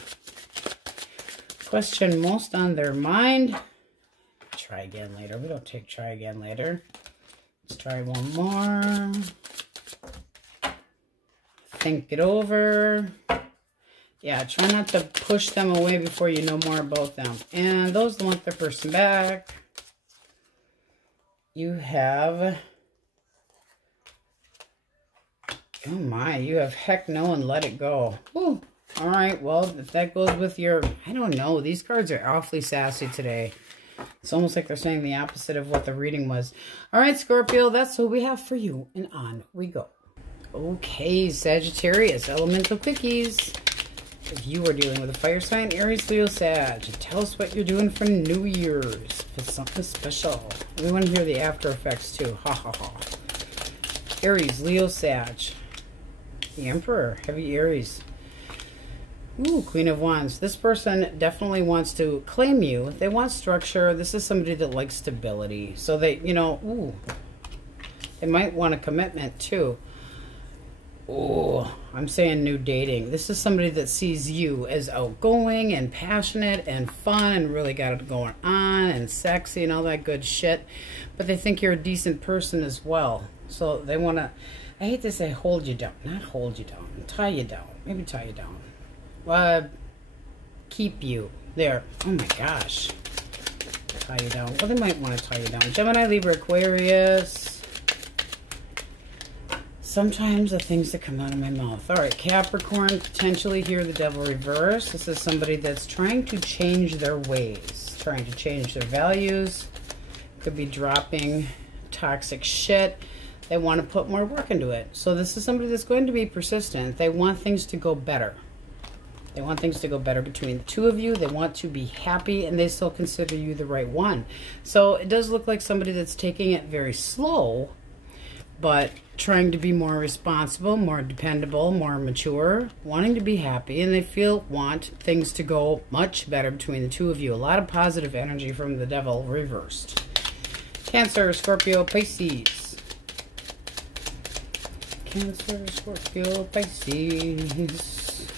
Question most on their mind. Try again later. We don't take try again later. Let's try one more. Think it over. Yeah, try not to push them away before you know more about them. And those that want their person back, you have, oh my, you have heck no and let it go. Woo. All right, well, if that goes with your, I don't know, these cards are awfully sassy today. It's almost like they're saying the opposite of what the reading was. All right, Scorpio, that's what we have for you. And on we go. Okay, Sagittarius, elemental quickies. If you are dealing with a fire sign, Aries, Leo, Sag, tell us what you're doing for New Year's. If it's something special. We want to hear the after effects too. Ha ha ha. Aries, Leo, Sag. The Emperor, heavy Aries. Ooh, Queen of Wands. This person definitely wants to claim you. They want structure. This is somebody that likes stability. So they, you know, ooh. They might want a commitment too. Oh, I'm saying new dating. This is somebody that sees you as outgoing and passionate and fun and really got it going on and sexy and all that good shit. But they think you're a decent person as well. So they want to, I hate to say hold you down. Not hold you down. Tie you down. Maybe tie you down. Keep you. There. Oh my gosh. Tie you down. Well, they might want to tie you down. Gemini, Libra, Aquarius. Sometimes the things that come out of my mouth. All right, Capricorn, potentially here the Devil reverse. This is somebody that's trying to change their ways, trying to change their values. Could be dropping toxic shit. They want to put more work into it. So this is somebody that's going to be persistent. They want things to go better. They want things to go better between the two of you. They want to be happy, and they still consider you the right one. So it does look like somebody that's taking it very slow, but trying to be more responsible, more dependable, more mature, wanting to be happy, and they want things to go much better between the two of you. A lot of positive energy from the Devil reversed. Cancer, Scorpio, Pisces. Cancer, Scorpio, Pisces.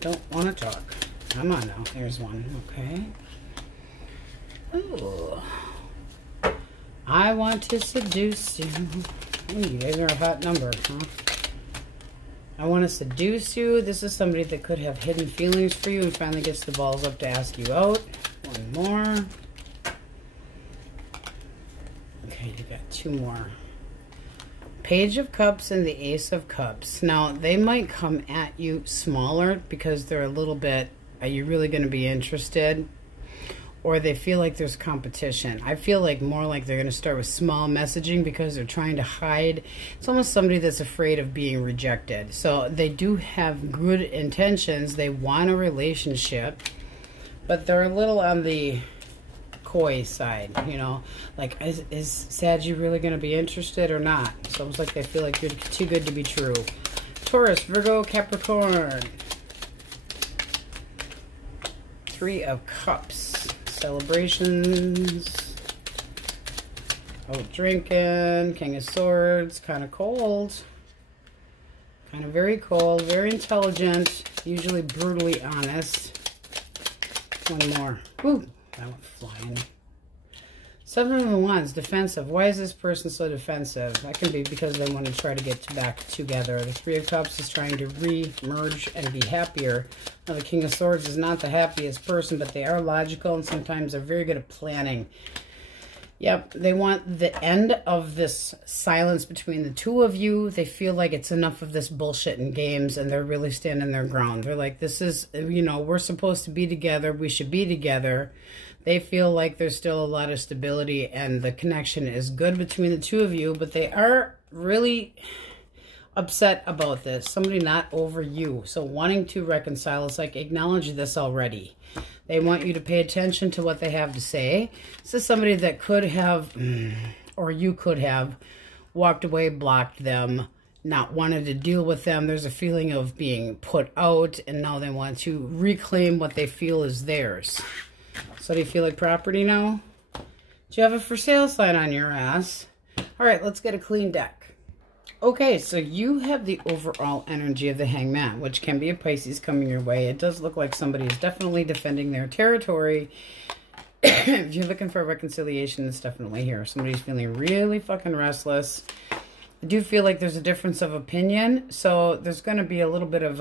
Don't want to talk. Come on now. Here's one. Okay. Ooh. I want to seduce you. Ooh, you guys are a hot number, huh? I want to seduce you. This is somebody that could have hidden feelings for you and finally gets the balls up to ask you out. One more. Okay, you got two more. Page of Cups and the Ace of Cups. Now, they might come at you smaller because they're a little bit, are you really going to be interested? Or they feel like there's competition. I feel like more like they're going to start with small messaging because they're trying to hide. It's almost somebody that's afraid of being rejected. So they do have good intentions. They want a relationship, but they're a little on the coy side, you know. Like, is Saggy really going to be interested or not? It's almost like they feel like you're too good to be true. Taurus, Virgo, Capricorn. Three of Cups. Celebrations. Oh, drinking. King of Swords. Kind of cold. Kind of very cold. Very intelligent. Usually brutally honest. One more. Ooh, that went flying. Seven of Wands. Defensive. Why is this person so defensive? That can be because they want to try to get back together. The Three of Cups is trying to re-merge and be happier. Now, the King of Swords is not the happiest person, but they are logical and sometimes they're very good at planning. Yep, they want the end of this silence between the two of you. They feel like it's enough of this bullshit and games, and they're really standing their ground. They're like, this is, you know, we're supposed to be together. We should be together. They feel like there's still a lot of stability and the connection is good between the two of you, but they are really upset about this. Somebody not over you. So wanting to reconcile, it's like, acknowledge this already. They want you to pay attention to what they have to say. This is somebody that could have, or you could have, walked away, blocked them, not wanted to deal with them. There's a feeling of being put out, and now they want to reclaim what they feel is theirs. So do you feel like property now? Do you have a for sale sign on your ass? All right, let's get a clean deck. Okay, so you have the overall energy of the Hangman, which can be a Pisces coming your way. It does look like somebody is definitely defending their territory. If you're looking for a reconciliation, it's definitely here. Somebody's feeling really fucking restless. I do feel like there's a difference of opinion, so there's going to be a little bit of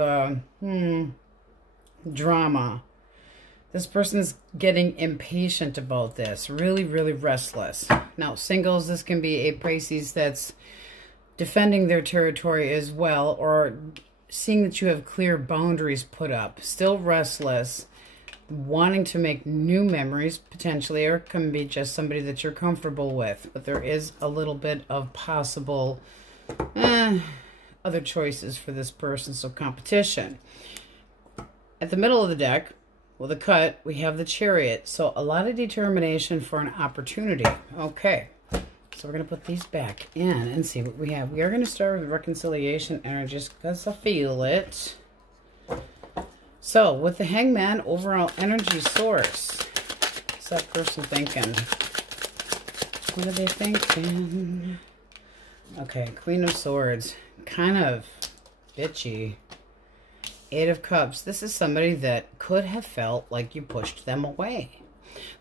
drama. This person's getting impatient about this. Really, really restless. Now, singles, this can be a Pisces that's defending their territory as well, or seeing that you have clear boundaries put up. Still restless, wanting to make new memories, potentially, or it can be just somebody that you're comfortable with. But there is a little bit of possible other choices for this person, so competition. At the middle of the deck, with a cut, we have the Chariot. So a lot of determination for an opportunity. Okay. So we're going to put these back in and see what we have. We are going to start with reconciliation energy just because I feel it. So with the Hangman, overall energy source. What's that person thinking? What are they thinking? Okay, Queen of Swords. Kind of bitchy. Eight of Cups. This is somebody that could have felt like you pushed them away.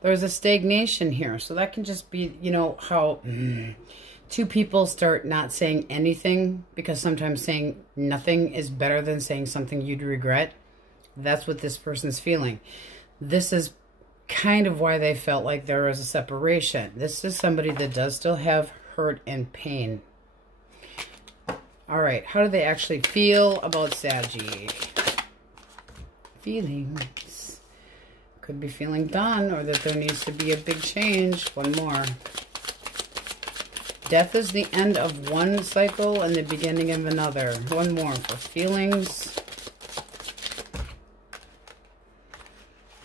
There's a stagnation here. So that can just be, you know, how two people start not saying anything, because sometimes saying nothing is better than saying something you'd regret. That's what this person's feeling. This is kind of why they felt like there was a separation. This is somebody that does still have hurt and pain. All right. How do they actually feel about Saggy? Feelings. Could be feeling done, or that there needs to be a big change. One more. Death is the end of one cycle and the beginning of another. One more for feelings.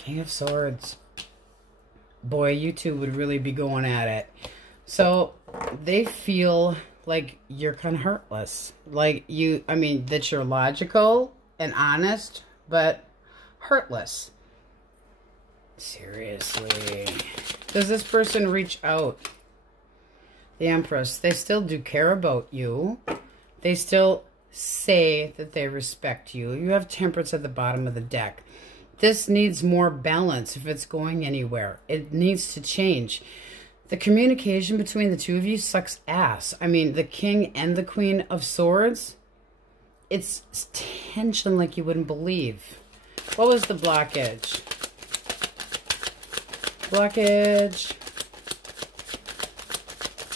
King of Swords. Boy, you two would really be going at it. So they feel like you're kind of heartless. Like you, I mean, that you're logical and honest, but heartless. Seriously. Does this person reach out? The Empress. They still do care about you. They still say that they respect you. You have Temperance at the bottom of the deck. This needs more balance if it's going anywhere. It needs to change. The communication between the two of you sucks ass. I mean, the King and the Queen of Swords, it's tension like you wouldn't believe. What was the blockage? Blockage.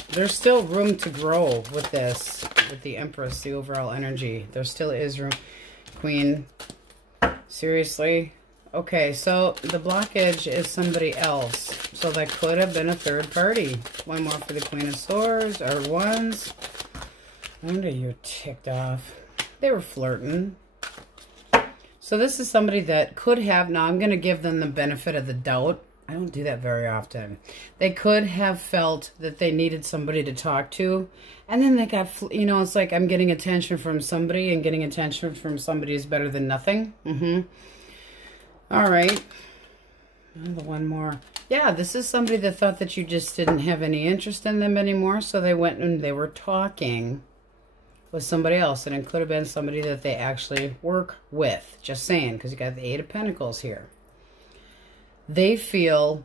There's still room to grow with this, with the Empress, the overall energy. There still is room. Queen. Seriously? Okay, so the blockage is somebody else. So that could have been a third party. One more for the Queen of Swords, or Wands. No wonder you're ticked off. They were flirting. So this is somebody that could have, now I'm going to give them the benefit of the doubt. I don't do that very often. They could have felt that they needed somebody to talk to. And then they got, you know, it's like I'm getting attention from somebody, and getting attention from somebody is better than nothing. All right. One more. Yeah, this is somebody that thought that you just didn't have any interest in them anymore. So they went and they were talking with somebody else. And it could have been somebody that they actually work with. Just saying, because you got the Eight of Pentacles here. They feel,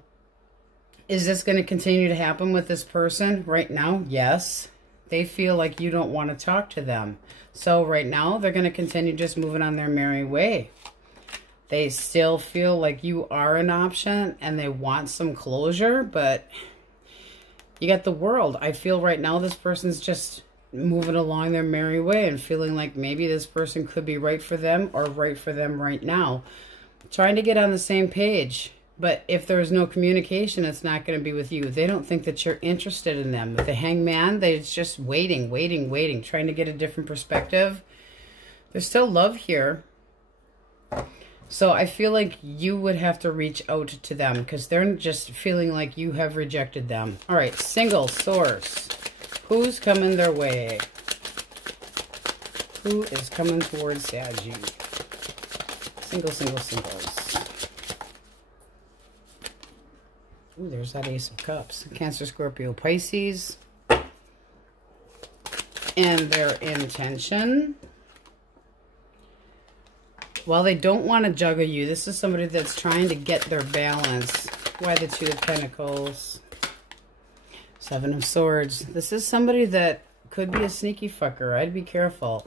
is this going to continue to happen with this person right now? Yes. They feel like you don't want to talk to them. So right now, they're going to continue just moving on their merry way. They still feel like you are an option and they want some closure, but you got the World. I feel right now this person's just moving along their merry way and feeling like maybe this person could be right for them or right for them right now. Trying to get on the same page. But if there's no communication, it's not going to be with you. They don't think that you're interested in them. With the Hangman, they're just waiting, trying to get a different perspective. There's still love here. So I feel like you would have to reach out to them because they're just feeling like you have rejected them. All right, single source. Who's coming their way? Who is coming towards Saggy? Singles. Ooh, there's that Ace of Cups. Cancer, Scorpio, Pisces. And their intention. While they don't want to juggle you, this is somebody that's trying to get their balance. Why the Two of Pentacles? Seven of Swords. This is somebody that could be a sneaky fucker. I'd be careful.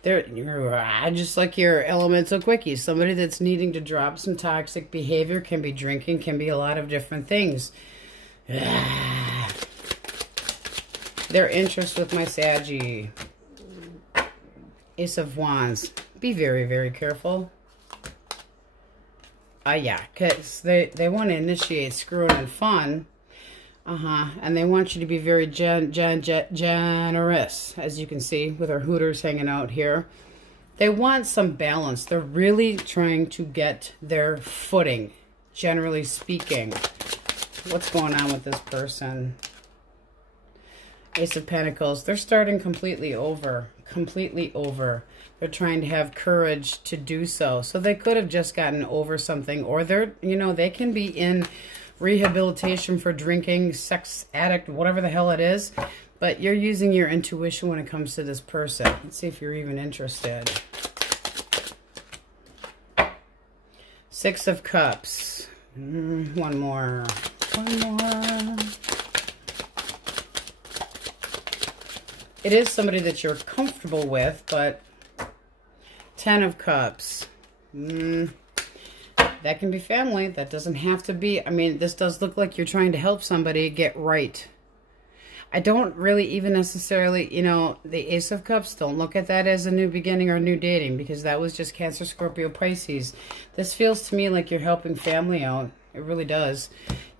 They're just like your elemental quickie. Somebody that's needing to drop some toxic behavior. Can be drinking, can be a lot of different things. Their interest with my Saggy. Ace of Wands. Be very, very careful. Yeah, because they want to initiate screwing and fun. And they want you to be very generous, as you can see, with our Hooters hanging out here. They want some balance. They're really trying to get their footing, generally speaking. What's going on with this person? Ace of Pentacles. They're starting completely over. Completely over. They're trying to have courage to do so. So they could have just gotten over something. Or they're, you know, they can be in rehabilitation for drinking, sex addict, whatever the hell it is. But you're using your intuition when it comes to this person. Let's see if you're even interested. Six of Cups. One more. It is somebody that you're comfortable with, but Ten of Cups. That can be family. That doesn't have to be. I mean, this does look like you're trying to help somebody get right. I don't really even necessarily, you know, the Ace of Cups, don't look at that as a new beginning or new dating, because that was just Cancer, Scorpio, Pisces. This feels to me like you're helping family out. It really does.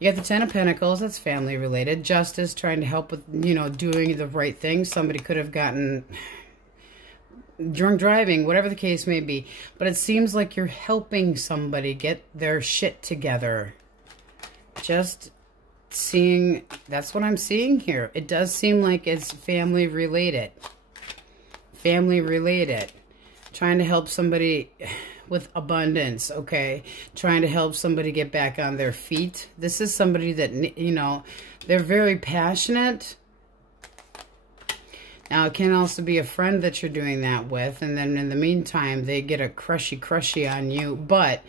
You got the Ten of Pentacles. That's family related. Justice, trying to help with, you know, doing the right thing. Somebody could have gotten drunk driving, whatever the case may be. But it seems like you're helping somebody get their shit together. Just seeing, that's what I'm seeing here. It does seem like it's family related. Family related. Trying to help somebody with abundance, okay? Trying to help somebody get back on their feet. This is somebody that, you know, they're very passionate. Now, it can also be a friend that you're doing that with, and then in the meantime, they get a crushy on you. But,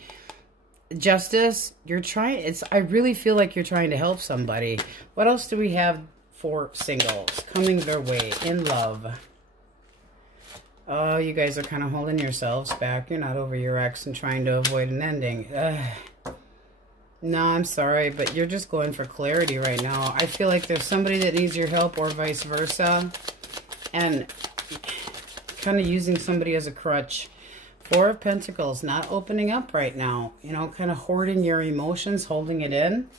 Justice, you're trying, I really feel like you're trying to help somebody. What else do we have for singles coming their way in love? Oh, you guys are kind of holding yourselves back. You're not over your ex and trying to avoid an ending. No, I'm sorry, but you're just going for clarity right now. I feel like there's somebody that needs your help or vice versa. And kind of using somebody as a crutch. Four of Pentacles, not opening up right now. You know, kind of hoarding your emotions, holding it in.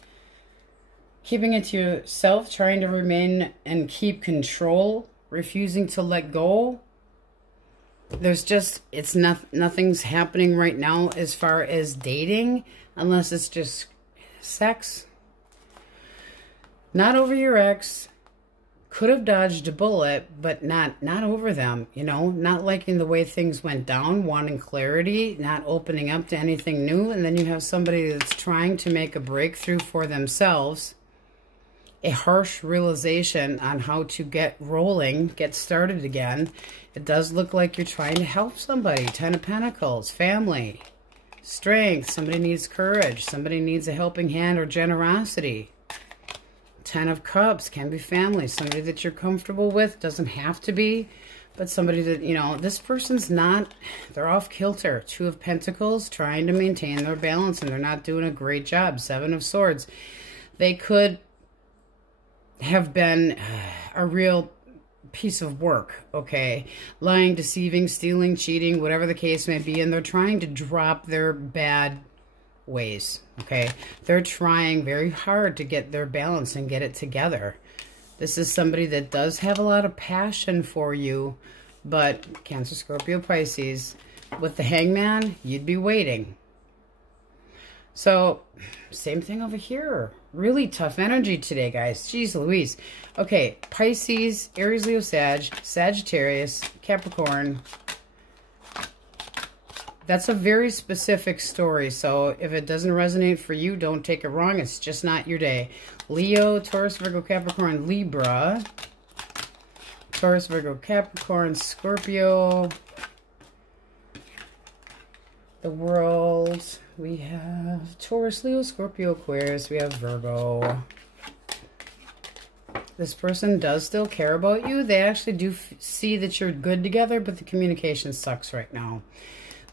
Keeping it to yourself, trying to remain and keep control. Refusing to let go. There's just, nothing's happening right now as far as dating. Unless it's just sex. Not over your ex. Could have dodged a bullet, but not over them, you know, not liking the way things went down, wanting clarity, not opening up to anything new. And then you have somebody that's trying to make a breakthrough for themselves, a harsh realization on how to get rolling, get started again. It does look like you're trying to help somebody. Ten of Pentacles, family, strength, somebody needs courage, somebody needs a helping hand or generosity. Ten of Cups can be family, somebody that you're comfortable with, doesn't have to be, but somebody that, you know, this person's not, they're off kilter. Two of Pentacles, trying to maintain their balance, and they're not doing a great job. Seven of Swords. They could have been a real piece of work, okay? Lying, deceiving, stealing, cheating, whatever the case may be, and they're trying to drop their bad ways, okay? They're trying very hard to get their balance and get it together. This is somebody that does have a lot of passion for you, but Cancer, Scorpio, Pisces, with the Hangman, you'd be waiting. So, same thing over here. Really tough energy today, guys. Jeez Louise. Okay, Pisces, Aries, Leo, Sagittarius, Capricorn. That's a very specific story, so if it doesn't resonate for you, don't take it wrong. It's just not your day. Leo, Taurus, Virgo, Capricorn, Libra. Taurus, Virgo, Capricorn, Scorpio. The World. We have Taurus, Leo, Scorpio, Aquarius. We have Virgo. This person does still care about you. They actually do see that you're good together, but the communication sucks right now.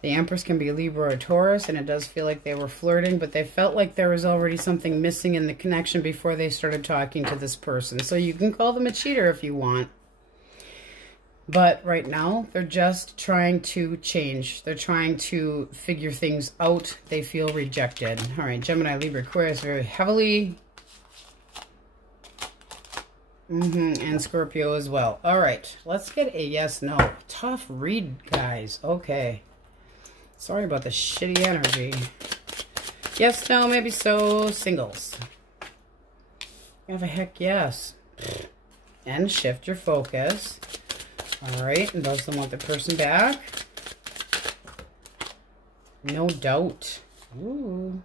The Empress can be Libra or Taurus, and it does feel like they were flirting, but they felt like there was already something missing in the connection before they started talking to this person. So you can call them a cheater if you want. But right now, they're just trying to change. They're trying to figure things out. They feel rejected. All right, Gemini, Libra, Aquarius, very heavily. And Scorpio as well. All right, let's get a yes, no. Tough read, guys. Okay. Sorry about the shitty energy. Yes, no, maybe so. Singles. You have a heck yes. And shift your focus. All right, and doesn't want the person back. No doubt. Ooh.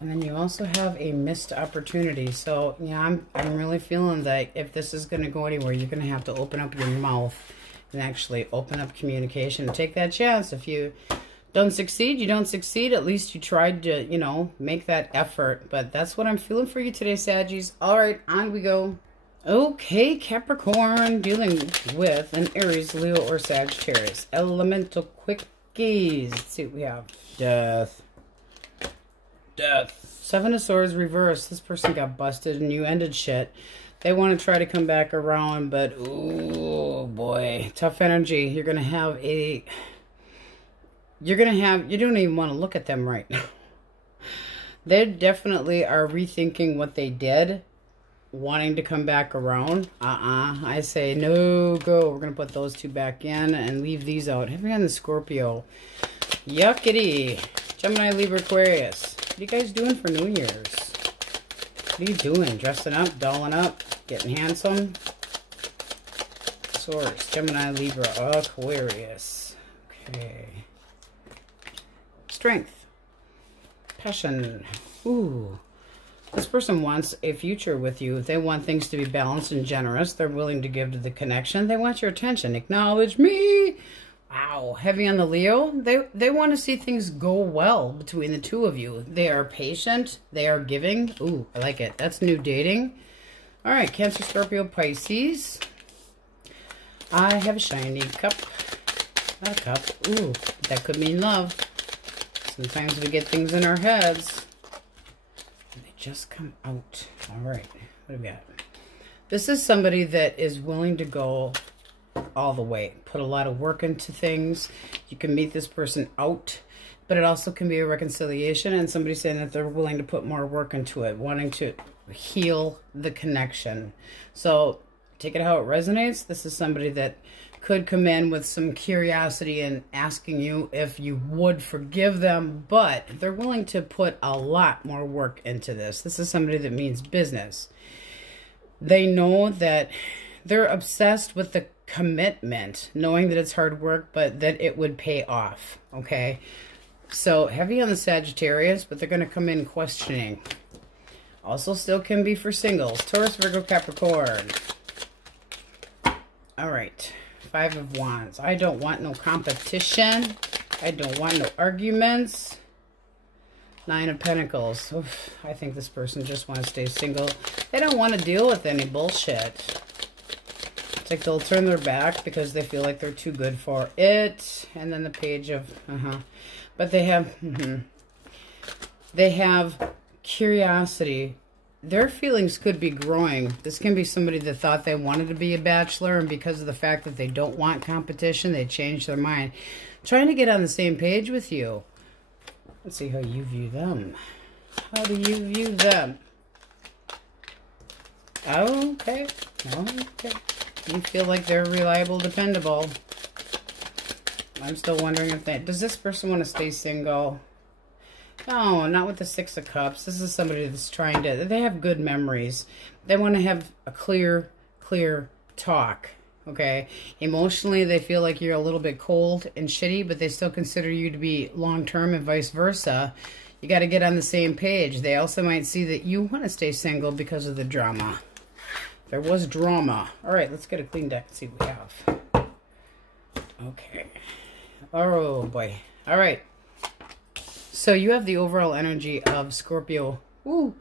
And then you also have a missed opportunity. So, yeah, I'm really feeling that if this is going to go anywhere, you're going to have to open up your mouth and actually open up communication and take that chance. If you don't succeed, you don't succeed. At least you tried to, you know, make that effort. But that's what I'm feeling for you today, Saggies. All right, on we go. Okay, Capricorn, dealing with an Aries, Leo, or Sagittarius. Elemental quickies. Let's see what we have. Death. Death. Seven of Swords reversed. This person got busted and you ended shit. They want to try to come back around, but oh boy, tough energy. You're going to have a... You don't even want to look at them right now. They definitely are rethinking what they did. wanting to come back around. I say no go. We're going to put those two back in and leave these out. Heavy on the Scorpio. Yuckity. Gemini, Libra, Aquarius. What are you guys doing for New Year's? What are you doing? Dressing up? Dolling up? Getting handsome? Source. Gemini, Libra, Aquarius. Okay. Strength. Passion. Ooh. This person wants a future with you. They want things to be balanced and generous. They're willing to give to the connection. They want your attention. Acknowledge me. Wow. Heavy on the Leo. They want to see things go well between the two of you. They are patient. They are giving. Ooh, I like it. That's new dating. All right. Cancer, Scorpio, Pisces. I have a shiny cup. A cup. Ooh, that could mean love. Sometimes we get things in our heads. They just come out. All right. What do we got? This is somebody that is willing to go all the way. Put a lot of work into things. You can meet this person out, but it also can be a reconciliation and somebody saying that they're willing to put more work into it, wanting to heal the connection. So take it how it resonates. This is somebody that could come in with some curiosity and asking you if you would forgive them, but they're willing to put a lot more work into this. This is somebody that means business. They know that they're obsessed with the commitment, knowing that it's hard work, but that it would pay off, okay? So heavy on the Sagittarius, but they're going to come in questioning. Also still can be for singles. Taurus, Virgo, Capricorn. All right. 5 of Wands. I don't want no competition. I don't want no arguments. 9 of Pentacles. Oof, I think this person just wants to stay single. They don't want to deal with any bullshit. It's like they'll turn their back because they feel like they're too good for it. And then the Page of... But they have... They have curiosity. Their feelings could be growing. This can be somebody that thought they wanted to be a bachelor, and because of the fact that they don't want competition, they changed their mind. Trying to get on the same page with you. Let's see how you view them. How do you view them? Okay. Okay. You feel like they're reliable, dependable. I'm still wondering if they... Does this person want to stay single? No, not with the 6 of Cups. This is somebody that's trying to... They have good memories. They want to have a clear talk, okay? Emotionally, they feel like you're a little bit cold and shitty, but they still consider you to be long-term and vice versa. You got to get on the same page. They also might see that you want to stay single because of the drama. There was drama. All right, let's get a clean deck and see what we have. Okay. Oh, boy. All right. So you have the overall energy of Scorpio. Ooh,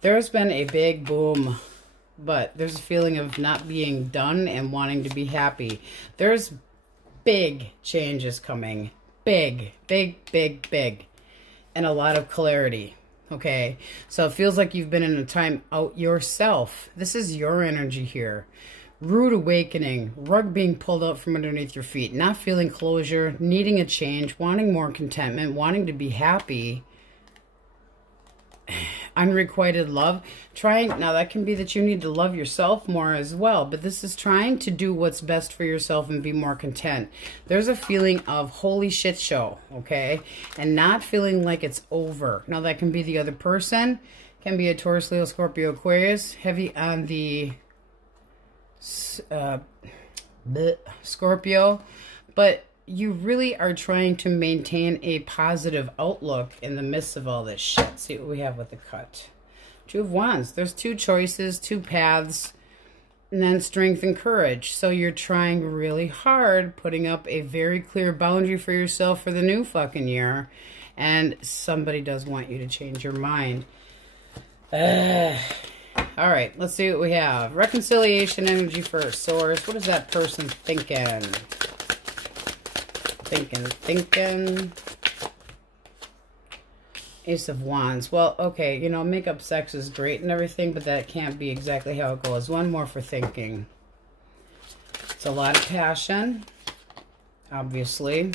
there's been a big boom, but there's a feeling of not being done and wanting to be happy. There's big changes coming. Big. And a lot of clarity. Okay, so it feels like you've been in a time out yourself. This is your energy here. Rude awakening, rug being pulled out from underneath your feet, not feeling closure, needing a change, wanting more contentment, wanting to be happy. Unrequited love. Now that can be that you need to love yourself more as well, but this is trying to do what's best for yourself and be more content. There's a feeling of holy shit show, okay? And not feeling like it's over. Now that can be the other person, can be a Taurus, Leo, Scorpio, Aquarius, heavy on the Scorpio, but you really are trying to maintain a positive outlook in the midst of all this shit. See what we have with the cut. 2 of Wands. There's 2 choices, 2 paths, and then strength and courage. So you're trying really hard, putting up a very clear boundary for yourself for the new fucking year, and somebody does want you to change your mind. All right, let's see what we have. Reconciliation energy first. Source, what is that person thinking? Thinking. Ace of Wands. Well, okay, you know, makeup sex is great and everything, but that can't be exactly how it goes. One more for thinking. It's a lot of passion, obviously.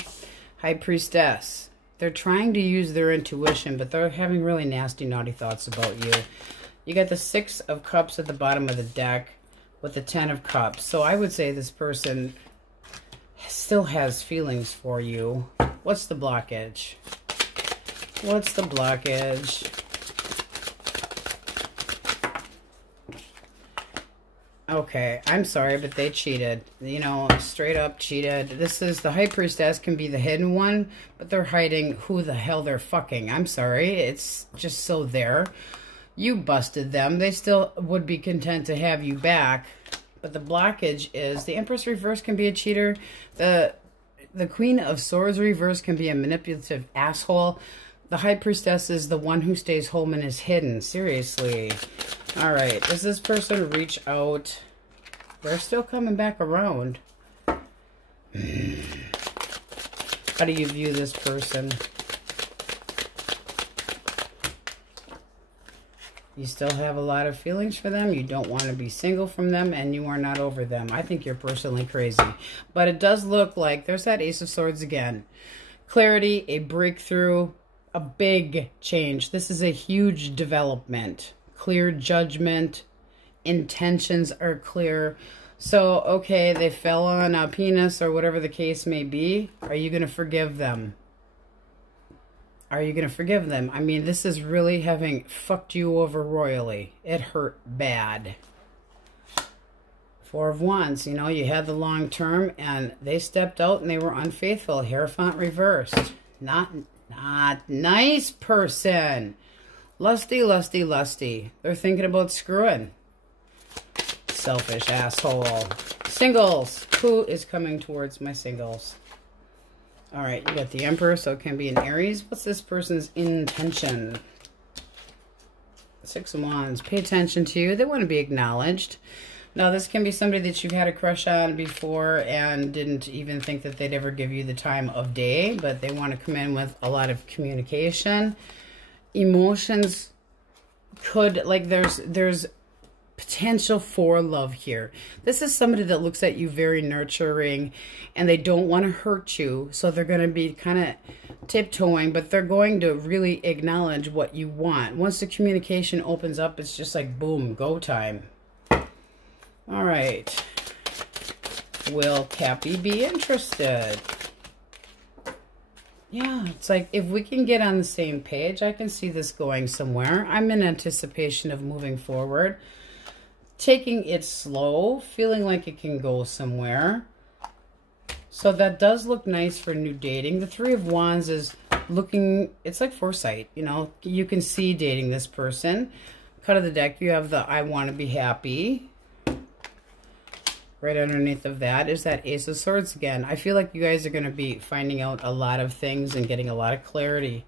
High Priestess. They're trying to use their intuition, but they're having really nasty, naughty thoughts about you. You got the 6 of Cups at the bottom of the deck with the 10 of Cups. So I would say this person still has feelings for you. What's the blockage? What's the blockage? Okay, I'm sorry, but they cheated. You know, straight up cheated. This is the High Priestess can be the hidden one, but they're hiding who the hell they're fucking. I'm sorry, it's just so there. You busted them. They still would be content to have you back. But the blockage is the Empress reverse can be a cheater. The Queen of Swords reverse can be a manipulative asshole. The High Priestess is the one who stays home and is hidden. Seriously. All right. Does this person reach out? They're still coming back around. How do you view this person? You still have a lot of feelings for them. You don't want to be single from them, and you are not over them. I think you're personally crazy. But it does look like there's that Ace of Swords again. Clarity, a breakthrough, a big change. This is a huge development. Clear judgment. Intentions are clear. So, okay, they fell on a penis or whatever the case may be. Are you going to forgive them? Are you going to forgive them? I mean, this is really having fucked you over royally. It hurt bad. 4 of Wands. You know, you had the long term and they stepped out and they were unfaithful. Hierophant reversed. Not nice person. Lusty, lusty, lusty. They're thinking about screwing. Selfish asshole. Singles. Who is coming towards my singles? All right, you got the Emperor, so it can be an Aries. What's this person's intention? 6 of Wands. Pay attention to you. They want to be acknowledged. Now, this can be somebody that you've had a crush on before and didn't even think that they'd ever give you the time of day, but they want to come in with a lot of communication. Emotions could, like, there's potential for love here. This is somebody that looks at you very nurturing and they don't want to hurt you, so they're going to be kind of tiptoeing, but they're going to really acknowledge what you want. Once the communication opens up, it's just like boom, go time. All right, will Cappy be interested? Yeah, it's like if we can get on the same page, I can see this going somewhere. I'm in anticipation of moving forward. Taking it slow, feeling like it can go somewhere. So that does look nice for new dating. The 3 of Wands is looking, it's like foresight, you know. You can see dating this person. Cut of the deck, you have the I want to be happy. Right underneath of that is that Ace of Swords again. I feel like you guys are going to be finding out a lot of things and getting a lot of clarity.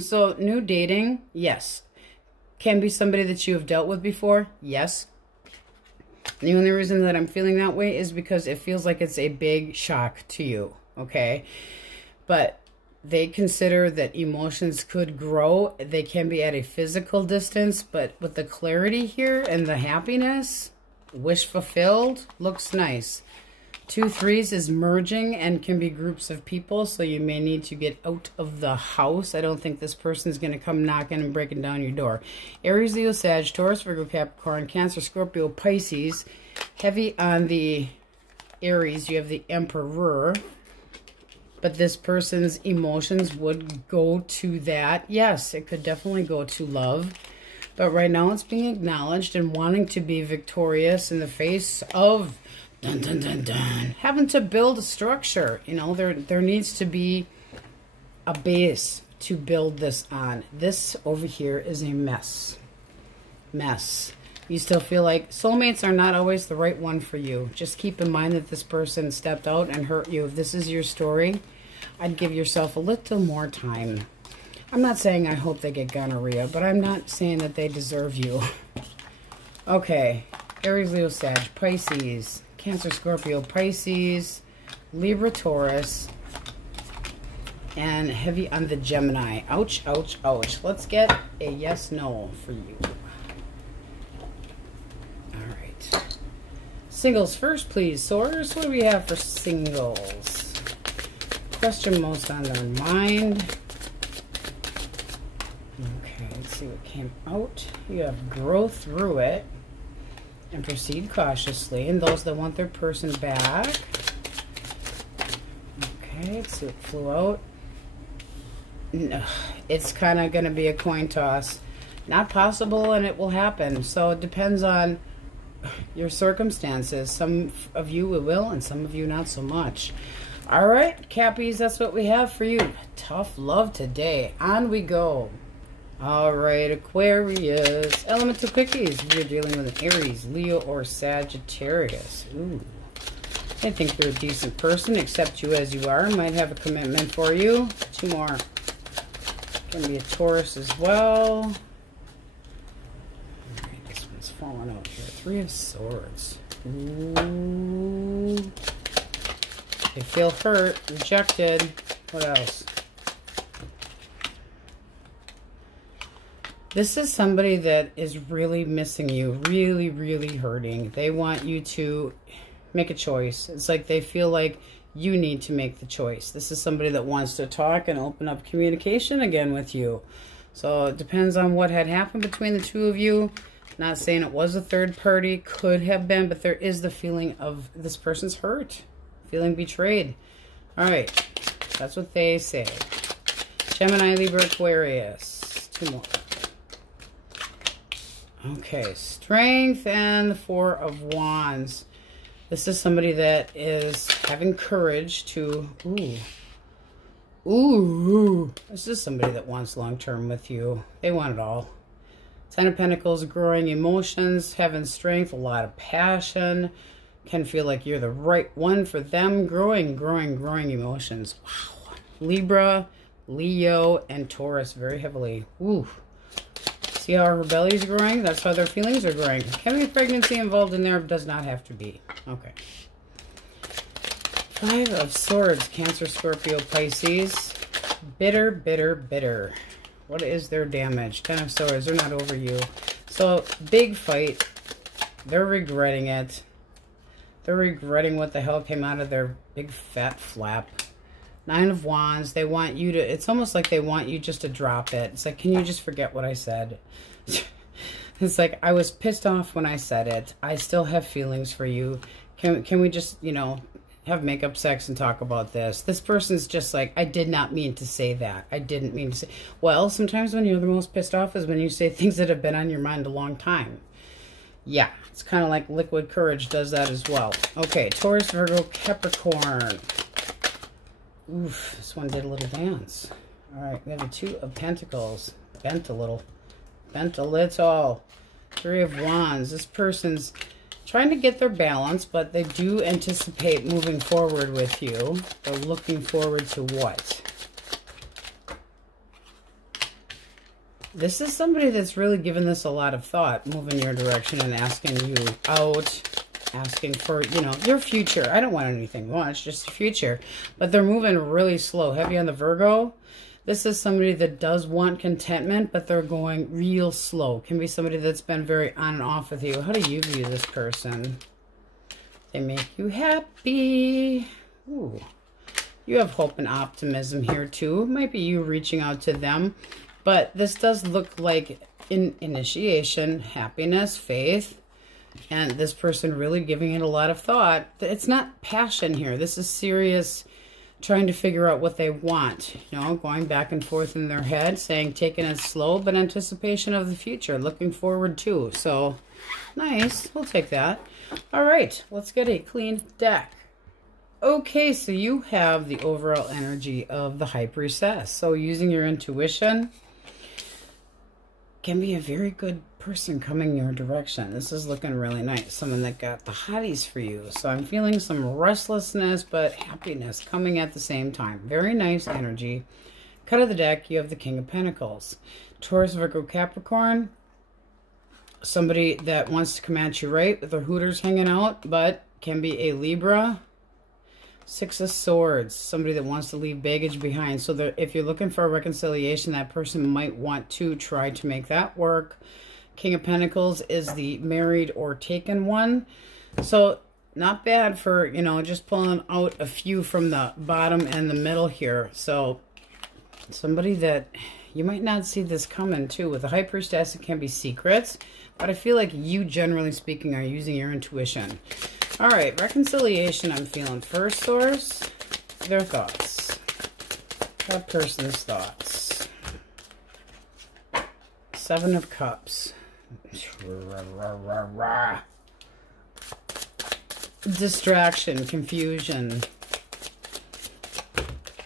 So new dating, yes. Can be somebody that you have dealt with before? Yes. The only reason that I'm feeling that way is because it feels like it's a big shock to you, okay? But they consider that emotions could grow. They can be at a physical distance, but with the clarity here and the happiness, wish fulfilled, looks nice. 2 3s is merging and can be groups of people, so you may need to get out of the house. I don't think this person is going to come knocking and breaking down your door. Aries, Leo, Sag, Taurus, Virgo, Capricorn, Cancer, Scorpio, Pisces. Heavy on the Aries, you have the Emperor. But this person's emotions would go to that. Yes, it could definitely go to love. But right now it's being acknowledged and wanting to be victorious in the face of dun, dun, dun, dun. Having to build a structure. You know, there needs to be a base to build this on. This over here is a mess. Mess. You still feel like soulmates are not always the right one for you. Just keep in mind that this person stepped out and hurt you. If this is your story, I'd give yourself a little more time. I'm not saying I hope they get gonorrhea, but I'm not saying that they deserve you. Okay. Aries, Leo, Sag, Pisces, Cancer, Scorpio, Pisces, Libra, Taurus, and heavy on the Gemini. Ouch, ouch, ouch. Let's get a yes, no for you. All right. Singles first, please. Source, what do we have for singles? Question most on their mind. Okay, let's see what came out. You have grow through it and proceed cautiously. And those that want their person back. Okay, let's see what flew out. No, it's kind of going to be a coin toss. Not possible, and it will happen. So it depends on your circumstances. Some of you will, and some of you not so much. All right, Cappies, that's what we have for you. Tough love today. On we go. All right, Aquarius. Elemental quickies. You're dealing with an Aries, Leo, or Sagittarius. Ooh. I think you're a decent person. Accept you as you are. Might have a commitment for you. 2 more. Can be a Taurus as well. All right, this one's falling out here. 3 of Swords. Ooh. They feel hurt, rejected. What else? This is somebody that is really missing you, really, really hurting. They want you to make a choice. It's like they feel like you need to make the choice. This is somebody that wants to talk and open up communication again with you. So it depends on what had happened between the two of you. Not saying it was a third party, could have been, but there is the feeling of this person's hurt, feeling betrayed. All right, that's what they say. Gemini, Libra, Aquarius. 2 more. Okay, Strength and the 4 of Wands. This is somebody that is having courage to, ooh, this is somebody that wants long-term with you. They want it all. 10 of Pentacles, growing emotions, having strength, a lot of passion. Can feel like you're the right one for them. Growing emotions. Wow. Libra, Leo, and Taurus very heavily. Ooh. See how her belly's growing? That's how their feelings are growing. Can be pregnancy involved in there, but does not have to be. Okay. 5 of Swords, Cancer, Scorpio, Pisces. Bitter, bitter, bitter. What is their damage? 10 of Swords, they're not over you. So, big fight. They're regretting it. They're regretting what the hell came out of their big fat flap. 9 of Wands, they want you to, it's almost like they want you just to drop it. It's like, can you just forget what I said? It's like, I was pissed off when I said it. I still have feelings for you. Can we just, you know, have makeup sex and talk about this? This person's just like, I did not mean to say that. I didn't mean to say. Well, sometimes when you're the most pissed off is when you say things that have been on your mind a long time. Yeah, it's kind of like liquid courage does that as well. Okay, Taurus, Virgo, Capricorn. Oof, this one did a little dance. All right, we have a 2 of Pentacles. Bent a little. Bent a little. 3 of Wands. This person's trying to get their balance, but they do anticipate moving forward with you. They're looking forward to what? This is somebody that's really given this a lot of thought, moving your direction and asking you out. Asking for, you know, your future. I don't want anything much, just the future. But they're moving really slow. Heavy on the Virgo. This is somebody that does want contentment, but they're going real slow. Can be somebody that's been very on and off with you. How do you view this person? They make you happy. Ooh. You have hope and optimism here too. It might be you reaching out to them. But this does look like initiation, happiness, faith. And this person really giving it a lot of thought. It's not passion here. This is serious, trying to figure out what they want. You know, going back and forth in their head, saying taking it slow, but anticipation of the future, looking forward to. So, nice. We'll take that. All right, let's get a clean deck. Okay, so you have the overall energy of the High Priestess. So using your intuition can be a very good person coming your direction. This is looking really nice. Someone that got the hotties for you. So I'm feeling some restlessness, but happiness coming at the same time. Very nice energy. Cut of the deck, you have the King of Pentacles. Taurus, Virgo, Capricorn. Somebody that wants to come at you right with their hooters hanging out, but can be a Libra. 6 of Swords, somebody that wants to leave baggage behind. So that if you're looking for a reconciliation, that person might want to try to make that work. King of Pentacles is the married or taken one. So not bad for, you know, just pulling out a few from the bottom and the middle here. So somebody that You might not see this coming, too. With the High Priestess, it can be secrets. But I feel like you, generally speaking, are using your intuition. All right, reconciliation I'm feeling. First source, their thoughts. That person's thoughts. Seven of Cups. Distraction, confusion.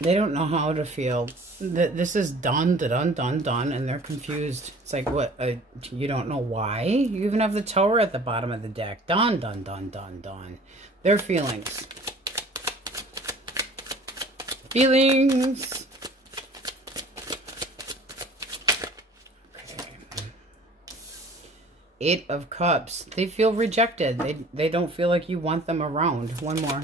They don't know how to feel. This is done, done, and they're confused. It's like, what? You don't know why? You even have the Tower at the bottom of the deck. Done. Their feelings. Feelings. Okay. Eight of Cups. They feel rejected. They don't feel like you want them around. One more.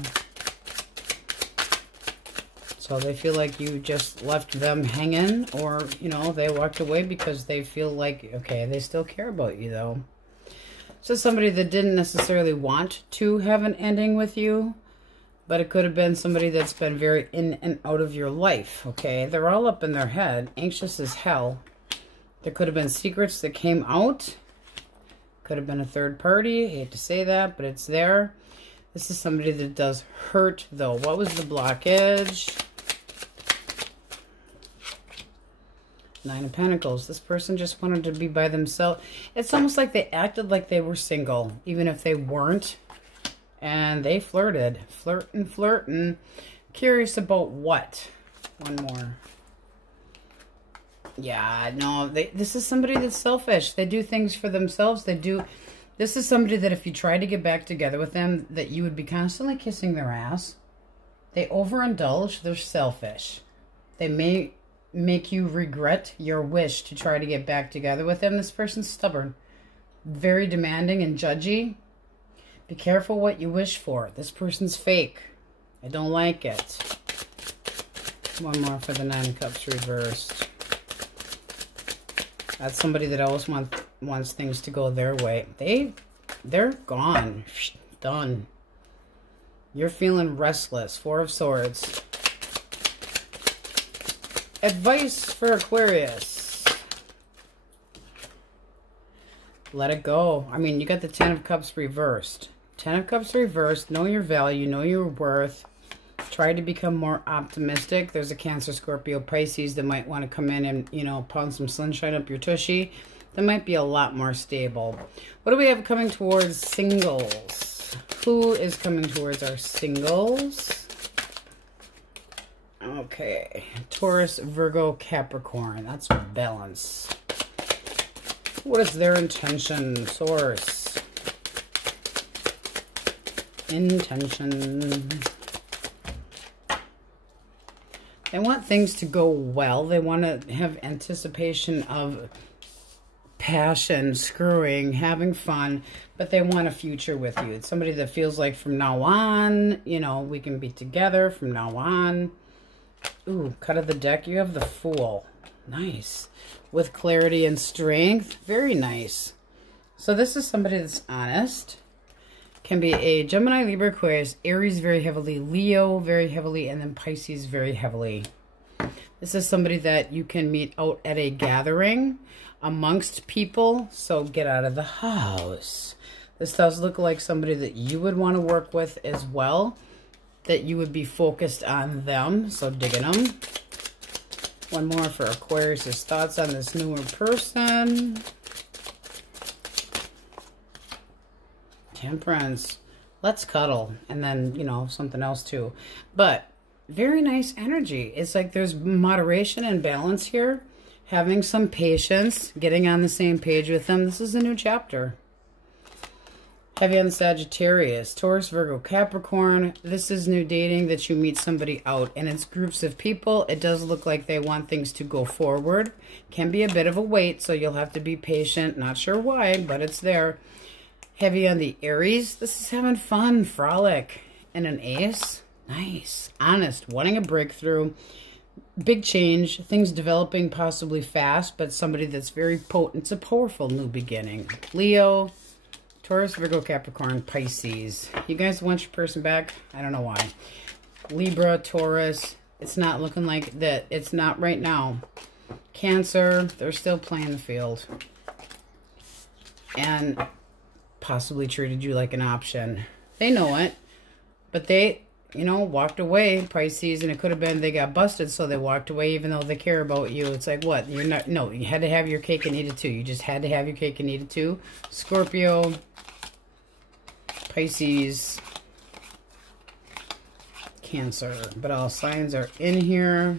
So they feel like you just left them hanging, or, you know, they walked away because they feel like, okay, they still care about you, though. So somebody that didn't necessarily want to have an ending with you, but it could have been somebody that's been very in and out of your life, okay? They're all up in their head, anxious as hell. There could have been secrets that came out. Could have been a third party. I hate to say that, but it's there. This is somebody that does hurt, though. What was the blockage? Nine of Pentacles. This person just wanted to be by themselves. It's almost like they acted like they were single, even if they weren't. And they flirted. Flirting. Curious about what? One more. Yeah, no. This is somebody that's selfish. They do things for themselves. This is somebody that if you tried to get back together with them, that you would be constantly kissing their ass. They overindulge. They're selfish. They may make you regret your wish to try to get back together with them. This person's stubborn. Very demanding and judgy. Be careful what you wish for. This person's fake. I don't like it. One more for the Nine of Cups reversed. That's somebody that always wants things to go their way. They're gone. Done. You're feeling restless. Four of Swords. Advice for Aquarius. Let it go. I mean, you got the Ten of Cups reversed. Ten of Cups reversed. Know your value. Know your worth. Try to become more optimistic. There's a Cancer, Scorpio, Pisces that might want to come in and, you know, pound some sunshine up your tushy. That might be a lot more stable. What do we have coming towards singles? Who is coming towards our singles? Okay. Taurus, Virgo, Capricorn. That's balance. What is their intention? Source. Intention. They want things to go well. They want to have anticipation of passion, screwing, having fun, but they want a future with you. It's somebody that feels like from now on, you know, we can be together from now on. Ooh, cut of the deck. You have the Fool. Nice. With clarity and strength. Very nice. So this is somebody that's honest. Can be a Gemini, Libra, Aquarius, Aries very heavily, Leo very heavily, and then Pisces very heavily. This is somebody that you can meet out at a gathering amongst people, so get out of the house. This does look like somebody that you would want to work with as well, that you would be focused on them, so digging them. One more for Aquarius' thoughts on this newer person. Temperance. Let's cuddle. And then, you know, something else too. But very nice energy. It's like there's moderation and balance here. Having some patience. Getting on the same page with them. This is a new chapter. Heavy on Sagittarius. Taurus, Virgo, Capricorn. This is new dating, that you meet somebody out. And it's groups of people. It does look like they want things to go forward. Can be a bit of a wait, so you'll have to be patient. Not sure why, but it's there. Heavy on the Aries. This is having fun, frolic. And an Ace. Nice. Honest. Wanting a breakthrough. Big change. Things developing possibly fast, but somebody that's very potent. It's a powerful new beginning. Leo, Taurus, Virgo, Capricorn, Pisces. You guys want your person back? I don't know why. Libra, Taurus. It's not looking like that. It's not right now. Cancer, they're still playing the field. And possibly treated you like an option. They know it. But they, you know, walked away, Pisces, and it could have been they got busted, so they walked away even though they care about you. It's like, what? You're not, no, you had to have your cake and eat it too. You just had to have your cake and eat it too. Scorpio, Pisces, Cancer. But all signs are in here.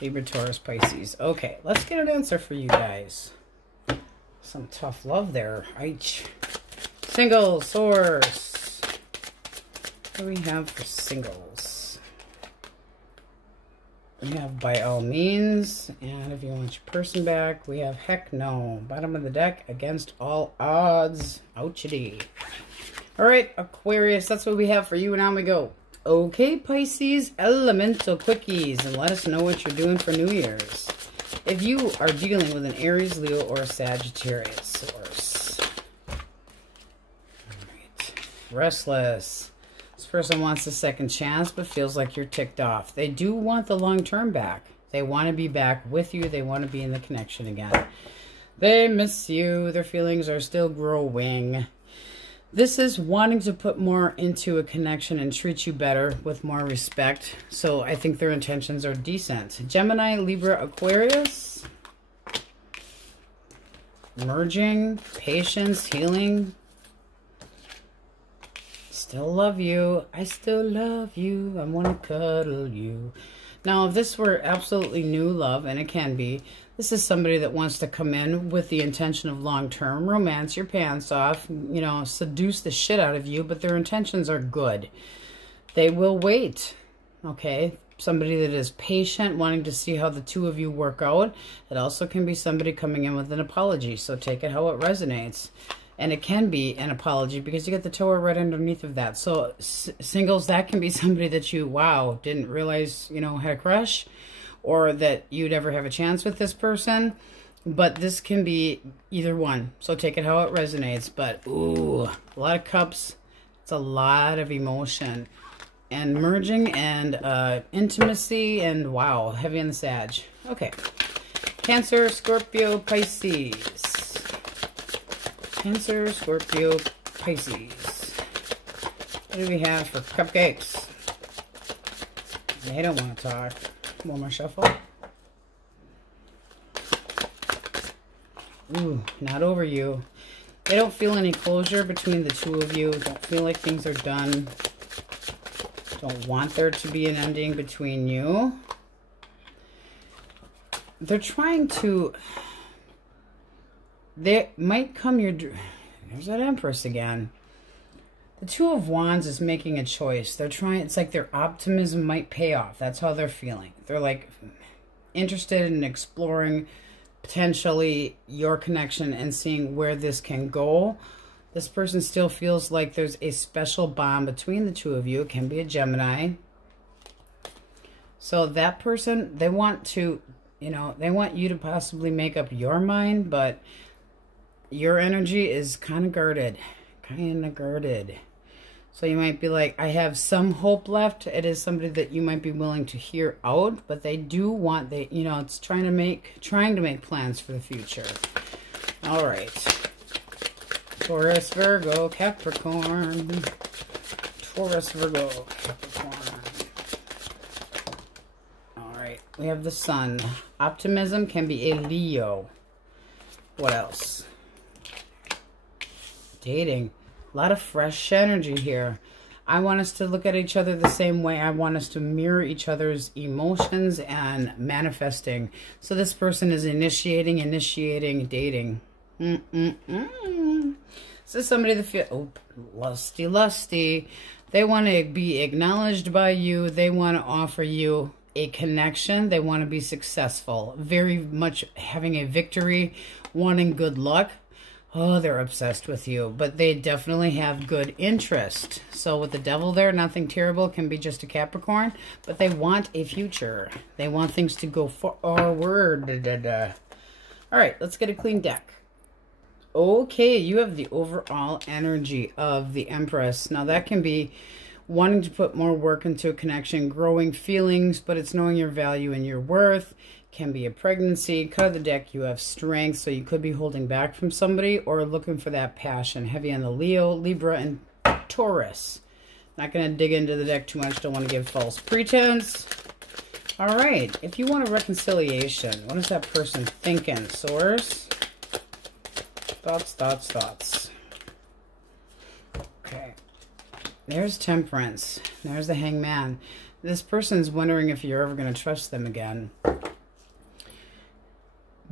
Libra, Taurus, Pisces. Okay, let's get an answer for you guys. Some tough love there. Eich. Single source. What do we have for singles? We have by all means. And if you want your person back, we have heck no. Bottom of the deck, against all odds. Ouchity. All right, Aquarius, that's what we have for you. And on we go. Okay, Pisces, elemental quickies, and let us know what you're doing for New Year's. If you are dealing with an Aries, Leo, or a Sagittarius source. Alright. Restless. This person wants a second chance, but feels like you're ticked off. They do want the long term back. They want to be back with you. They want to be in the connection again. They miss you. Their feelings are still growing. This is wanting to put more into a connection and treat you better with more respect. So I think their intentions are decent. Gemini, Libra, Aquarius. Merging, patience, healing. Still love you. I still love you. I want to cuddle you. Now, if this were absolutely new love, and it can be, this is somebody that wants to come in with the intention of long-term romance, your pants off, you know, seduce the shit out of you, but their intentions are good. They will wait, okay? Somebody that is patient, wanting to see how the two of you work out. It also can be somebody coming in with an apology, so take it how it resonates. And it can be an apology because you get the Tower right underneath of that. So singles, that can be somebody that you, wow, didn't realize, you know, had a crush, or that you'd ever have a chance with this person. But this can be either one. So take it how it resonates. But, ooh, a lot of cups. It's a lot of emotion. And merging and intimacy and, wow, heavy on the Sag. Okay. Cancer, Scorpio, Pisces. Cancer, Scorpio, Pisces. What do we have for cupcakes? They don't want to talk. One more shuffle. Ooh, not over you. They don't feel any closure between the two of you. Don't feel like things are done. Don't want there to be an ending between you. They're trying to... They might come your... There's that Empress again. The Two of Wands is making a choice. They're trying... It's like their optimism might pay off. That's how they're feeling. They're like interested in exploring potentially your connection and seeing where this can go. This person still feels like there's a special bond between the two of you. It can be a Gemini. So that person, they want to, you know, they want you to possibly make up your mind, but your energy is kind of guarded. So you might be like, I have some hope left. It is somebody that you might be willing to hear out, but they do want, you know, it's trying to make plans for the future. All right. Taurus, Virgo, Capricorn. Taurus, Virgo, Capricorn. All right. We have the Sun. Optimism can be a Leo. What else? Dating. A lot of fresh energy here. I want us to look at each other the same way. I want us to mirror each other's emotions and manifesting. So this person is initiating dating. This is somebody that feels, oh, lusty. They want to be acknowledged by you. They want to offer you a connection. They want to be successful. Very much having a victory, wanting good luck. Oh, they're obsessed with you, but they definitely have good interest. So with the Devil there, nothing terrible, can be just a Capricorn, but they want a future. They want things to go forward. All right, let's get a clean deck. Okay, you have the overall energy of the Empress. Now that can be wanting to put more work into a connection, growing feelings, but it's knowing your value and your worth. Can be a pregnancy. Cut of the deck, you have strength, so you could be holding back from somebody or looking for that passion. Heavy on the Leo, Libra, and Taurus. Not going to dig into the deck too much. Don't want to give false pretense. All right. If you want a reconciliation, what is that person thinking? Source. Thoughts, thoughts, thoughts. Okay. There's Temperance. There's the Hangman. This person's wondering if you're ever going to trust them again.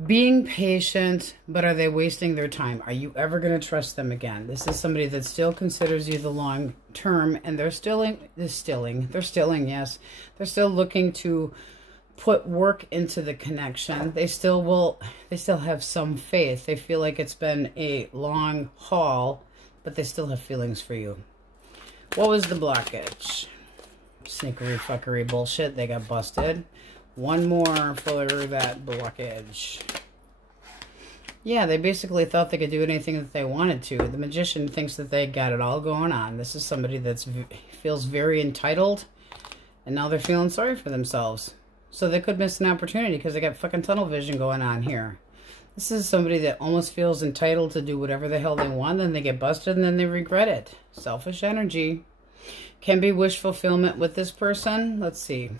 Being patient, but are they wasting their time? Are you ever going to trust them again? This is somebody that still considers you the long term, and they're stilling, yes. They're still looking to put work into the connection. They still have some faith. They feel like it's been a long haul, but they still have feelings for you. What was the blockage? Sneakery, fuckery, bullshit. They got busted. One more for that blockage. Yeah, they basically thought they could do anything that they wanted to. The Magician thinks that they got it all going on. This is somebody that feels very entitled, and now they're feeling sorry for themselves. So they could miss an opportunity because they got fucking tunnel vision going on here. This is somebody that almost feels entitled to do whatever the hell they want, then they get busted, and then they regret it. Selfish energy. Can be wish fulfillment with this person. Let's see.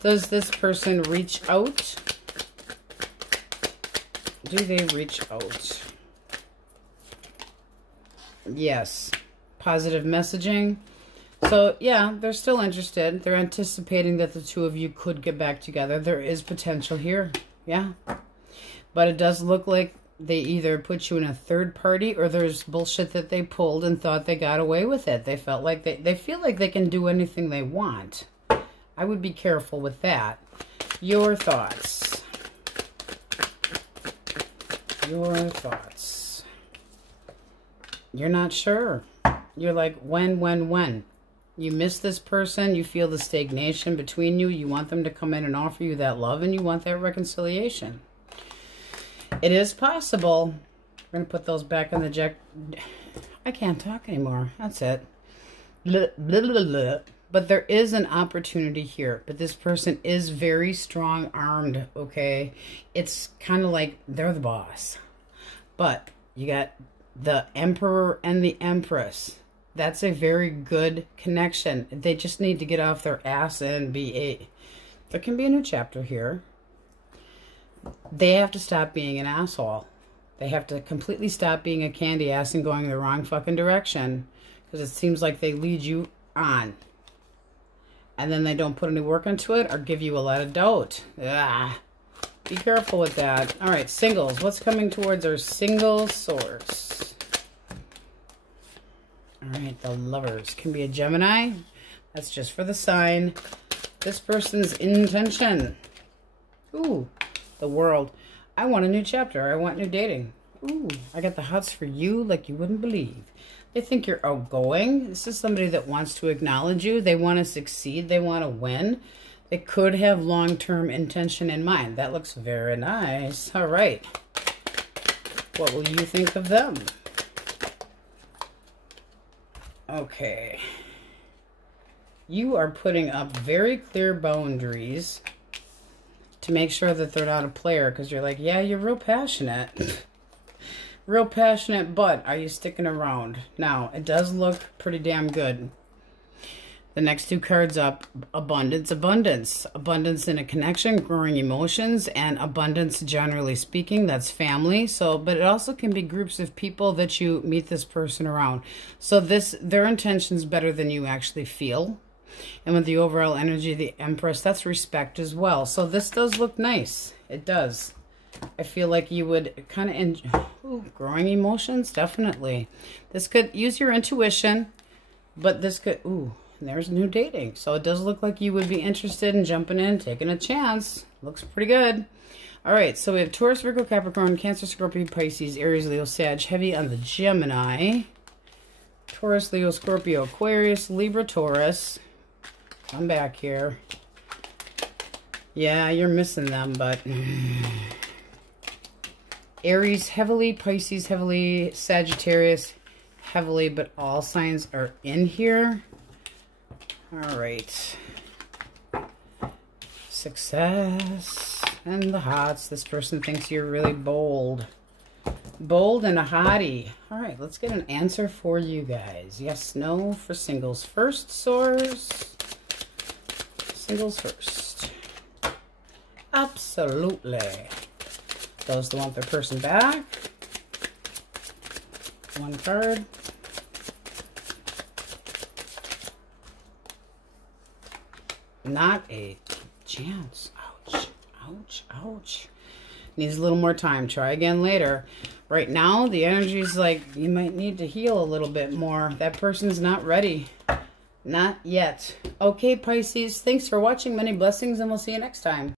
Does this person reach out? Do they reach out? Yes. Positive messaging. So, yeah, they're still interested. They're anticipating that the two of you could get back together. There is potential here. Yeah. But it does look like they either put you in a third party or there's bullshit that they pulled and thought they got away with it. They felt like they feel like they can do anything they want. I would be careful with that. Your thoughts. Your thoughts. You're not sure. You're like, when? You miss this person. You feel the stagnation between you. You want them to come in and offer you that love, and you want that reconciliation. It is possible. We're going to put those back in the deck. I can't talk anymore. That's it. Blah, blah, blah, blah. But there is an opportunity here. But this person is very strong-armed, okay? It's kind of like they're the boss. But you got the Emperor and the Empress. That's a very good connection. They just need to get off their ass and be a... There can be a new chapter here. They have to stop being an asshole. They have to completely stop being a candy ass and going the wrong fucking direction. Because it seems like they lead you on. And then they don't put any work into it or give you a lot of doubt. Ah, be careful with that. All right, singles. What's coming towards our single source? All right, the Lovers. Can be a Gemini. That's just for the sign. This person's intention. Ooh, the World. I want a new chapter. I want new dating. Ooh, I got the hots for you like you wouldn't believe. They think you're outgoing. This is somebody that wants to acknowledge you. They want to succeed. They want to win. They could have long-term intention in mind. That looks very nice. All right. What will you think of them? Okay. You are putting up very clear boundaries to make sure that they're not a player, because you're like, yeah, you're real passionate. Real passionate, but are you sticking around? Now, it does look pretty damn good. The next two cards up, abundance, abundance. Abundance in a connection, growing emotions, and abundance generally speaking, that's family. So, but it also can be groups of people that you meet this person around. So their intention's better than you actually feel. And with the overall energy of the Empress, that's respect as well. So this does look nice. It does. I feel like you would kind of enjoy growing emotions, definitely. This could use your intuition, but this could, ooh, there's new dating. So it does look like you would be interested in jumping in, taking a chance. Looks pretty good. All right, so we have Taurus, Virgo, Capricorn, Cancer, Scorpio, Pisces, Aries, Leo, Sag, heavy on the Gemini. Taurus, Leo, Scorpio, Aquarius, Libra, Taurus. I'm back here. Yeah, you're missing them, but... Aries heavily, Pisces heavily, Sagittarius heavily, but all signs are in here. All right. Success. And the hots. This person thinks you're really bold. Bold and a hottie. All right, let's get an answer for you guys. Yes, no for singles first, soars. Singles first. Absolutely. Those that want their person back. One card. Not a chance. Ouch. Ouch. Ouch. Needs a little more time. Try again later. Right now, the energy is like you might need to heal a little bit more. That person's not ready. Not yet. Okay, Pisces. Thanks for watching. Many blessings, and we'll see you next time.